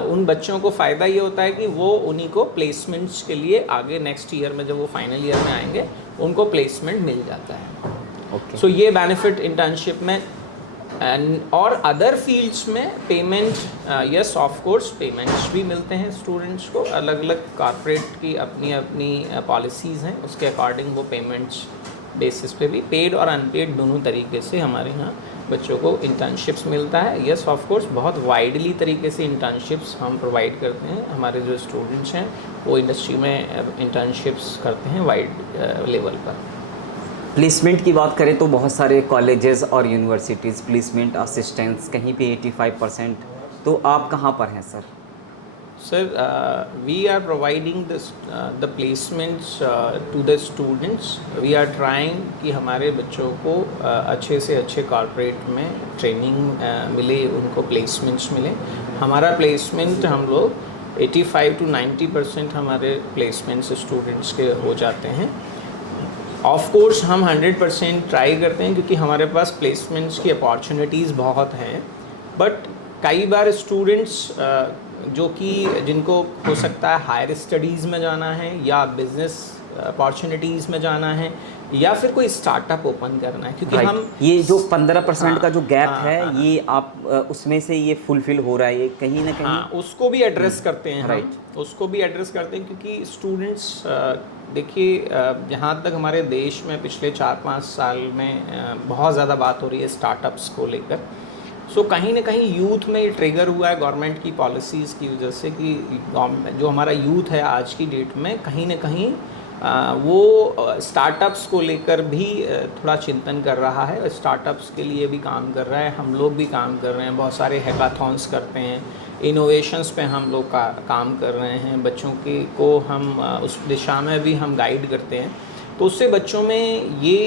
उन बच्चों को फ़ायदा ये होता है कि वो उन्हीं को प्लेसमेंट्स के लिए आगे नेक्स्ट ईयर में जब वो फाइनल ईयर में आएंगे उनको प्लेसमेंट मिल जाता है। सो ये बेनिफिट इंटर्नशिप में और अदर फील्ड्स में payment, yes of course payments भी मिलते हैं स्टूडेंट्स को। अलग अलग कॉर्पोरेट की अपनी अपनी पॉलिसीज़ हैं, उसके अकॉर्डिंग वो पेमेंट्स बेसिस पे भी पेड और अनपेड दोनों तरीके से हमारे यहाँ बच्चों को इंटर्नशिप्स मिलता है। यस ऑफ कोर्स बहुत वाइडली तरीके से इंटर्नशिप्स हम प्रोवाइड करते हैं। हमारे जो स्टूडेंट्स हैं वो इंडस्ट्री में इंटर्नशिप्स करते हैं वाइड लेवल पर। प्लेसमेंट की बात करें तो बहुत सारे कॉलेजेस और यूनिवर्सिटीज़ प्लेसमेंट असिस्टेंट्स कहीं पे 85%, तो आप कहाँ पर हैं sir? Sir, we are providing the placements to the students. We are trying कि हमारे बच्चों को अच्छे से अच्छे कॉर्पोरेट में ट्रेनिंग मिले, उनको प्लेसमेंट्स मिले। हमारा प्लेसमेंट हम लोग 85 to 90% हमारे प्लेसमेंट्स स्टूडेंट्स के हो जाते हैं। ऑफ कोर्स हम 100% ट्राई करते हैं क्योंकि हमारे पास प्लेसमेंट्स की अपॉर्चुनिटीज़ बहुत हैं, बट कई बार स्टूडेंट्स जो कि जिनको हो सकता है हायर स्टडीज़ में जाना है या बिज़नेस अपॉर्चुनिटीज़ में जाना है या फिर कोई स्टार्टअप ओपन करना है, क्योंकि हम ये जो 15% का जो गैप है ये आप उसमें से ये फुलफिल हो रहा है, ये कहीं ना कहीं उसको भी एड्रेस करते हैं। राइट, उसको भी एड्रेस करते हैं क्योंकि स्टूडेंट्स देखिए, जहाँ तक हमारे देश में पिछले 4-5 साल में बहुत ज़्यादा बात हो रही है स्टार्टअप्स को लेकर। सो कहीं ना कहीं यूथ में ये ट्रिगर हुआ है गवर्नमेंट की पॉलिसीज़ की वजह से कि जो हमारा यूथ है आज की डेट में कहीं ना कहीं वो स्टार्टअप्स को लेकर भी थोड़ा चिंतन कर रहा है, स्टार्टअप्स के लिए भी काम कर रहा है। हम लोग भी काम कर रहे हैं, बहुत सारे हैकाथॉन्स करते हैं, इनोवेशंस पे हम लोग काम कर रहे हैं। बच्चों को हम उस दिशा में भी हम गाइड करते हैं, तो उससे बच्चों में ये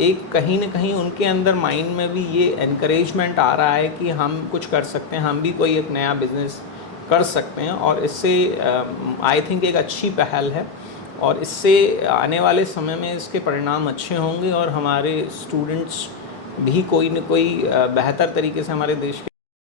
एक कहीं ना कहीं उनके अंदर माइंड में भी ये एनकरेजमेंट आ रहा है कि हम कुछ कर सकते हैं, हम भी कोई एक नया बिज़नेस कर सकते हैं। और इससे आई थिंक एक अच्छी पहल है और इससे आने वाले समय में इसके परिणाम अच्छे होंगे और हमारे स्टूडेंट्स भी कोई न कोई बेहतर तरीके से, हमारे देश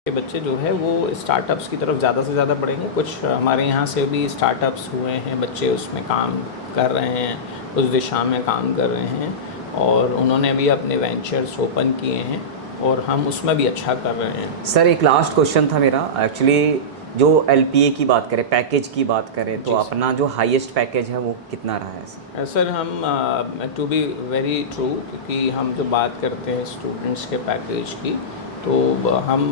के बच्चे जो है वो स्टार्टअप्स की तरफ ज़्यादा से ज़्यादा बढ़ेंगे। कुछ हमारे यहाँ से भी स्टार्टअप्स हुए हैं, बच्चे उसमें काम कर रहे हैं, उस दिशा में काम कर रहे हैं और उन्होंने भी अपने वेंचर्स ओपन किए हैं और हम उसमें भी अच्छा कर रहे हैं। सर एक लास्ट क्वेश्चन था मेरा, एक्चुअली जो LPA की बात करें, पैकेज की बात करें, तो अपना जो हाईएस्ट पैकेज है वो कितना रहा है सर? हम टू बी वेरी ट्रू, क्योंकि हम जो बात करते हैं स्टूडेंट्स के पैकेज की, तो हम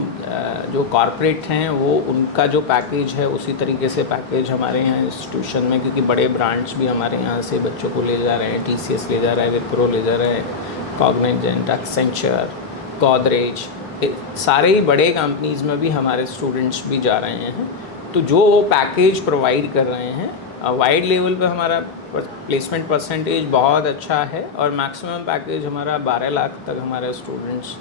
जो कॉरपोरेट हैं वो उनका जो पैकेज है उसी तरीके से पैकेज हमारे यहाँ इंस्टीट्यूशन में, क्योंकि बड़े ब्रांड्स भी हमारे यहाँ से बच्चों को ले जा रहे हैं, TCS ले जा रहा है, विप्रो ले जा रहा है, कॉग्निजेंट, एक्सेंचर, गोदरेज, सारे ही बड़े कंपनीज़ में भी हमारे स्टूडेंट्स भी जा रहे हैं। तो जो वो पैकेज प्रोवाइड कर रहे हैं वाइड लेवल पे हमारा प्लेसमेंट परसेंटेज बहुत अच्छा है और मैक्सिमम पैकेज हमारा 12 लाख तक हमारे स्टूडेंट्स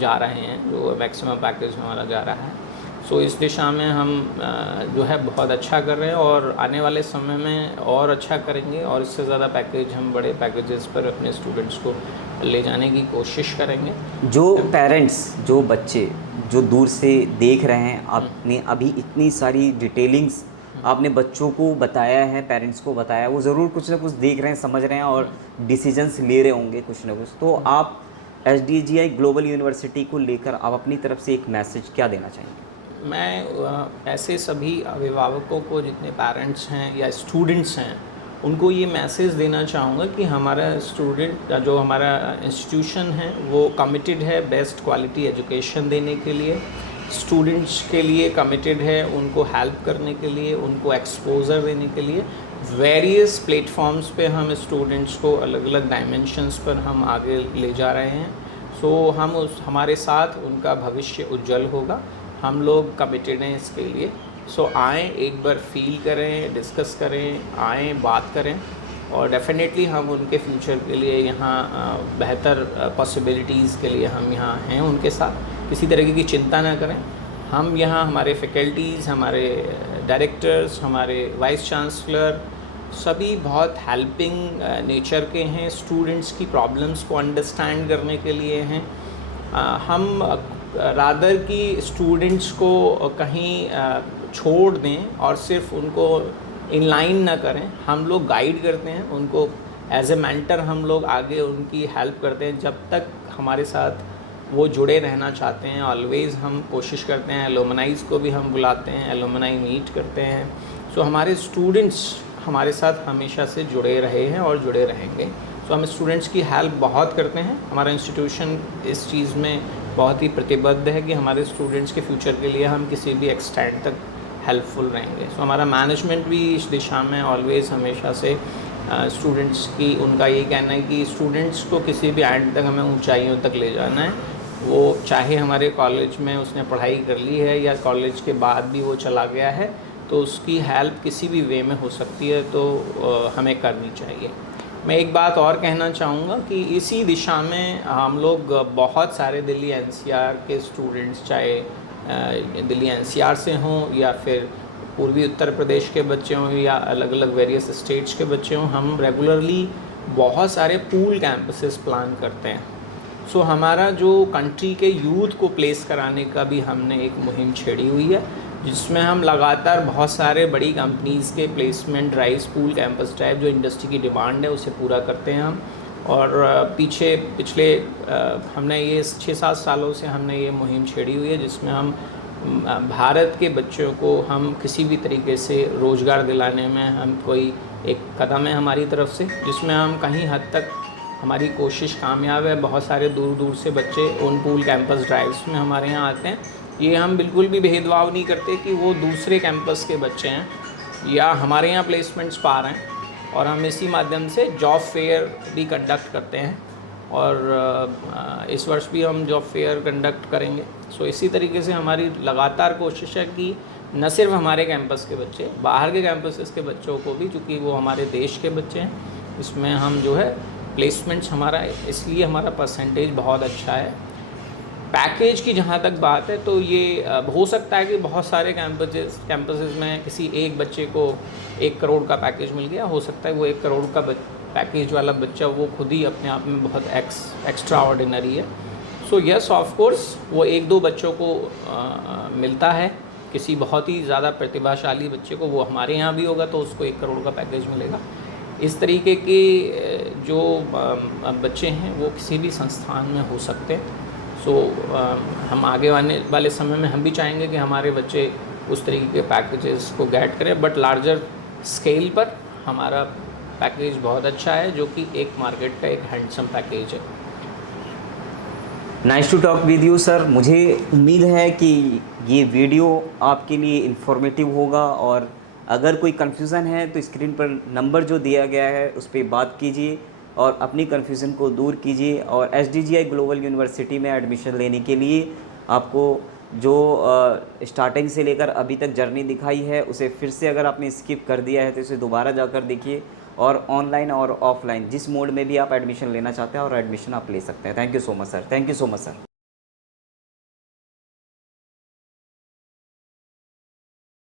जा रहे हैं, जो मैक्सिमम पैकेज हमारा जा रहा है। सो इस दिशा में हम जो है बहुत अच्छा कर रहे हैं और आने वाले समय में और अच्छा करेंगे और इससे ज़्यादा पैकेज हम बड़े पैकेजेस पर अपने स्टूडेंट्स को ले जाने की कोशिश करेंगे। जो पेरेंट्स, जो बच्चे जो दूर से देख रहे हैं, आपने अभी इतनी सारी डिटेलिंग्स आपने बच्चों को बताया है, पेरेंट्स को बताया, वो ज़रूर कुछ ना कुछ देख रहे हैं, समझ रहे हैं और डिसीजंस ले रहे होंगे कुछ ना कुछ। तो आप SDGI ग्लोबल यूनिवर्सिटी को लेकर आप अपनी तरफ से एक मैसेज क्या देना चाहेंगे? मैं ऐसे सभी अभिभावकों को, जितने पेरेंट्स हैं या स्टूडेंट्स हैं, उनको ये मैसेज देना चाहूँगा कि हमारा स्टूडेंट, जो हमारा इंस्टीट्यूशन है वो कमिटेड है बेस्ट क्वालिटी एजुकेशन देने के लिए, स्टूडेंट्स के लिए कमिटेड है उनको हेल्प करने के लिए, उनको एक्सपोजर देने के लिए। वेरियस प्लेटफॉर्म्स पे हम स्टूडेंट्स को अलग अलग डायमेंशंस पर हम आगे ले जा रहे हैं। सो हमारे साथ उनका भविष्य उज्जवल होगा, हम लोग कमिटेड हैं इसके लिए। सो आएँ, एक बार फील करें, डिस्कस करें, आएँ, बात करें और डेफिनेटली हम उनके फ्यूचर के लिए यहाँ बेहतर पॉसिबिलिटीज़ के लिए हम यहाँ हैं उनके साथ। किसी तरीके की चिंता ना करें, हम यहाँ, हमारे फैकल्टीज़, हमारे डायरेक्टर्स, हमारे वाइस चांसलर सभी बहुत हेल्पिंग नेचर के हैं, स्टूडेंट्स की प्रॉब्लम्स को अंडरस्टैंड करने के लिए हैं। हम रादर कि स्टूडेंट्स को कहीं छोड़ दें और सिर्फ उनको इनलाइन ना करें, हम लोग गाइड करते हैं उनको, एज ए मेंटर हम लोग आगे उनकी हेल्प करते हैं। जब तक हमारे साथ वो जुड़े रहना चाहते हैं, ऑलवेज़ हम कोशिश करते हैं, एलुमनाइज़ को भी हम बुलाते हैं, एलुमनाई मीट करते हैं। सो हमारे स्टूडेंट्स हमारे साथ हमेशा से जुड़े रहे हैं और जुड़े रहेंगे। सो हम स्टूडेंट्स की हेल्प बहुत करते हैं। हमारा इंस्टीट्यूशन इस चीज़ में बहुत ही प्रतिबद्ध है कि हमारे स्टूडेंट्स के फ्यूचर के लिए हम किसी भी एक्सटेंड तक हेल्पफुल रहेंगे। सो हमारा मैनेजमेंट भी इस दिशा में ऑलवेज़ हमेशा से स्टूडेंट्स की, उनका यही कहना है कि स्टूडेंट्स को किसी भी एंड तक हमें ऊंचाइयों तक ले जाना है। वो चाहे हमारे कॉलेज में उसने पढ़ाई कर ली है या कॉलेज के बाद भी वो चला गया है, तो उसकी हेल्प किसी भी वे में हो सकती है, तो हमें करनी चाहिए। मैं एक बात और कहना चाहूँगा कि इसी दिशा में हम लोग बहुत सारे दिल्ली NCR के स्टूडेंट्स, चाहे दिल्ली NCR से हों या फिर पूर्वी उत्तर प्रदेश के बच्चे हों या अलग अलग वेरियस स्टेट्स के बच्चे हों, हम रेगुलरली बहुत सारे पूल कैंपसेस प्लान करते हैं। सो हमारा जो कंट्री के यूथ को प्लेस कराने का भी हमने एक मुहिम छेड़ी हुई है, जिसमें हम लगातार बहुत सारे बड़ी कंपनीज़ के placement drives, pool campus drive, जो इंडस्ट्री की डिमांड है उसे पूरा करते हैं हम। और पिछले हमने ये 6-7 सालों से हमने ये मुहिम छेड़ी हुई है, जिसमें हम भारत के बच्चों को हम किसी भी तरीके से रोज़गार दिलाने में हम कोई एक कदम है हमारी तरफ से, जिसमें हम कहीं हद तक हमारी कोशिश कामयाब है। बहुत सारे दूर दूर से बच्चे उन पूल कैंपस ड्राइव्स में हमारे यहाँ आते हैं। ये हम बिल्कुल भी भेदभाव नहीं करते कि वो दूसरे कैंपस के बच्चे हैं या हमारे यहाँ प्लेसमेंट्स पा रहे हैं, और हम इसी माध्यम से जॉब फेयर भी कंडक्ट करते हैं और इस वर्ष भी हम जॉब फेयर कंडक्ट करेंगे। सो इसी तरीके से हमारी लगातार कोशिश है कि न सिर्फ हमारे कैंपस के बच्चे, बाहर के कैंपसेस के बच्चों को भी, चूँकि वो हमारे देश के बच्चे हैं, इसमें हम जो है प्लेसमेंट्स हमारा, इसलिए हमारा परसेंटेज बहुत अच्छा है। पैकेज की जहाँ तक बात है, तो ये हो सकता है कि बहुत सारे कैंपसेस में किसी एक बच्चे को 1 करोड़ का पैकेज मिल गया, हो सकता है वो 1 करोड़ का पैकेज वाला बच्चा वो खुद ही अपने आप में बहुत एक्स्ट्रा ऑर्डिनरी है। सो यस, ऑफ कोर्स वो 1-2 बच्चों को मिलता है, किसी बहुत ही ज़्यादा प्रतिभाशाली बच्चे को, वो हमारे यहाँ भी होगा तो उसको 1 करोड़ का पैकेज मिलेगा। इस तरीके के जो बच्चे हैं वो किसी भी संस्थान में हो सकते हैं। सो हम आगे आने वाले समय में हम भी चाहेंगे कि हमारे बच्चे उस तरीके के पैकेजेस को गेट करें, बट लार्जर स्केल पर हमारा पैकेज बहुत अच्छा है, जो कि एक मार्केट का एक हैंडसम पैकेज है। Nice to talk with you sir. मुझे उम्मीद है कि ये वीडियो आपके लिए इंफॉर्मेटिव होगा, और अगर कोई कन्फ्यूज़न है तो स्क्रीन पर नंबर जो दिया गया है उस पर बात कीजिए और अपनी कन्फ्यूज़न को दूर कीजिए। और SDGI ग्लोबल यूनिवर्सिटी में एडमिशन लेने के लिए आपको जो स्टार्टिंग से लेकर अभी तक जर्नी दिखाई है उसे फिर से अगर आपने स्किप कर दिया है तो इसे दोबारा जाकर देखिए, और ऑनलाइन और ऑफलाइन जिस मोड में भी आप एडमिशन लेना चाहते हैं और एडमिशन आप ले सकते हैं। Thank you so much sir. Thank you so much sir.